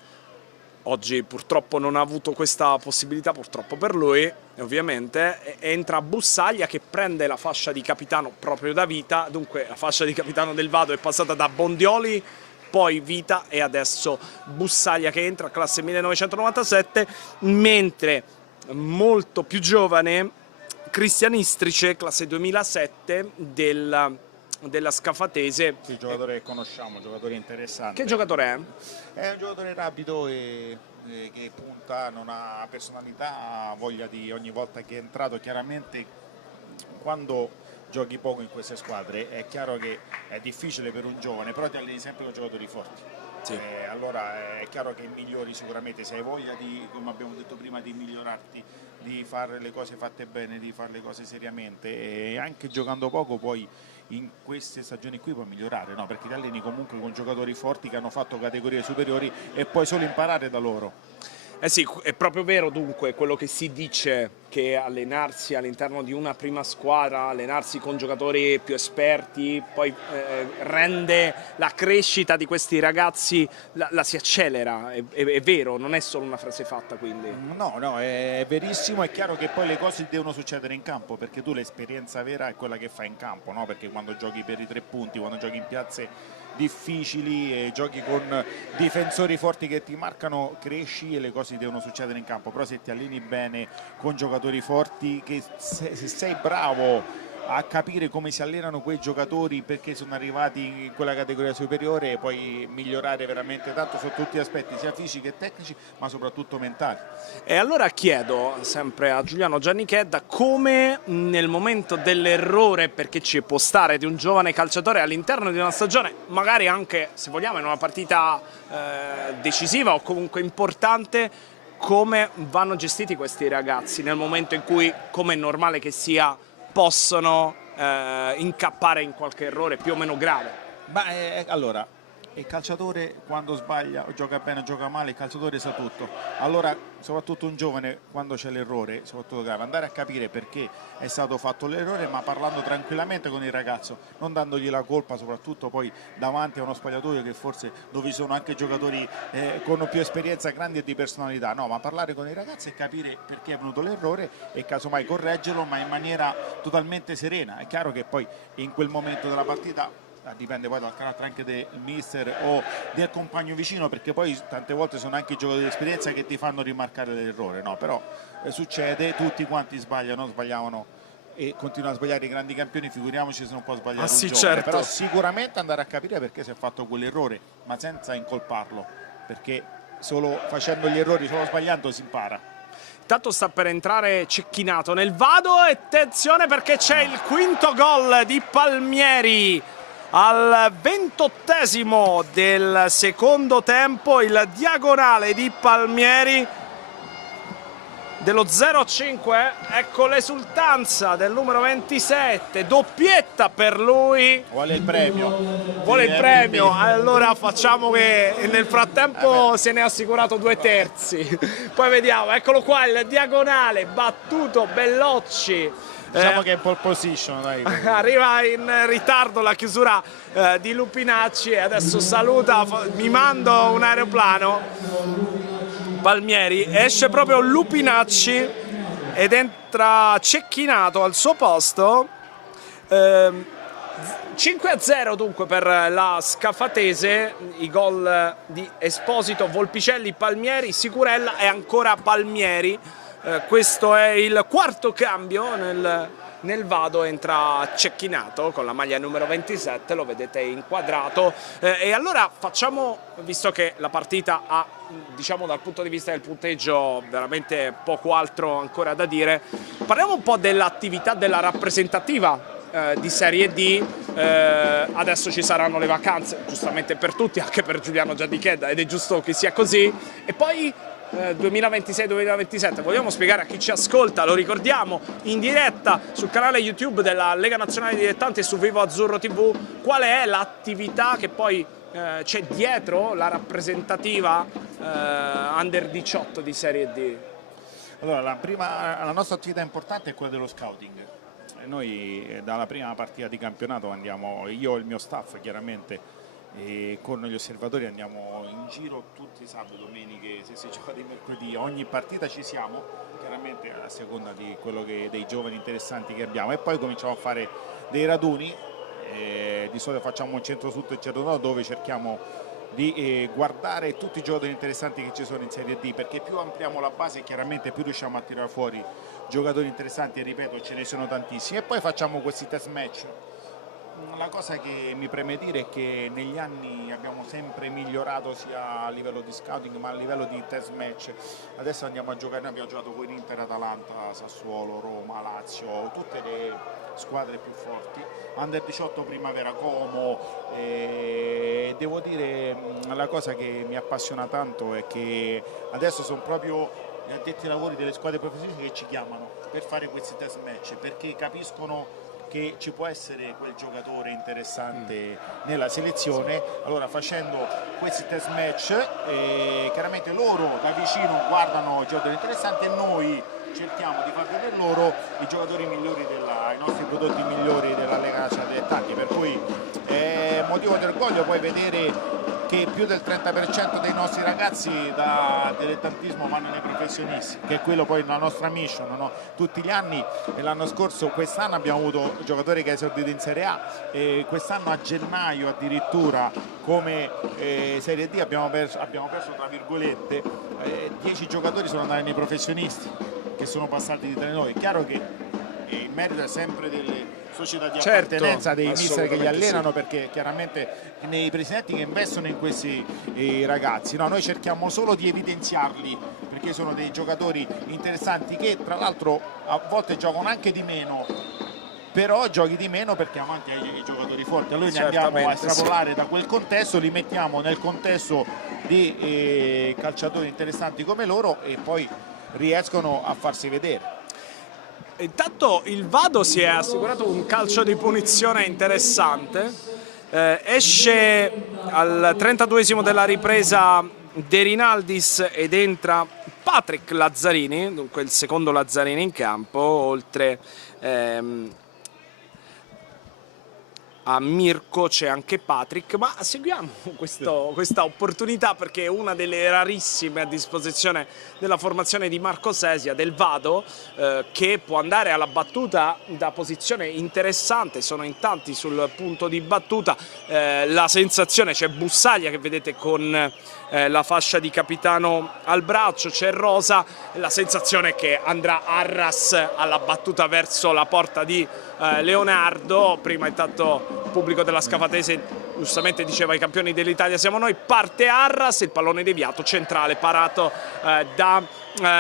Oggi purtroppo non ha avuto questa possibilità, purtroppo per lui, ovviamente. Entra Bussaglia che prende la fascia di capitano proprio da Vita, dunque la fascia di capitano del Vado è passata da Bondioli, poi Vita e adesso Bussaglia che entra, classe 1997, mentre molto più giovane Cristian Istrice, classe 2007 della Scafatese. Sì, giocatore che conosciamo, giocatore interessante. Che giocatore è? È un giocatore rapido e che punta, non ha personalità, ha voglia di ogni volta che è entrato. Chiaramente quando giochi poco in queste squadre è chiaro che è difficile per un giovane, però ti alleni sempre con giocatori forti. Sì. Allora è chiaro che migliori sicuramente se hai voglia di, come abbiamo detto prima, di migliorarti, di fare le cose fatte bene, di fare le cose seriamente, e anche giocando poco poi in queste stagioni qui puoi migliorare, no? Perché ti alleni comunque con giocatori forti che hanno fatto categorie superiori e puoi solo imparare da loro. Eh sì, è proprio vero dunque quello che si dice, che allenarsi all'interno di una prima squadra, allenarsi con giocatori più esperti, poi rende la crescita di questi ragazzi, la si accelera, è vero, non è solo una frase fatta quindi. No, è verissimo, è chiaro che poi le cose devono succedere in campo, perché tu l'esperienza vera è quella che fai in campo, no? Perché quando giochi per i 3 punti, quando giochi in piazze difficili e giochi con difensori forti che ti marcano, cresci e le cose devono succedere in campo. Però se ti alleni bene con giocatori forti, che se sei bravo a capire come si allenano quei giocatori perché sono arrivati in quella categoria superiore, puoi migliorare veramente tanto sotto tutti gli aspetti, sia fisici che tecnici, ma soprattutto mentali. E allora chiedo sempre a Giuliano Giannichedda come nel momento dell'errore, perché ci può stare, di un giovane calciatore all'interno di una stagione, magari anche se vogliamo in una partita decisiva o comunque importante, come vanno gestiti questi ragazzi nel momento in cui, come è normale che sia, possono incappare in qualche errore più o meno grave? Allora, il calciatore quando sbaglia o gioca bene o gioca male, il calciatore sa tutto. Allora, soprattutto un giovane, quando c'è l'errore, soprattutto grave, andare a capire perché è stato fatto l'errore, ma parlando tranquillamente con il ragazzo, non dandogli la colpa, soprattutto poi davanti a uno spogliatoio che forse dove ci sono anche giocatori con più esperienza, grandi e di personalità. No, ma parlare con i ragazzi e capire perché è venuto l'errore e casomai correggerlo, ma in maniera totalmente serena. È chiaro che poi in quel momento della partita dipende poi dal carattere anche del mister o del compagno vicino, perché poi tante volte sono anche i giocatori di esperienza che ti fanno rimarcare l'errore, no? Però succede, tutti quanti sbagliavano e continuano a sbagliare i grandi campioni, figuriamoci se non può sbagliare un giovane. Certo. Però sicuramente andare a capire perché si è fatto quell'errore, ma senza incolparlo, perché solo facendo gli errori, solo sbagliando si impara. Intanto sta per entrare Cecchinato nel vado e attenzione perché c'è il quinto gol di Palmieri. Al 28esimo del secondo tempo, il diagonale di Palmieri dello 0-5, ecco l'esultanza del numero 27, doppietta per lui. Vuole il premio. Vuole il premio, allora facciamo che nel frattempo se ne è assicurato 2/3. Poi vediamo, eccolo qua il diagonale, battuto Bellocci Diciamo che è in pole position, dai. Arriva in ritardo la chiusura di Lupinacci e adesso saluta mimando un aeroplano Palmieri. Esce proprio Lupinacci ed entra Cecchinato al suo posto. 5-0 dunque per la Scafatese, i gol di Esposito, Volpicelli, Palmieri, Sicurella e ancora Palmieri. Questo è il quarto cambio nel vado, entra Cecchinato con la maglia numero 27, lo vedete inquadrato. E allora facciamo, visto che la partita ha, diciamo dal punto di vista del punteggio, veramente poco altro ancora da dire, parliamo un po' dell'attività della rappresentativa di Serie D. Adesso ci saranno le vacanze, giustamente per tutti, anche per Giuliano Giannichedda, ed è giusto che sia così. E poi 2026-2027, vogliamo spiegare a chi ci ascolta, lo ricordiamo, in diretta sul canale YouTube della Lega Nazionale Dilettanti e su Vivo Azzurro TV, qual è l'attività che poi c'è dietro la rappresentativa Under 18 di Serie D? Allora, la nostra attività importante è quella dello scouting. Noi dalla prima partita di campionato andiamo, io e il mio staff chiaramente, e con gli osservatori andiamo in giro tutti i sabati, domeniche, se si gioca di mercoledì, ogni partita ci siamo, chiaramente a seconda di quello dei giovani interessanti che abbiamo, e poi cominciamo a fare dei raduni, di solito facciamo un centro sud e un centro nord dove cerchiamo di guardare tutti i giocatori interessanti che ci sono in Serie D, perché più ampliamo la base chiaramente più riusciamo a tirare fuori giocatori interessanti, e ripeto ce ne sono tantissimi, e poi facciamo questi test match. La cosa che mi preme dire è che negli anni abbiamo sempre migliorato sia a livello di scouting ma a livello di test match. Adesso andiamo a giocare, noi abbiamo giocato con Inter, Atalanta, Sassuolo, Roma, Lazio, tutte le squadre più forti, Under 18 Primavera, Como, devo dire la cosa che mi appassiona tanto è che adesso sono proprio gli addetti ai lavori delle squadre professionistiche che ci chiamano per fare questi test match, perché capiscono che ci può essere quel giocatore interessante nella selezione. Allora facendo questi test match chiaramente loro da vicino guardano i giocatori interessanti e noi cerchiamo di far vedere loro i giocatori migliori i nostri prodotti migliori della Lega Nazionale Dilettanti, per cui è motivo di orgoglio poi vedere che più del 30% dei nostri ragazzi da dilettantismo vanno nei professionisti, che è quello poi la nostra mission, no? Tutti gli anni, e l'anno scorso, quest'anno abbiamo avuto giocatori che esordito in Serie A, e quest'anno a gennaio addirittura come Serie D abbiamo perso tra virgolette 10 giocatori sono andati nei professionisti che sono passati di tra noi. È chiaro che il merito è sempre delle società di appartenenza, dei mister che li allenano, perché chiaramente nei presidenti che investono in questi ragazzi, no, noi cerchiamo solo di evidenziarli perché sono dei giocatori interessanti che tra l'altro a volte giocano anche di meno, però giochi di meno perché avanti hai i giocatori forti, allora li andiamo a estrapolare da quel contesto, li mettiamo nel contesto di calciatori interessanti come loro e poi riescono a farsi vedere. Intanto il Vado si è assicurato un calcio di punizione interessante, esce al 32esimo della ripresa De Rinaldis ed entra Patrick Lazzarini, dunque il secondo Lazzarini in campo, oltre a Mirko c'è anche Patrick, ma seguiamo questa opportunità perché è una delle rarissime a disposizione della formazione di Marco Sesia, del Vado, che può andare alla battuta da posizione interessante, sono in tanti sul punto di battuta, la sensazione, c'è Bussaglia che vedete con la fascia di capitano al braccio, c'è Rosa, la sensazione è che andrà Arras alla battuta verso la porta di Leonardo. Prima intanto il pubblico della Scafatese giustamente diceva i campioni dell'Italia siamo noi, parte Arras, il pallone deviato centrale parato da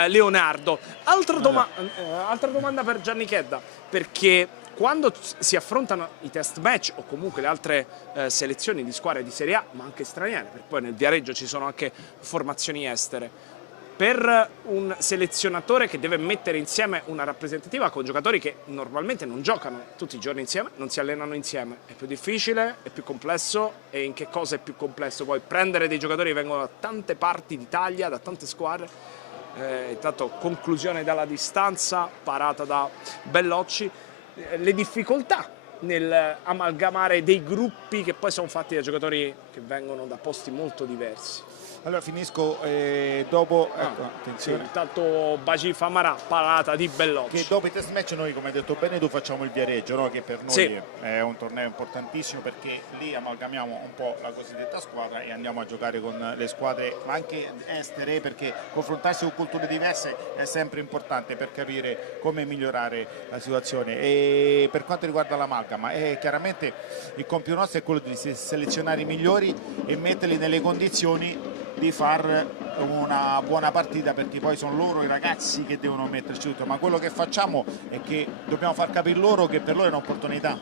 Leonardo. Altra domanda per Giannichedda, perché quando si affrontano i test match o comunque le altre selezioni di squadre di Serie A, ma anche straniere, perché poi nel Viareggio ci sono anche formazioni estere, per un selezionatore che deve mettere insieme una rappresentativa con giocatori che normalmente non giocano tutti i giorni insieme, non si allenano insieme, è più difficile, è più complesso? E in che cosa è più complesso? Poi prendere dei giocatori che vengono da tante parti d'Italia, da tante squadre? intanto conclusione dalla distanza, parata da Bellocci. Le difficoltà nel amalgamare dei gruppi che poi sono fatti da giocatori che vengono da posti molto diversi. Allora finisco dopo, ecco, attenzione. Sì, intanto Baci Famara, parata di Bellocci. Che dopo i test match noi, come hai detto bene tu, facciamo il Viareggio, no? Che per noi sì, è un torneo importantissimo, perché lì amalgamiamo un po' la cosiddetta squadra e andiamo a giocare con le squadre, ma anche estere, perché confrontarsi con culture diverse è sempre importante per capire come migliorare la situazione. E per quanto riguarda l'amalgama, chiaramente il compito nostro è quello di selezionare i migliori e metterli nelle condizioni di far una buona partita, perché poi sono loro i ragazzi che devono metterci tutto, ma quello che facciamo è che dobbiamo far capire loro che per loro è un'opportunità,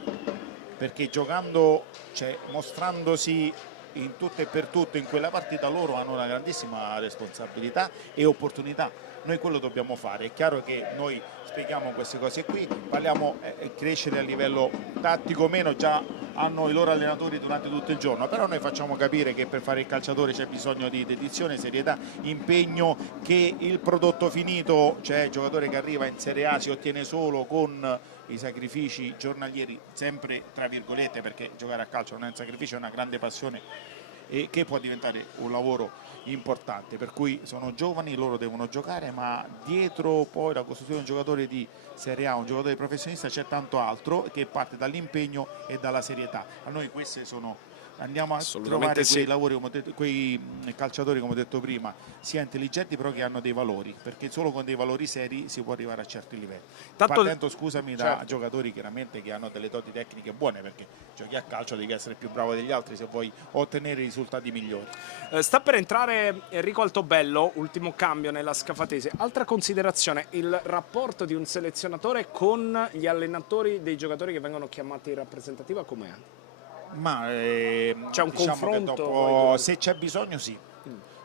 perché giocando, cioè mostrandosi in tutto e per tutto in quella partita, loro hanno una grandissima responsabilità e opportunità. Noi quello dobbiamo fare. È chiaro che noi spieghiamo queste cose qui, parliamo crescere a livello tattico meno, già hanno i loro allenatori durante tutto il giorno, però noi facciamo capire che per fare il calciatore c'è bisogno di dedizione, serietà, impegno, che il prodotto finito, cioè il giocatore che arriva in Serie A, si ottiene solo con i sacrifici giornalieri, sempre tra virgolette, perché giocare a calcio non è un sacrificio, è una grande passione e che può diventare un lavoro importante, per cui sono giovani, loro devono giocare, ma dietro poi la costruzione di un giocatore di Serie A, un giocatore professionista, c'è tanto altro che parte dall'impegno e dalla serietà. A noi queste sono, andiamo a trovare quei lavori, quei calciatori, come ho detto prima, sia intelligenti però che hanno dei valori, perché solo con dei valori seri si può arrivare a certi livelli. Partendo, scusami, da giocatori chiaramente che hanno delle doti tecniche buone, perché giochi a calcio devi essere più bravo degli altri se vuoi ottenere risultati migliori. Sta per entrare Enrico Altobello, ultimo cambio nella Scafatese. Altra considerazione, il rapporto di un selezionatore con gli allenatori dei giocatori che vengono chiamati in rappresentativa com'è? Ma c'è un diciamo confronto? Che dopo, se c'è bisogno sì.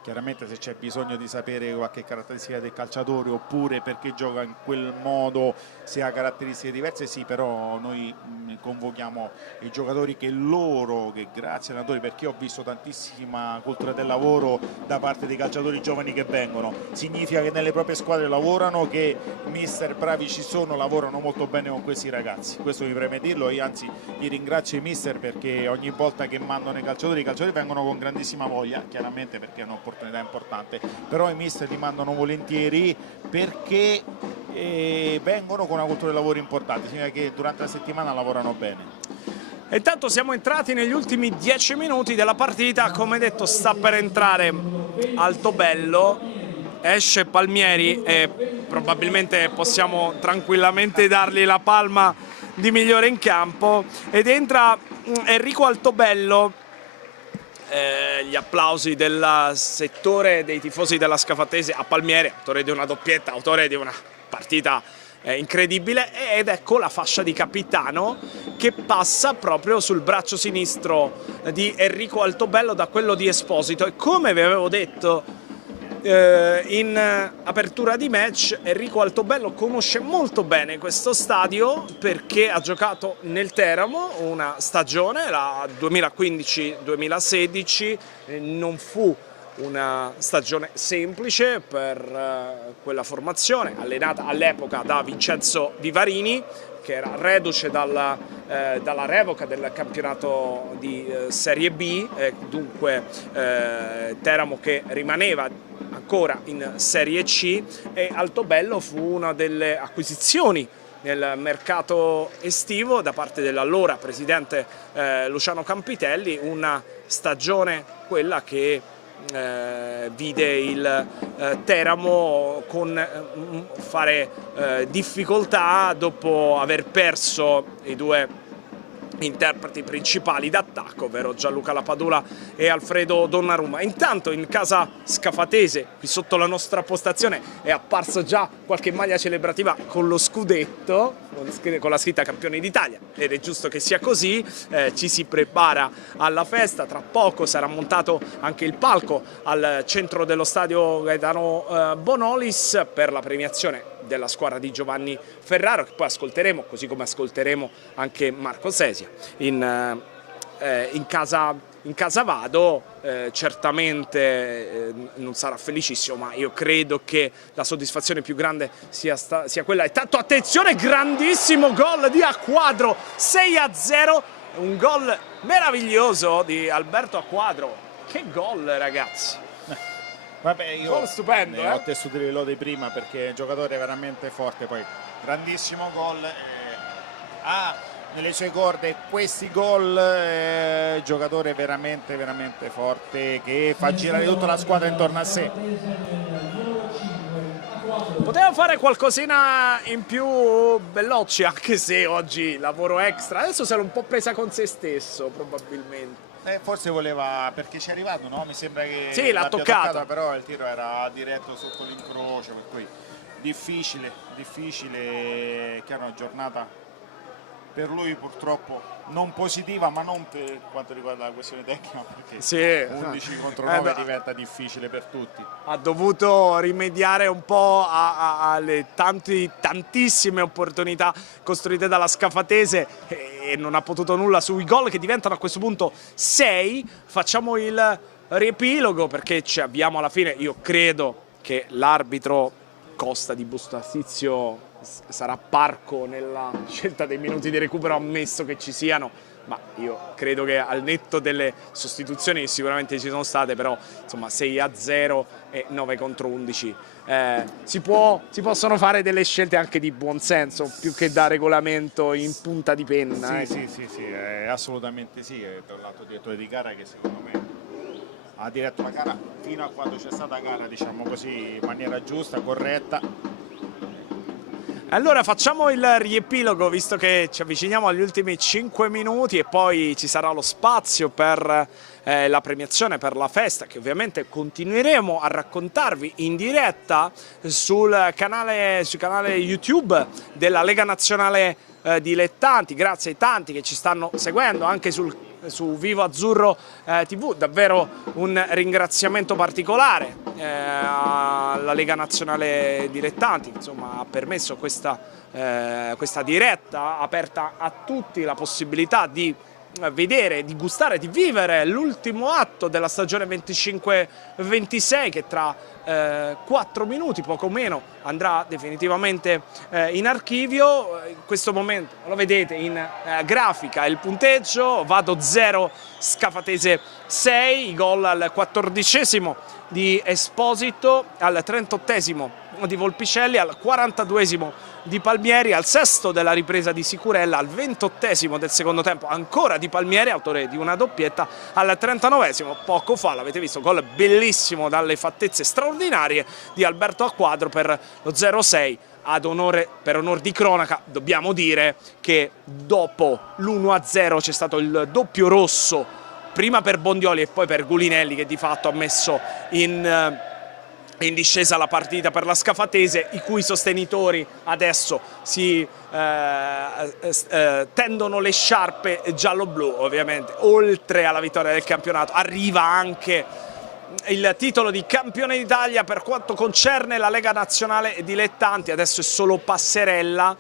Chiaramente se c'è bisogno di sapere qualche caratteristica del calciatore oppure perché gioca in quel modo, se ha caratteristiche diverse, sì, però noi convochiamo i giocatori che grazie ai allenatori, perché ho visto tantissima cultura del lavoro da parte dei calciatori giovani che vengono, significa che nelle proprie squadre lavorano, che mister bravi ci sono, lavorano molto bene con questi ragazzi, questo mi preme dirlo. Io anzi gli ringrazio i mister, perché ogni volta che mandano i calciatori vengono con grandissima voglia, chiaramente perché è un'opportunità importante, però i mister li mandano volentieri perché vengono con una cultura del lavoro importante, significa che durante la settimana lavorano bene. E intanto siamo entrati negli ultimi 10 minuti della partita, come detto sta per entrare Altobello, esce Palmieri e probabilmente possiamo tranquillamente dargli la palma di migliore in campo, ed entra Enrico Altobello. Gli applausi del settore dei tifosi della Scafatese a Palmieri, autore di una doppietta, autore di una partita incredibile, ed ecco la fascia di capitano che passa proprio sul braccio sinistro di Enrico Altobello da quello di Esposito. E come vi avevo detto in apertura di match, Enrico Altobello conosce molto bene questo stadio perché ha giocato nel Teramo una stagione, la 2015-2016, non fu una stagione semplice per quella formazione allenata all'epoca da Vincenzo Vivarini, che era reduce dalla revoca del campionato di Serie B, dunque Teramo che rimaneva ancora in Serie C, e Altobello fu una delle acquisizioni nel mercato estivo da parte dell'allora presidente Luciano Campitelli, una stagione quella che vide il Teramo fare difficoltà dopo aver perso i due interpreti principali d'attacco, ovvero Gianluca Lapadula e Alfredo Donnarumma. Intanto in casa scafatese, qui sotto la nostra postazione, è apparso già qualche maglia celebrativa con lo scudetto, con la scritta Campioni d'Italia, ed è giusto che sia così. Ci si prepara alla festa, tra poco sarà montato anche il palco al centro dello stadio Gaetano Bonolis per la premiazione della squadra di Giovanni Ferraro, che poi ascolteremo, così come ascolteremo anche Marco Sesia in casa in casa Vado, certamente non sarà felicissimo, ma io credo che la soddisfazione più grande sia quella. E tanto attenzione, grandissimo gol di Acquadro, 6-0, un gol meraviglioso di Alberto Acquadro. Che gol, ragazzi! Vabbè, io Gol stupendo, ho tessuto le lodi prima perché è un giocatore veramente forte, poi grandissimo gol, ha nelle sue corde questi gol, giocatore veramente veramente forte che fa girare tutta la squadra intorno a sé. Poteva fare qualcosina in più Bellocci, anche se oggi lavoro extra, adesso se l'è un po' presa con se stesso probabilmente. Forse voleva, perché ci è arrivato, no? Mi sembra che sì, l'ha toccata, però il tiro era diretto sotto l'incrocio, per cui difficile, che è una giornata per lui purtroppo non positiva, ma non per quanto riguarda la questione tecnica, perché sì. 11 contro 9 diventa difficile per tutti. Ha dovuto rimediare un po' alle tantissime opportunità costruite dalla Scafatese e non ha potuto nulla sui gol che diventano a questo punto 6. Facciamo il riepilogo perché ci abbiamo alla fine. Io credo che l'arbitro Costa di Bustasizio sarà parco nella scelta dei minuti di recupero, ammesso che ci siano, ma io credo che al netto delle sostituzioni che sicuramente ci sono state, però insomma 6-0 e 9 contro 11 si possono fare delle scelte anche di buonsenso più che da regolamento in punta di penna. Sì, assolutamente sì, tra l'altro direttore di gara che secondo me ha diretto la gara fino a quando c'è stata gara, diciamo così, in maniera giusta, corretta. Allora facciamo il riepilogo, visto che ci avviciniamo agli ultimi 5 minuti e poi ci sarà lo spazio per la premiazione, per la festa, che ovviamente continueremo a raccontarvi in diretta sul canale YouTube della Lega Nazionale Dilettanti. Grazie ai tanti che ci stanno seguendo anche su Vivo Azzurro TV, davvero un ringraziamento particolare alla Lega Nazionale Dilettanti, insomma ha permesso questa diretta aperta a tutti la possibilità di vedere, di gustare, di vivere l'ultimo atto della stagione 25-26 che tra 4 minuti, poco meno, andrà definitivamente in archivio. In questo momento lo vedete in grafica il punteggio: Vado 0, Scafatese 6, i gol al 14° di Esposito, al 38° di Volpicelli, al 42° di Palmieri, al 6° della ripresa di Sicurella, al 28° del secondo tempo ancora di Palmieri, autore di una doppietta, al 39° poco fa, l'avete visto, gol bellissimo dalle fattezze straordinarie di Alberto Acquadro per lo 0-6. Per onor di cronaca dobbiamo dire che dopo l'1-0 c'è stato il doppio rosso, prima per Bondioli e poi per Gulinelli, che di fatto ha messo in discesa la partita per la Scafatese, i cui sostenitori adesso si tendono le sciarpe giallo-blu. Ovviamente oltre alla vittoria del campionato arriva anche il titolo di campione d'Italia per quanto concerne la Lega Nazionale Dilettanti. Adesso è solo passerella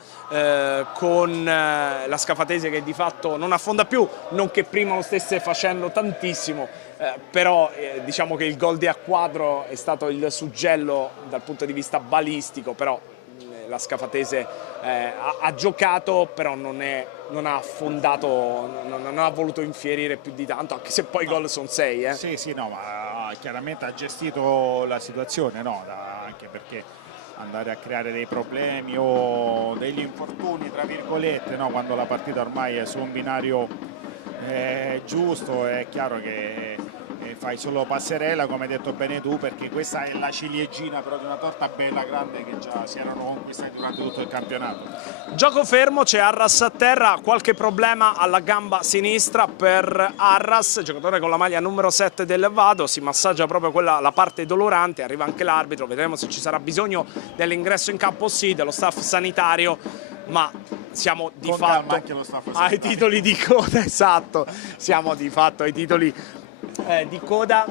con la Scafatese che di fatto non affonda più, non che prima lo stesse facendo tantissimo, però diciamo che il gol di Acquadro è stato il suggello dal punto di vista balistico. Però la Scafatese ha giocato, però non ha affondato, non ha voluto infierire più di tanto, anche se poi i gol sono 6. Sì, no, ma chiaramente ha gestito la situazione, no? Anche perché andare a creare dei problemi o degli infortuni, tra virgolette, no? Quando la partita ormai è su un binario giusto, è chiaro che fai solo passerella, come hai detto bene tu, perché questa è la ciliegina però di una torta bella grande che già si erano conquistati durante tutto il campionato. Gioco fermo, c'è Arras a terra, qualche problema alla gamba sinistra per Arras, giocatore con la maglia numero 7 del Vado, si massaggia proprio la parte dolorante, arriva anche l'arbitro, vedremo se ci sarà bisogno dell'ingresso in campo, sì, dello staff sanitario, ma siamo di fatto ai titoli di coda, esatto, siamo di fatto ai titoli di coda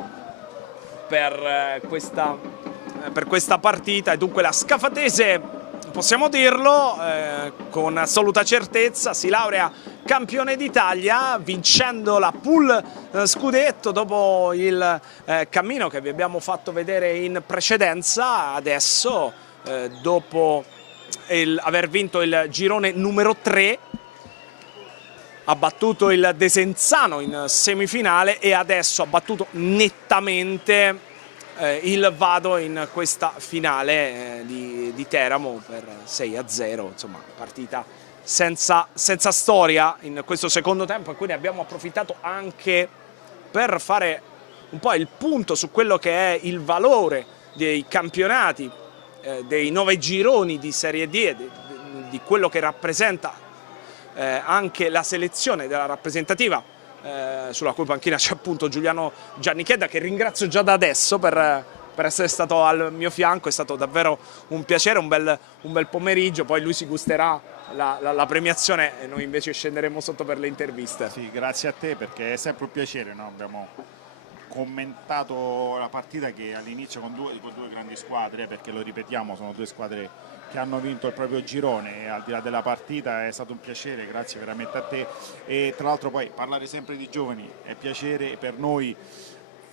per questa partita, e dunque la Scafatese, possiamo dirlo con assoluta certezza, si laurea campione d'Italia, vincendo la pool scudetto dopo il cammino che vi abbiamo fatto vedere in precedenza. Adesso, dopo aver vinto il girone numero 3, ha battuto il Desenzano in semifinale e adesso ha battuto nettamente il Vado in questa finale di Teramo per 6-0, insomma partita senza storia in questo secondo tempo, e quindi abbiamo approfittato anche per fare un po' il punto su quello che è il valore dei campionati, dei 9 gironi di Serie D e di quello che rappresenta anche la selezione della rappresentativa, sulla cui panchina c'è appunto Giuliano Giannichedda, che ringrazio già da adesso per essere stato al mio fianco. È stato davvero un piacere, un bel pomeriggio. Poi lui si gusterà la premiazione e noi invece scenderemo sotto per le interviste. Sì, grazie a te, perché è sempre un piacere, no? Abbiamo commentato la partita che all'inizio con due grandi squadre, perché lo ripetiamo, sono 2 squadre che hanno vinto il proprio girone, e al di là della partita è stato un piacere, grazie veramente a te. E tra l'altro poi parlare sempre di giovani è piacere per noi,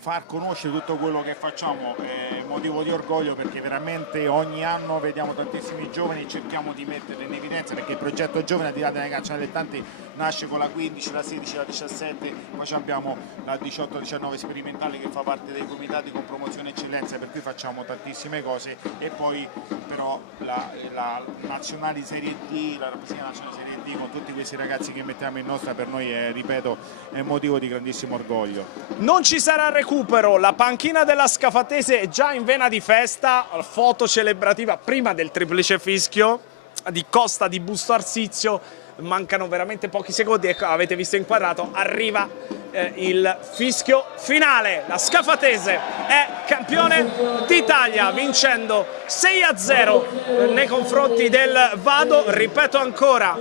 far conoscere tutto quello che facciamo è motivo di orgoglio, perché veramente ogni anno vediamo tantissimi giovani e cerchiamo di metterli in evidenza, perché il progetto giovane, al di là delle nazionali dilettanti, nasce con la 15, la 16, la 17, poi abbiamo la 18-19 sperimentale che fa parte dei comitati con promozione eccellenza, per cui facciamo tantissime cose. E poi però la nazionale Serie D, la rappresentazione nazionale Serie D, con tutti questi ragazzi che mettiamo in nostra, per noi è, ripeto, è motivo di grandissimo orgoglio. Non ci sarà recupero, la panchina della Scafatese è già in vena di festa, foto celebrativa prima del triplice fischio di Costa, di Busto Arsizio. Mancano veramente pochi secondi, ecco, avete visto inquadrato, arriva il fischio finale. La Scafatese è campione d'Italia, vincendo 6-0 nei confronti del Vado. Ripeto ancora,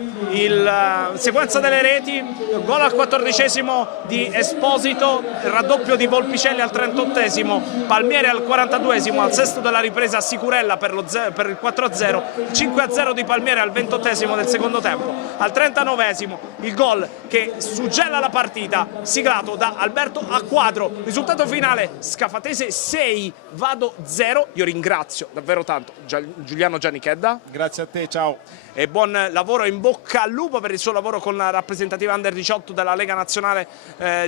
sequenza delle reti: gol al 14esimo di Esposito, raddoppio di Volpicelli al 38esimo, Palmieri al 42esimo, al sesto della ripresa Sicurella per il 4-0, 5-0 di Palmieri al 28esimo del secondo tempo. Al 39esimo il gol che suggella la partita, siglato da Alberto Acquadro. Risultato finale: Scafatese 6, Vado 0. Io ringrazio davvero tanto Giuliano Giannichedda. Grazie a te, ciao. E buon lavoro, in bocca al lupo per il suo lavoro con la rappresentativa Under 18 della Lega Nazionale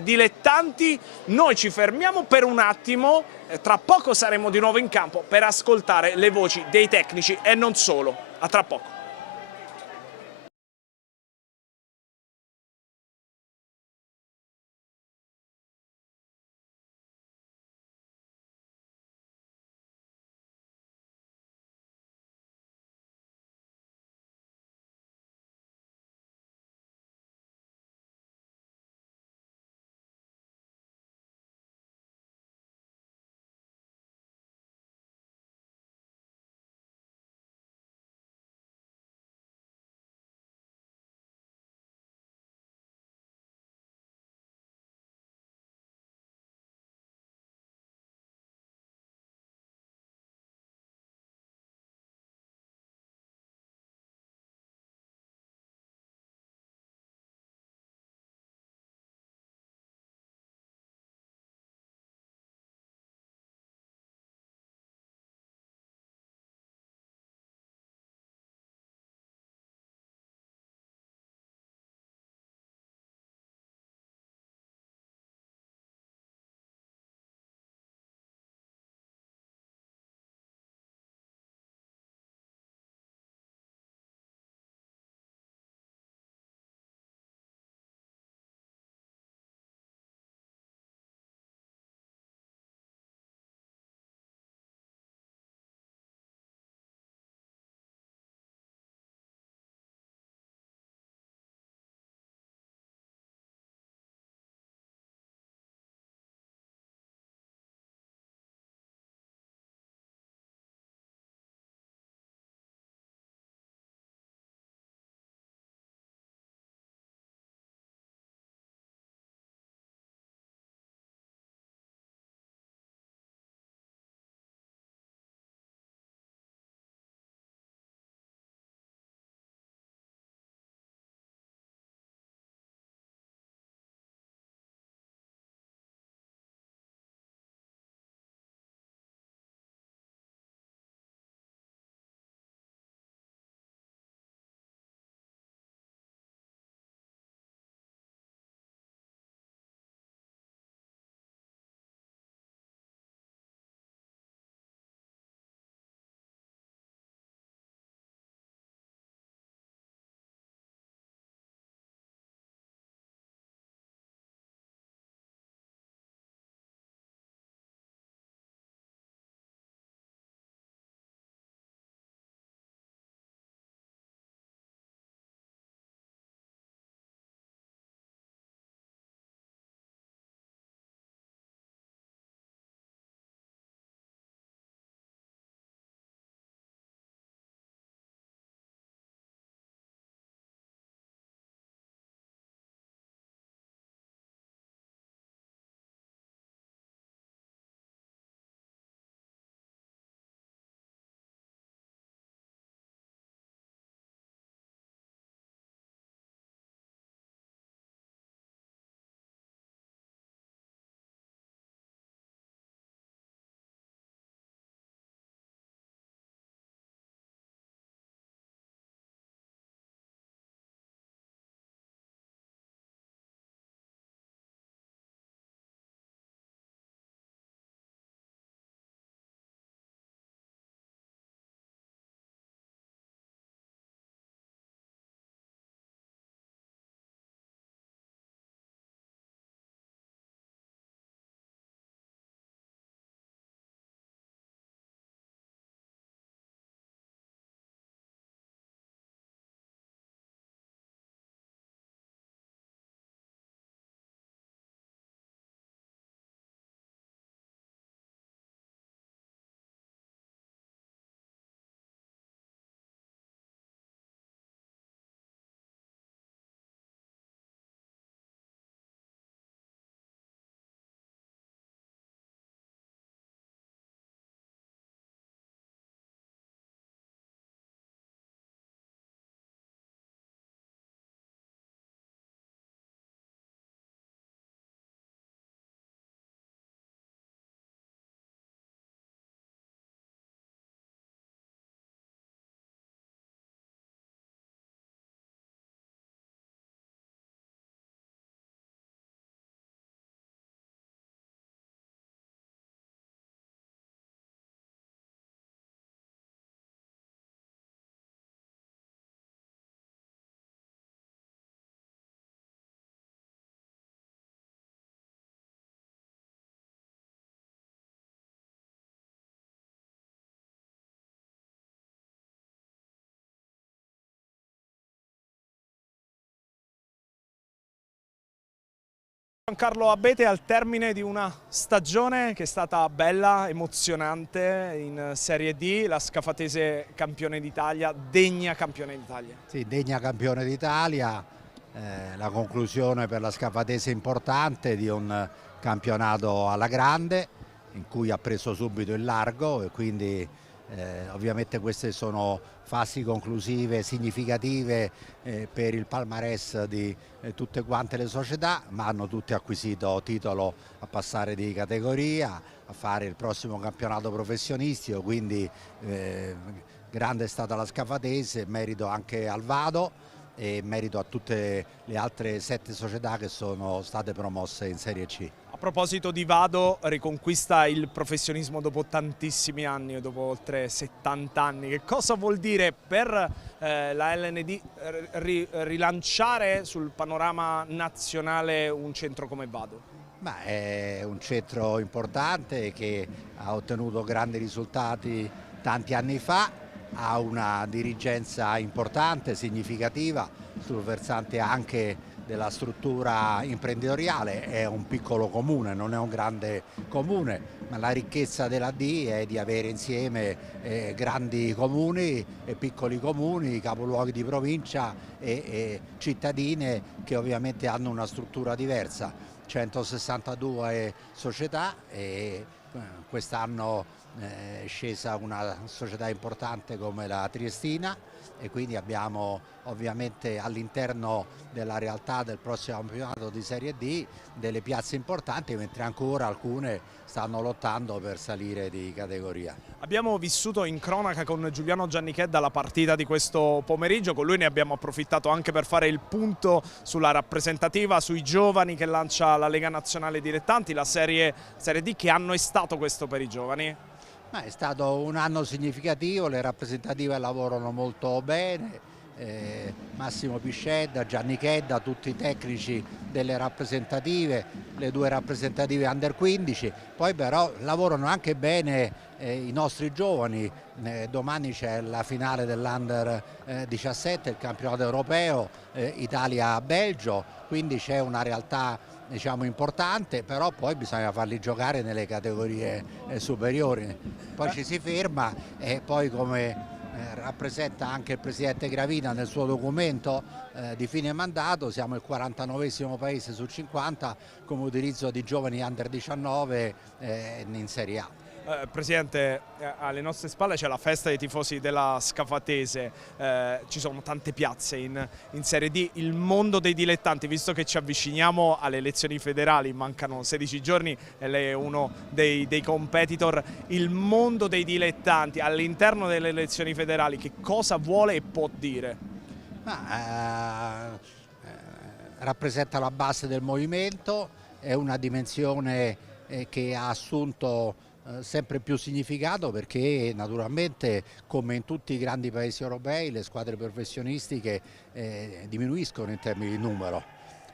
Dilettanti. Noi ci fermiamo per un attimo, tra poco saremo di nuovo in campo per ascoltare le voci dei tecnici e non solo. A tra poco. Giancarlo Abete, al termine di una stagione che è stata bella, emozionante in Serie D, la Scafatese campione d'Italia, degna campione d'Italia. Sì, degna campione d'Italia, la conclusione per la Scafatese importante di un campionato alla grande in cui ha preso subito il largo e quindi ovviamente queste sono fasi conclusive significative per il palmarès di tutte quante le società, ma hanno tutte acquisito titolo a passare di categoria, a fare il prossimo campionato professionistico, quindi grande è stata la Scafatese, merito anche al Vado e merito a tutte le altre 7 società che sono state promosse in Serie C. A proposito di Vado, riconquista il professionismo dopo tantissimi anni, dopo oltre 70 anni. Che cosa vuol dire per la LND rilanciare sul panorama nazionale un centro come Vado? Ma è un centro importante che ha ottenuto grandi risultati tanti anni fa, ha una dirigenza importante, significativa sul versante anche della struttura imprenditoriale. È un piccolo comune, non è un grande comune, ma la ricchezza della D è di avere insieme grandi comuni e piccoli comuni, capoluoghi di provincia e cittadine che ovviamente hanno una struttura diversa. 162 società e quest'anno è scesa una società importante come la Triestina e quindi abbiamo ovviamente all'interno della realtà del prossimo campionato di Serie D delle piazze importanti, mentre ancora alcune stanno lottando per salire di categoria. Abbiamo vissuto in cronaca con Giuliano Giannichedda la partita di questo pomeriggio, con lui ne abbiamo approfittato anche per fare il punto sulla rappresentativa, sui giovani che lancia la Lega Nazionale Dilettanti, la Serie D. Che anno è stato questo per i giovani? È stato un anno significativo, le rappresentative lavorano molto bene, Massimo Piscedda, Giannichedda, tutti i tecnici delle rappresentative, le 2 rappresentative under 15, poi però lavorano anche bene i nostri giovani. Domani c'è la finale dell'Under 17, il campionato europeo Italia-Belgio, quindi c'è una realtà importante, però poi bisogna farli giocare nelle categorie superiori, poi ci si ferma e poi come rappresenta anche il Presidente Gravina nel suo documento di fine mandato, siamo il 49esimo paese su 50 come utilizzo di giovani under 19 in Serie A. Presidente, alle nostre spalle c'è la festa dei tifosi della Scafatese, ci sono tante piazze in Serie D, il mondo dei dilettanti, visto che ci avviciniamo alle elezioni federali, mancano 16 giorni e lei è uno dei competitor, il mondo dei dilettanti all'interno delle elezioni federali che cosa vuole e può dire? Rappresenta la base del movimento, è una dimensione che ha assunto sempre più significato perché naturalmente come in tutti i grandi paesi europei le squadre professionistiche diminuiscono in termini di numero.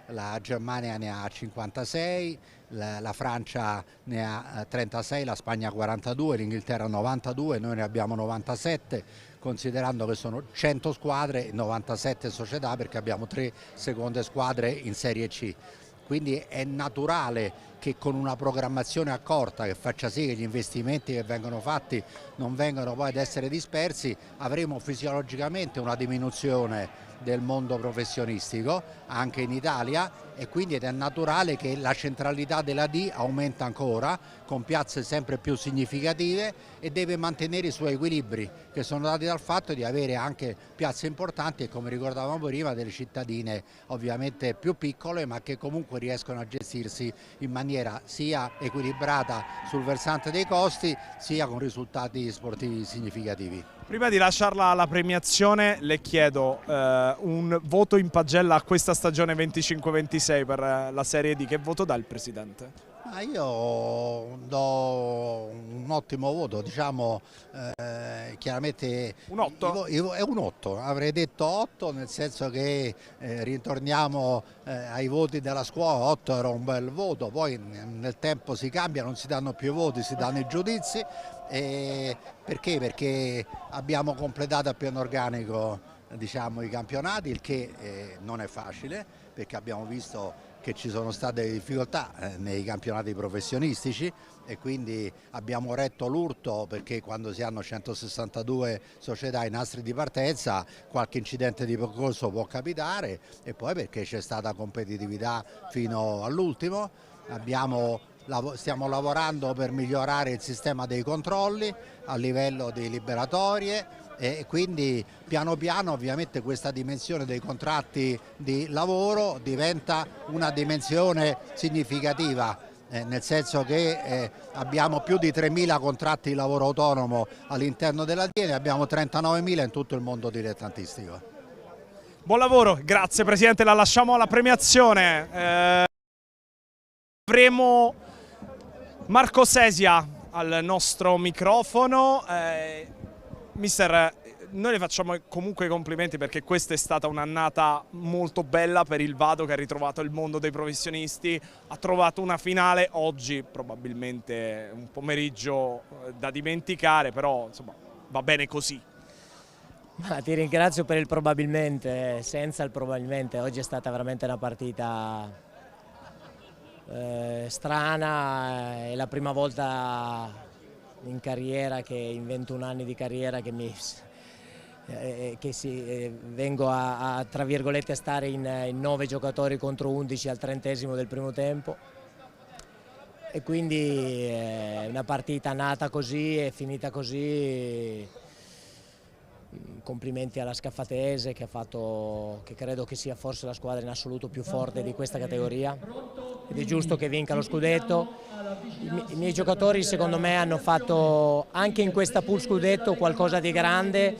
La Germania ne ha 56, la Francia ne ha 36, la Spagna 42, l'Inghilterra 92, noi ne abbiamo 97, considerando che sono 100 squadre e 97 società perché abbiamo 3 seconde squadre in Serie C. Quindi è naturale che con una programmazione accorta che faccia sì che gli investimenti che vengono fatti non vengano poi ad essere dispersi, avremo fisiologicamente una diminuzione del mondo professionistico anche in Italia e quindi ed è naturale che la centralità della D aumenta ancora con piazze sempre più significative e deve mantenere i suoi equilibri che sono dati dal fatto di avere anche piazze importanti e come ricordavamo prima delle cittadine ovviamente più piccole ma che comunque riescono a gestirsi in maniera sia equilibrata sul versante dei costi sia con risultati sportivi significativi. Prima di lasciarla alla premiazione le chiedo un voto in pagella a questa stagione 25-26 per la Serie D, che voto dà il Presidente? Io do un ottimo voto, chiaramente un 8? È un 8, avrei detto 8 nel senso che ritorniamo ai voti della scuola, 8 era un bel voto, poi nel tempo si cambia, non si danno più i voti, si danno i giudizi. Perché? Perché abbiamo completato a pieno organico i campionati, il che non è facile, perché abbiamo visto che ci sono state difficoltà nei campionati professionistici e quindi abbiamo retto l'urto, perché quando si hanno 162 società in nastri di partenza qualche incidente di percorso può capitare, e poi perché c'è stata competitività fino all'ultimo. Stiamo lavorando per migliorare il sistema dei controlli a livello di liberatorie, e quindi piano piano ovviamente questa dimensione dei contratti di lavoro diventa una dimensione significativa, nel senso che abbiamo più di 3.000 contratti di lavoro autonomo all'interno dell'azienda, abbiamo 39.000 in tutto il mondo dilettantistico. Buon lavoro, grazie Presidente, la lasciamo alla premiazione. Avremo Marco Sesia al nostro microfono. Mister, noi le facciamo comunque i complimenti, perché questa è stata un'annata molto bella per il Vado, che ha ritrovato il mondo dei professionisti, ha trovato una finale oggi, probabilmente un pomeriggio da dimenticare, però insomma va bene così. Ma ti ringrazio per il probabilmente, senza il probabilmente. Oggi è stata veramente una partita strana, è la prima volta in carriera, in 21 anni di carriera, che vengo a tra virgolette stare in 9 giocatori contro 11 al 30° del primo tempo, e quindi una partita nata così e finita così. Complimenti alla Scafatese, che credo che sia forse la squadra in assoluto più forte di questa categoria, ed è giusto che vinca lo scudetto. I miei giocatori secondo me hanno fatto anche in questa pool scudetto qualcosa di grande,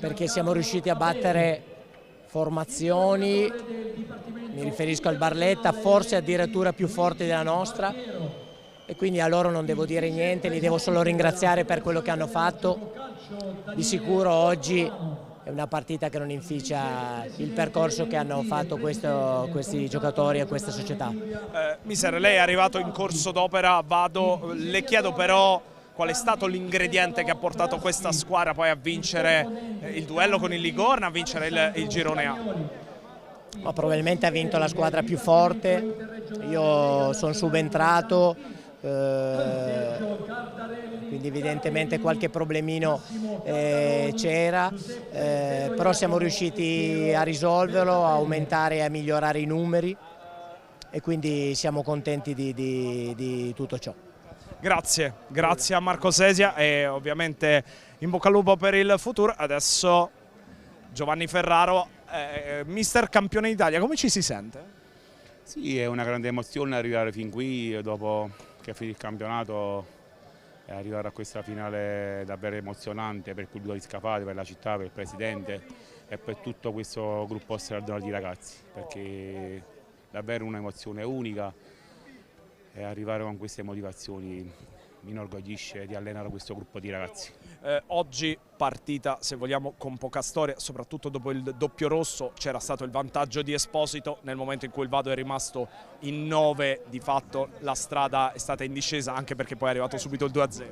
perché siamo riusciti a battere formazioni, mi riferisco al Barletta, forse addirittura più forti della nostra, e quindi a loro non devo dire niente, li devo solo ringraziare per quello che hanno fatto. Di sicuro oggi è una partita che non inficia il percorso che hanno fatto questi giocatori e questa società. Mister, lei è arrivato in corso d'opera a Vado, le chiedo però qual è stato l'ingrediente che ha portato questa squadra poi a vincere il duello con il Ligorna, a vincere il girone A? Ma probabilmente ha vinto la squadra più forte, io sono subentrato, quindi evidentemente qualche problemino c'era, però siamo riusciti a risolverlo, a aumentare e a migliorare i numeri, e quindi siamo contenti di tutto ciò. Grazie a Marco Sesia, e ovviamente in bocca al lupo per il futuro. Adesso Giovanni Ferraro, mister campione d'Italia, come ci si sente? Sì, è una grande emozione arrivare fin qui dopo che è finito il campionato, e arrivare a questa finale davvero emozionante per il pubblico di Scafati, per la città, per il presidente e per tutto questo gruppo straordinario di ragazzi, perché è davvero un'emozione unica, e arrivare con queste motivazioni mi inorgoglisce di allenare questo gruppo di ragazzi. Oggi partita, se vogliamo, con poca storia, soprattutto dopo il doppio rosso. C'era stato il vantaggio di Esposito, nel momento in cui il Vado è rimasto in 9 di fatto la strada è stata in discesa, anche perché poi è arrivato subito il 2-0.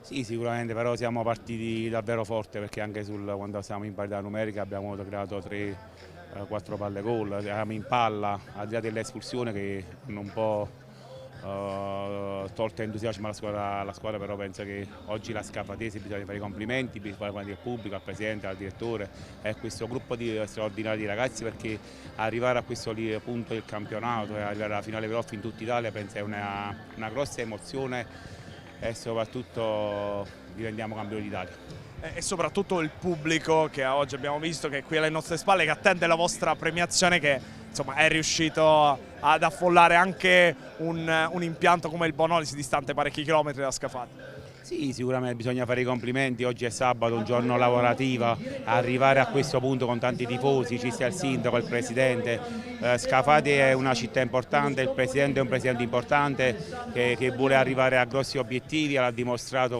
Sì, sicuramente, però siamo partiti davvero forte, perché anche quando siamo in parità numerica abbiamo creato 3-4 palle gol, eravamo in palla, al di là dell'espulsione che hanno un po' tolto entusiasmo alla squadra, però penso che oggi la Scafatese bisogna fare i complimenti, bisogna fare al pubblico, al presidente, al direttore e a questo gruppo straordinario di ragazzi, perché arrivare a questo punto del campionato e arrivare alla finale playoff in tutta Italia penso è una grossa emozione, e soprattutto diventiamo campioni d'Italia. E soprattutto il pubblico che oggi abbiamo visto, che è qui alle nostre spalle, che attende la vostra premiazione, che insomma è riuscito ad affollare anche un impianto come il Bonolis, distante parecchi chilometri da Scafati. Sì, sicuramente bisogna fare i complimenti, oggi è sabato, un giorno lavorativo, arrivare a questo punto con tanti tifosi, ci sia il sindaco, il presidente. Scafati è una città importante, il presidente è un presidente importante che vuole arrivare a grossi obiettivi, l'ha dimostrato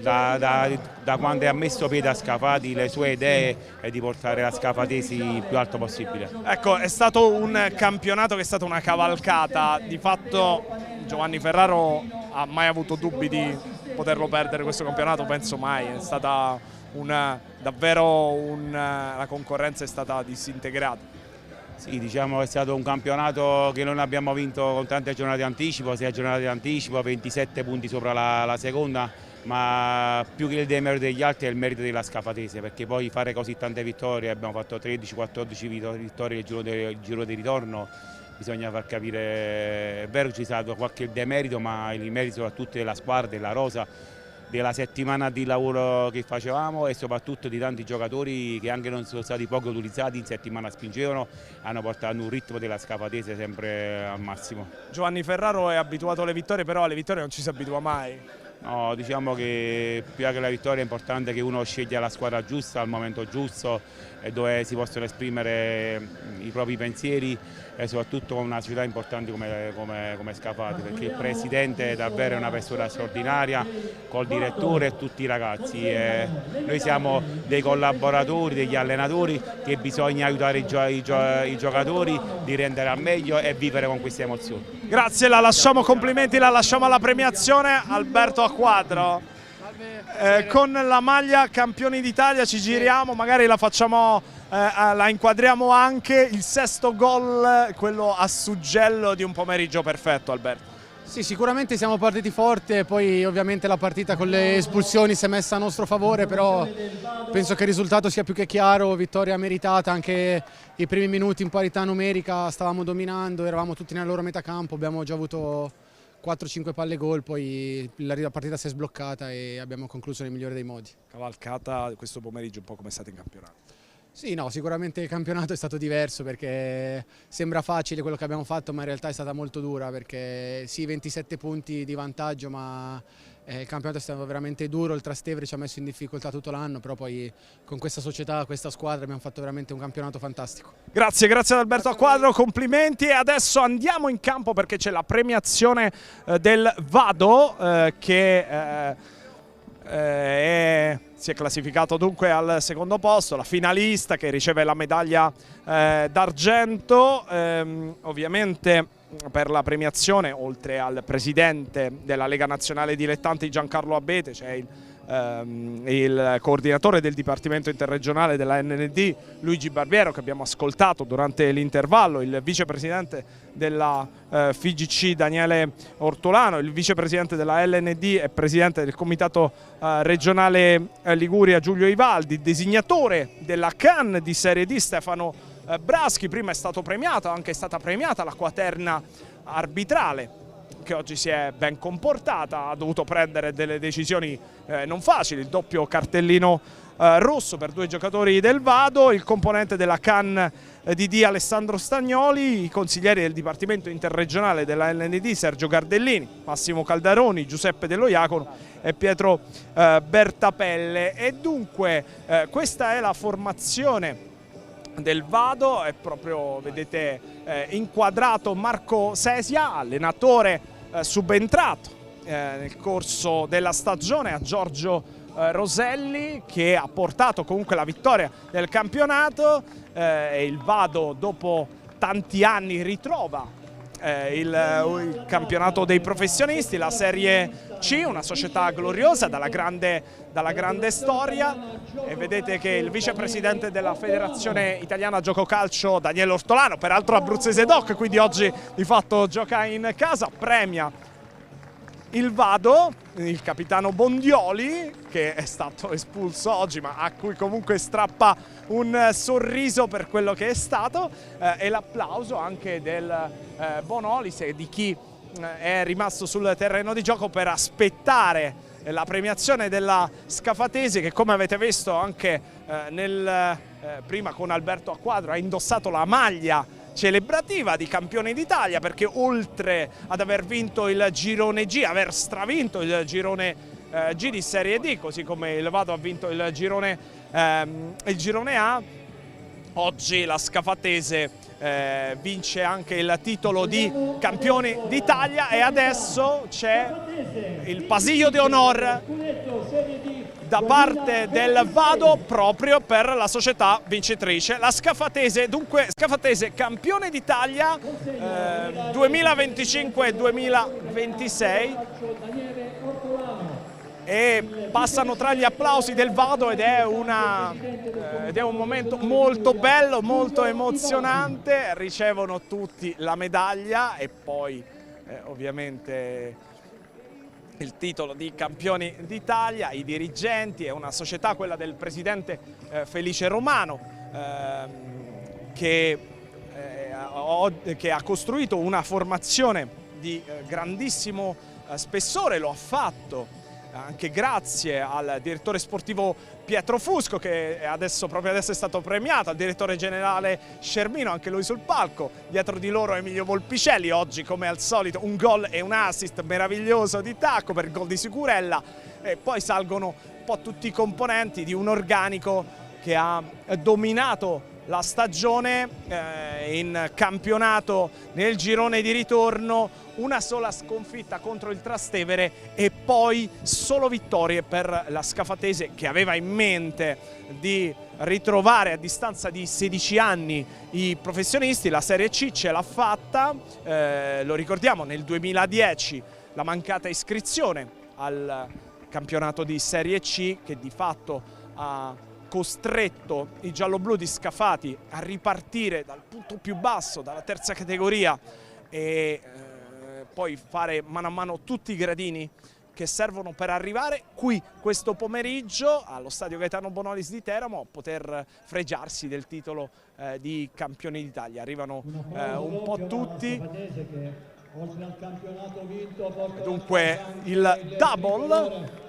da quando è messo piede a Scafati, le sue idee è di portare la Scafatesi il più alto possibile. Ecco, è stato un campionato che è stata una cavalcata, di fatto Giovanni Ferraro ha mai avuto dubbi di poterlo perdere questo campionato? Penso mai, è stata davvero la concorrenza è stata disintegrata. Sì, diciamo che è stato un campionato che non abbiamo vinto con tante giornate di anticipo, 6 giornate di anticipo, 27 punti sopra la seconda, ma più che il demerito degli altri è il merito della Scafatese, perché poi fare così tante vittorie, abbiamo fatto 13-14 vittorie nel giro di ritorno, bisogna far capire, è vero che c'è stato qualche demerito, ma il merito soprattutto della squadra, della rosa, della settimana di lavoro che facevamo e soprattutto di tanti giocatori che anche non sono stati poco utilizzati, in settimana spingevano, hanno portato un ritmo della Scafatese sempre al massimo. Giovanni Ferraro è abituato alle vittorie, però alle vittorie non ci si abitua mai. No, diciamo che più che la vittoria è importante che uno sceglie la squadra giusta al momento giusto e dove si possono esprimere i propri pensieri e soprattutto con una società importante come Scafati, perché il presidente è davvero una persona straordinaria, col direttore e tutti i ragazzi. Noi siamo dei collaboratori, degli allenatori che bisogna aiutare i giocatori di rendere al meglio e vivere con queste emozioni. Grazie, la lasciamo, complimenti, la lasciamo alla premiazione. Alberto Acquadro. Con la maglia campioni d'Italia ci giriamo, magari la facciamo, la inquadriamo anche, il sesto gol, quello a suggello di un pomeriggio perfetto, Alberto. Sì, sicuramente siamo partiti forte, poi ovviamente la partita con le espulsioni si è messa a nostro favore, però penso che il risultato sia più che chiaro, vittoria meritata, anche i primi minuti in parità numerica stavamo dominando, eravamo tutti nella loro metà campo, abbiamo già avuto 4-5 palle gol, poi la partita si è sbloccata e abbiamo concluso nel migliore dei modi. Cavalcata questo pomeriggio un po' come è stato in campionato. Sì, no, sicuramente il campionato è stato diverso perché sembra facile quello che abbiamo fatto, ma in realtà è stata molto dura perché sì, 27 punti di vantaggio, ma il campionato è stato veramente duro, il Trastevere ci ha messo in difficoltà tutto l'anno, però poi con questa società, questa squadra abbiamo fatto veramente un campionato fantastico. Grazie, grazie ad Alberto Acquadro, complimenti, e adesso andiamo in campo perché c'è la premiazione del Vado che si è classificato dunque al secondo posto, la finalista che riceve la medaglia d'argento. Ovviamente per la premiazione, oltre al presidente della Lega Nazionale Dilettanti Giancarlo Abete, c'è il coordinatore del Dipartimento Interregionale della NND Luigi Barbiero, che abbiamo ascoltato durante l'intervallo, il vicepresidente della FIGC Daniele Ortolano, il vicepresidente della LND e presidente del comitato regionale Liguria Giulio Ivaldi, il designatore della CAN di Serie D Stefano Braschi. Prima è stata premiata la quaterna arbitrale, che oggi si è ben comportata, ha dovuto prendere delle decisioni non facili, il doppio cartellino rosso per 2 giocatori del Vado, il componente della CAN DD Alessandro Stagnoli, i consiglieri del Dipartimento Interregionale della LND Sergio Gardellini, Massimo Caldaroni, Giuseppe Dello Iacono e Pietro Bertapelle. E dunque questa è la formazione del Vado, è proprio, vedete, inquadrato Marco Sesia, allenatore subentrato nel corso della stagione a Giorgio Roselli, che ha portato comunque la vittoria del campionato, e il Vado dopo tanti anni ritrova il campionato dei professionisti, la Serie C, una società gloriosa dalla grande storia, e vedete che il vicepresidente della Federazione Italiana Gioco Calcio Daniele Ortolano, peraltro abruzzese doc, quindi oggi di fatto gioca in casa, premia il Vado, il capitano Bondioli, che è stato espulso oggi ma a cui comunque strappa un sorriso per quello che è stato, e l'applauso anche del Bonolis e di chi è rimasto sul terreno di gioco per aspettare la premiazione della Scafatese, che come avete visto anche prima con Alberto Acquadro ha indossato la maglia celebrativa di campione d'Italia, perché oltre ad aver vinto il girone G, aver stravinto il girone G di Serie D, così come il Vado ha vinto il girone A, oggi la Scafatese vince anche il titolo di campione d'Italia, e adesso c'è il pasillo d'onore da parte del Vado proprio per la società vincitrice, la Scafatese. Dunque Scafatese campione d'Italia 2025-2026. e passano tra gli applausi del Vado ed è un momento molto bello, molto emozionante. Ricevono tutti la medaglia e poi ovviamente il titolo di campioni d'Italia, i dirigenti. È una società, quella del presidente Felice Romano, che ha costruito una formazione di grandissimo spessore. Lo ha fatto anche grazie al direttore sportivo Pietro Fusco, che proprio adesso è stato premiato, al direttore generale Scermino, anche lui sul palco. Dietro di loro Emilio Volpicelli, oggi come al solito un gol e un assist meraviglioso di Tacco per il gol di Sicurella, e poi salgono un po' tutti i componenti di un organico che ha dominato la stagione in campionato. Nel girone di ritorno una sola sconfitta contro il Trastevere e poi solo vittorie per la Scafatese, che aveva in mente di ritrovare a distanza di 16 anni i professionisti. La Serie C ce l'ha fatta, lo ricordiamo, nel 2010 la mancata iscrizione al campionato di Serie C, che di fatto ha costretto i gialloblu di Scafati a ripartire dal punto più basso, dalla terza categoria, e poi fare mano a mano tutti i gradini che servono per arrivare qui questo pomeriggio allo stadio Gaetano Bonolis di Teramo a poter fregiarsi del titolo di campioni d'Italia. Arrivano un po' tutti. Dunque il double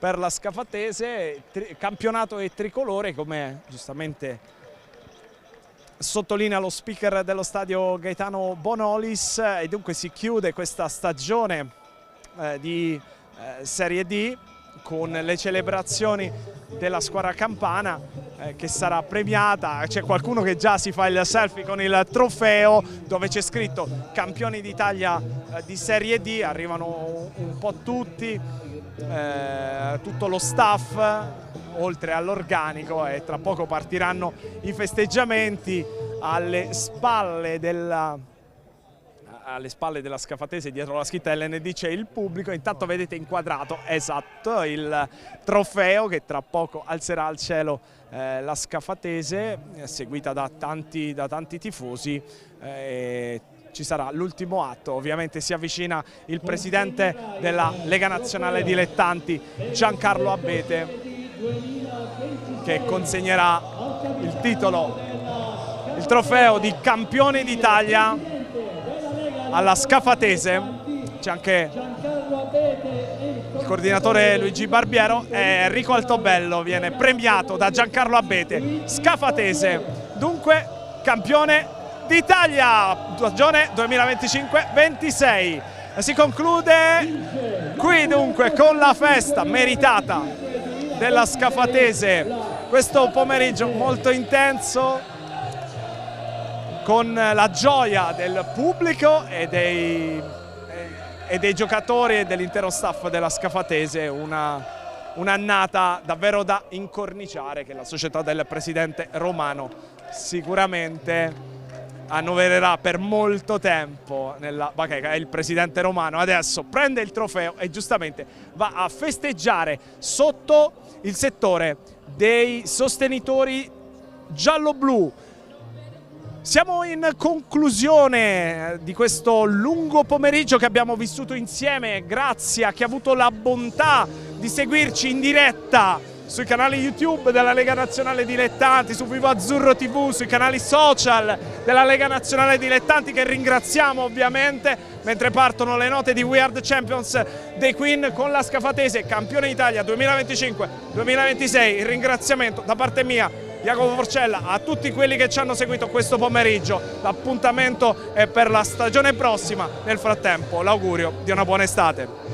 per la Scafatese, campionato e tricolore, come giustamente sottolinea lo speaker dello stadio Gaetano Bonolis, e dunque si chiude questa stagione di Serie D con le celebrazioni della squadra campana che sarà premiata. C'è qualcuno che già si fa il selfie con il trofeo dove c'è scritto campioni d'Italia di Serie D. Arrivano un po' tutti, tutto lo staff oltre all'organico, e tra poco partiranno i festeggiamenti alle spalle della Scafatese. Dietro la scritta LND c'è il pubblico. Intanto vedete inquadrato, esatto, il trofeo che tra poco alzerà al cielo la Scafatese, seguita da tanti tifosi. Ci sarà l'ultimo atto, ovviamente si avvicina il presidente della Lega Nazionale Dilettanti Giancarlo Abete, che consegnerà il titolo, il trofeo di campione d'Italia alla Scafatese. C'è anche il coordinatore Luigi Barbiero, e Enrico Altobello viene premiato da Giancarlo Abete. Scafatese dunque campione d'Italia stagione 2025-26. Si conclude qui dunque con la festa meritata della Scafatese, questo pomeriggio molto intenso, con la gioia del pubblico e dei giocatori e dell'intero staff della Scafatese. Un'annata davvero da incorniciare, che la società del presidente Romano sicuramente annovererà per molto tempo nella bacheca. Il presidente Romano adesso prende il trofeo e giustamente va a festeggiare sotto il settore dei sostenitori giallo-blu. Siamo in conclusione di questo lungo pomeriggio che abbiamo vissuto insieme, grazie a chi ha avuto la bontà di seguirci in diretta sui canali YouTube della Lega Nazionale Dilettanti, su Vivo Azzurro TV, sui canali social della Lega Nazionale Dilettanti, che ringraziamo ovviamente, mentre partono le note di We Are the Champions dei Queen con la Scafatese campione d'Italia 2025-2026. Il ringraziamento da parte mia, Jacopo Forcella, a tutti quelli che ci hanno seguito questo pomeriggio. L'appuntamento è per la stagione prossima. Nel frattempo l'augurio di una buona estate.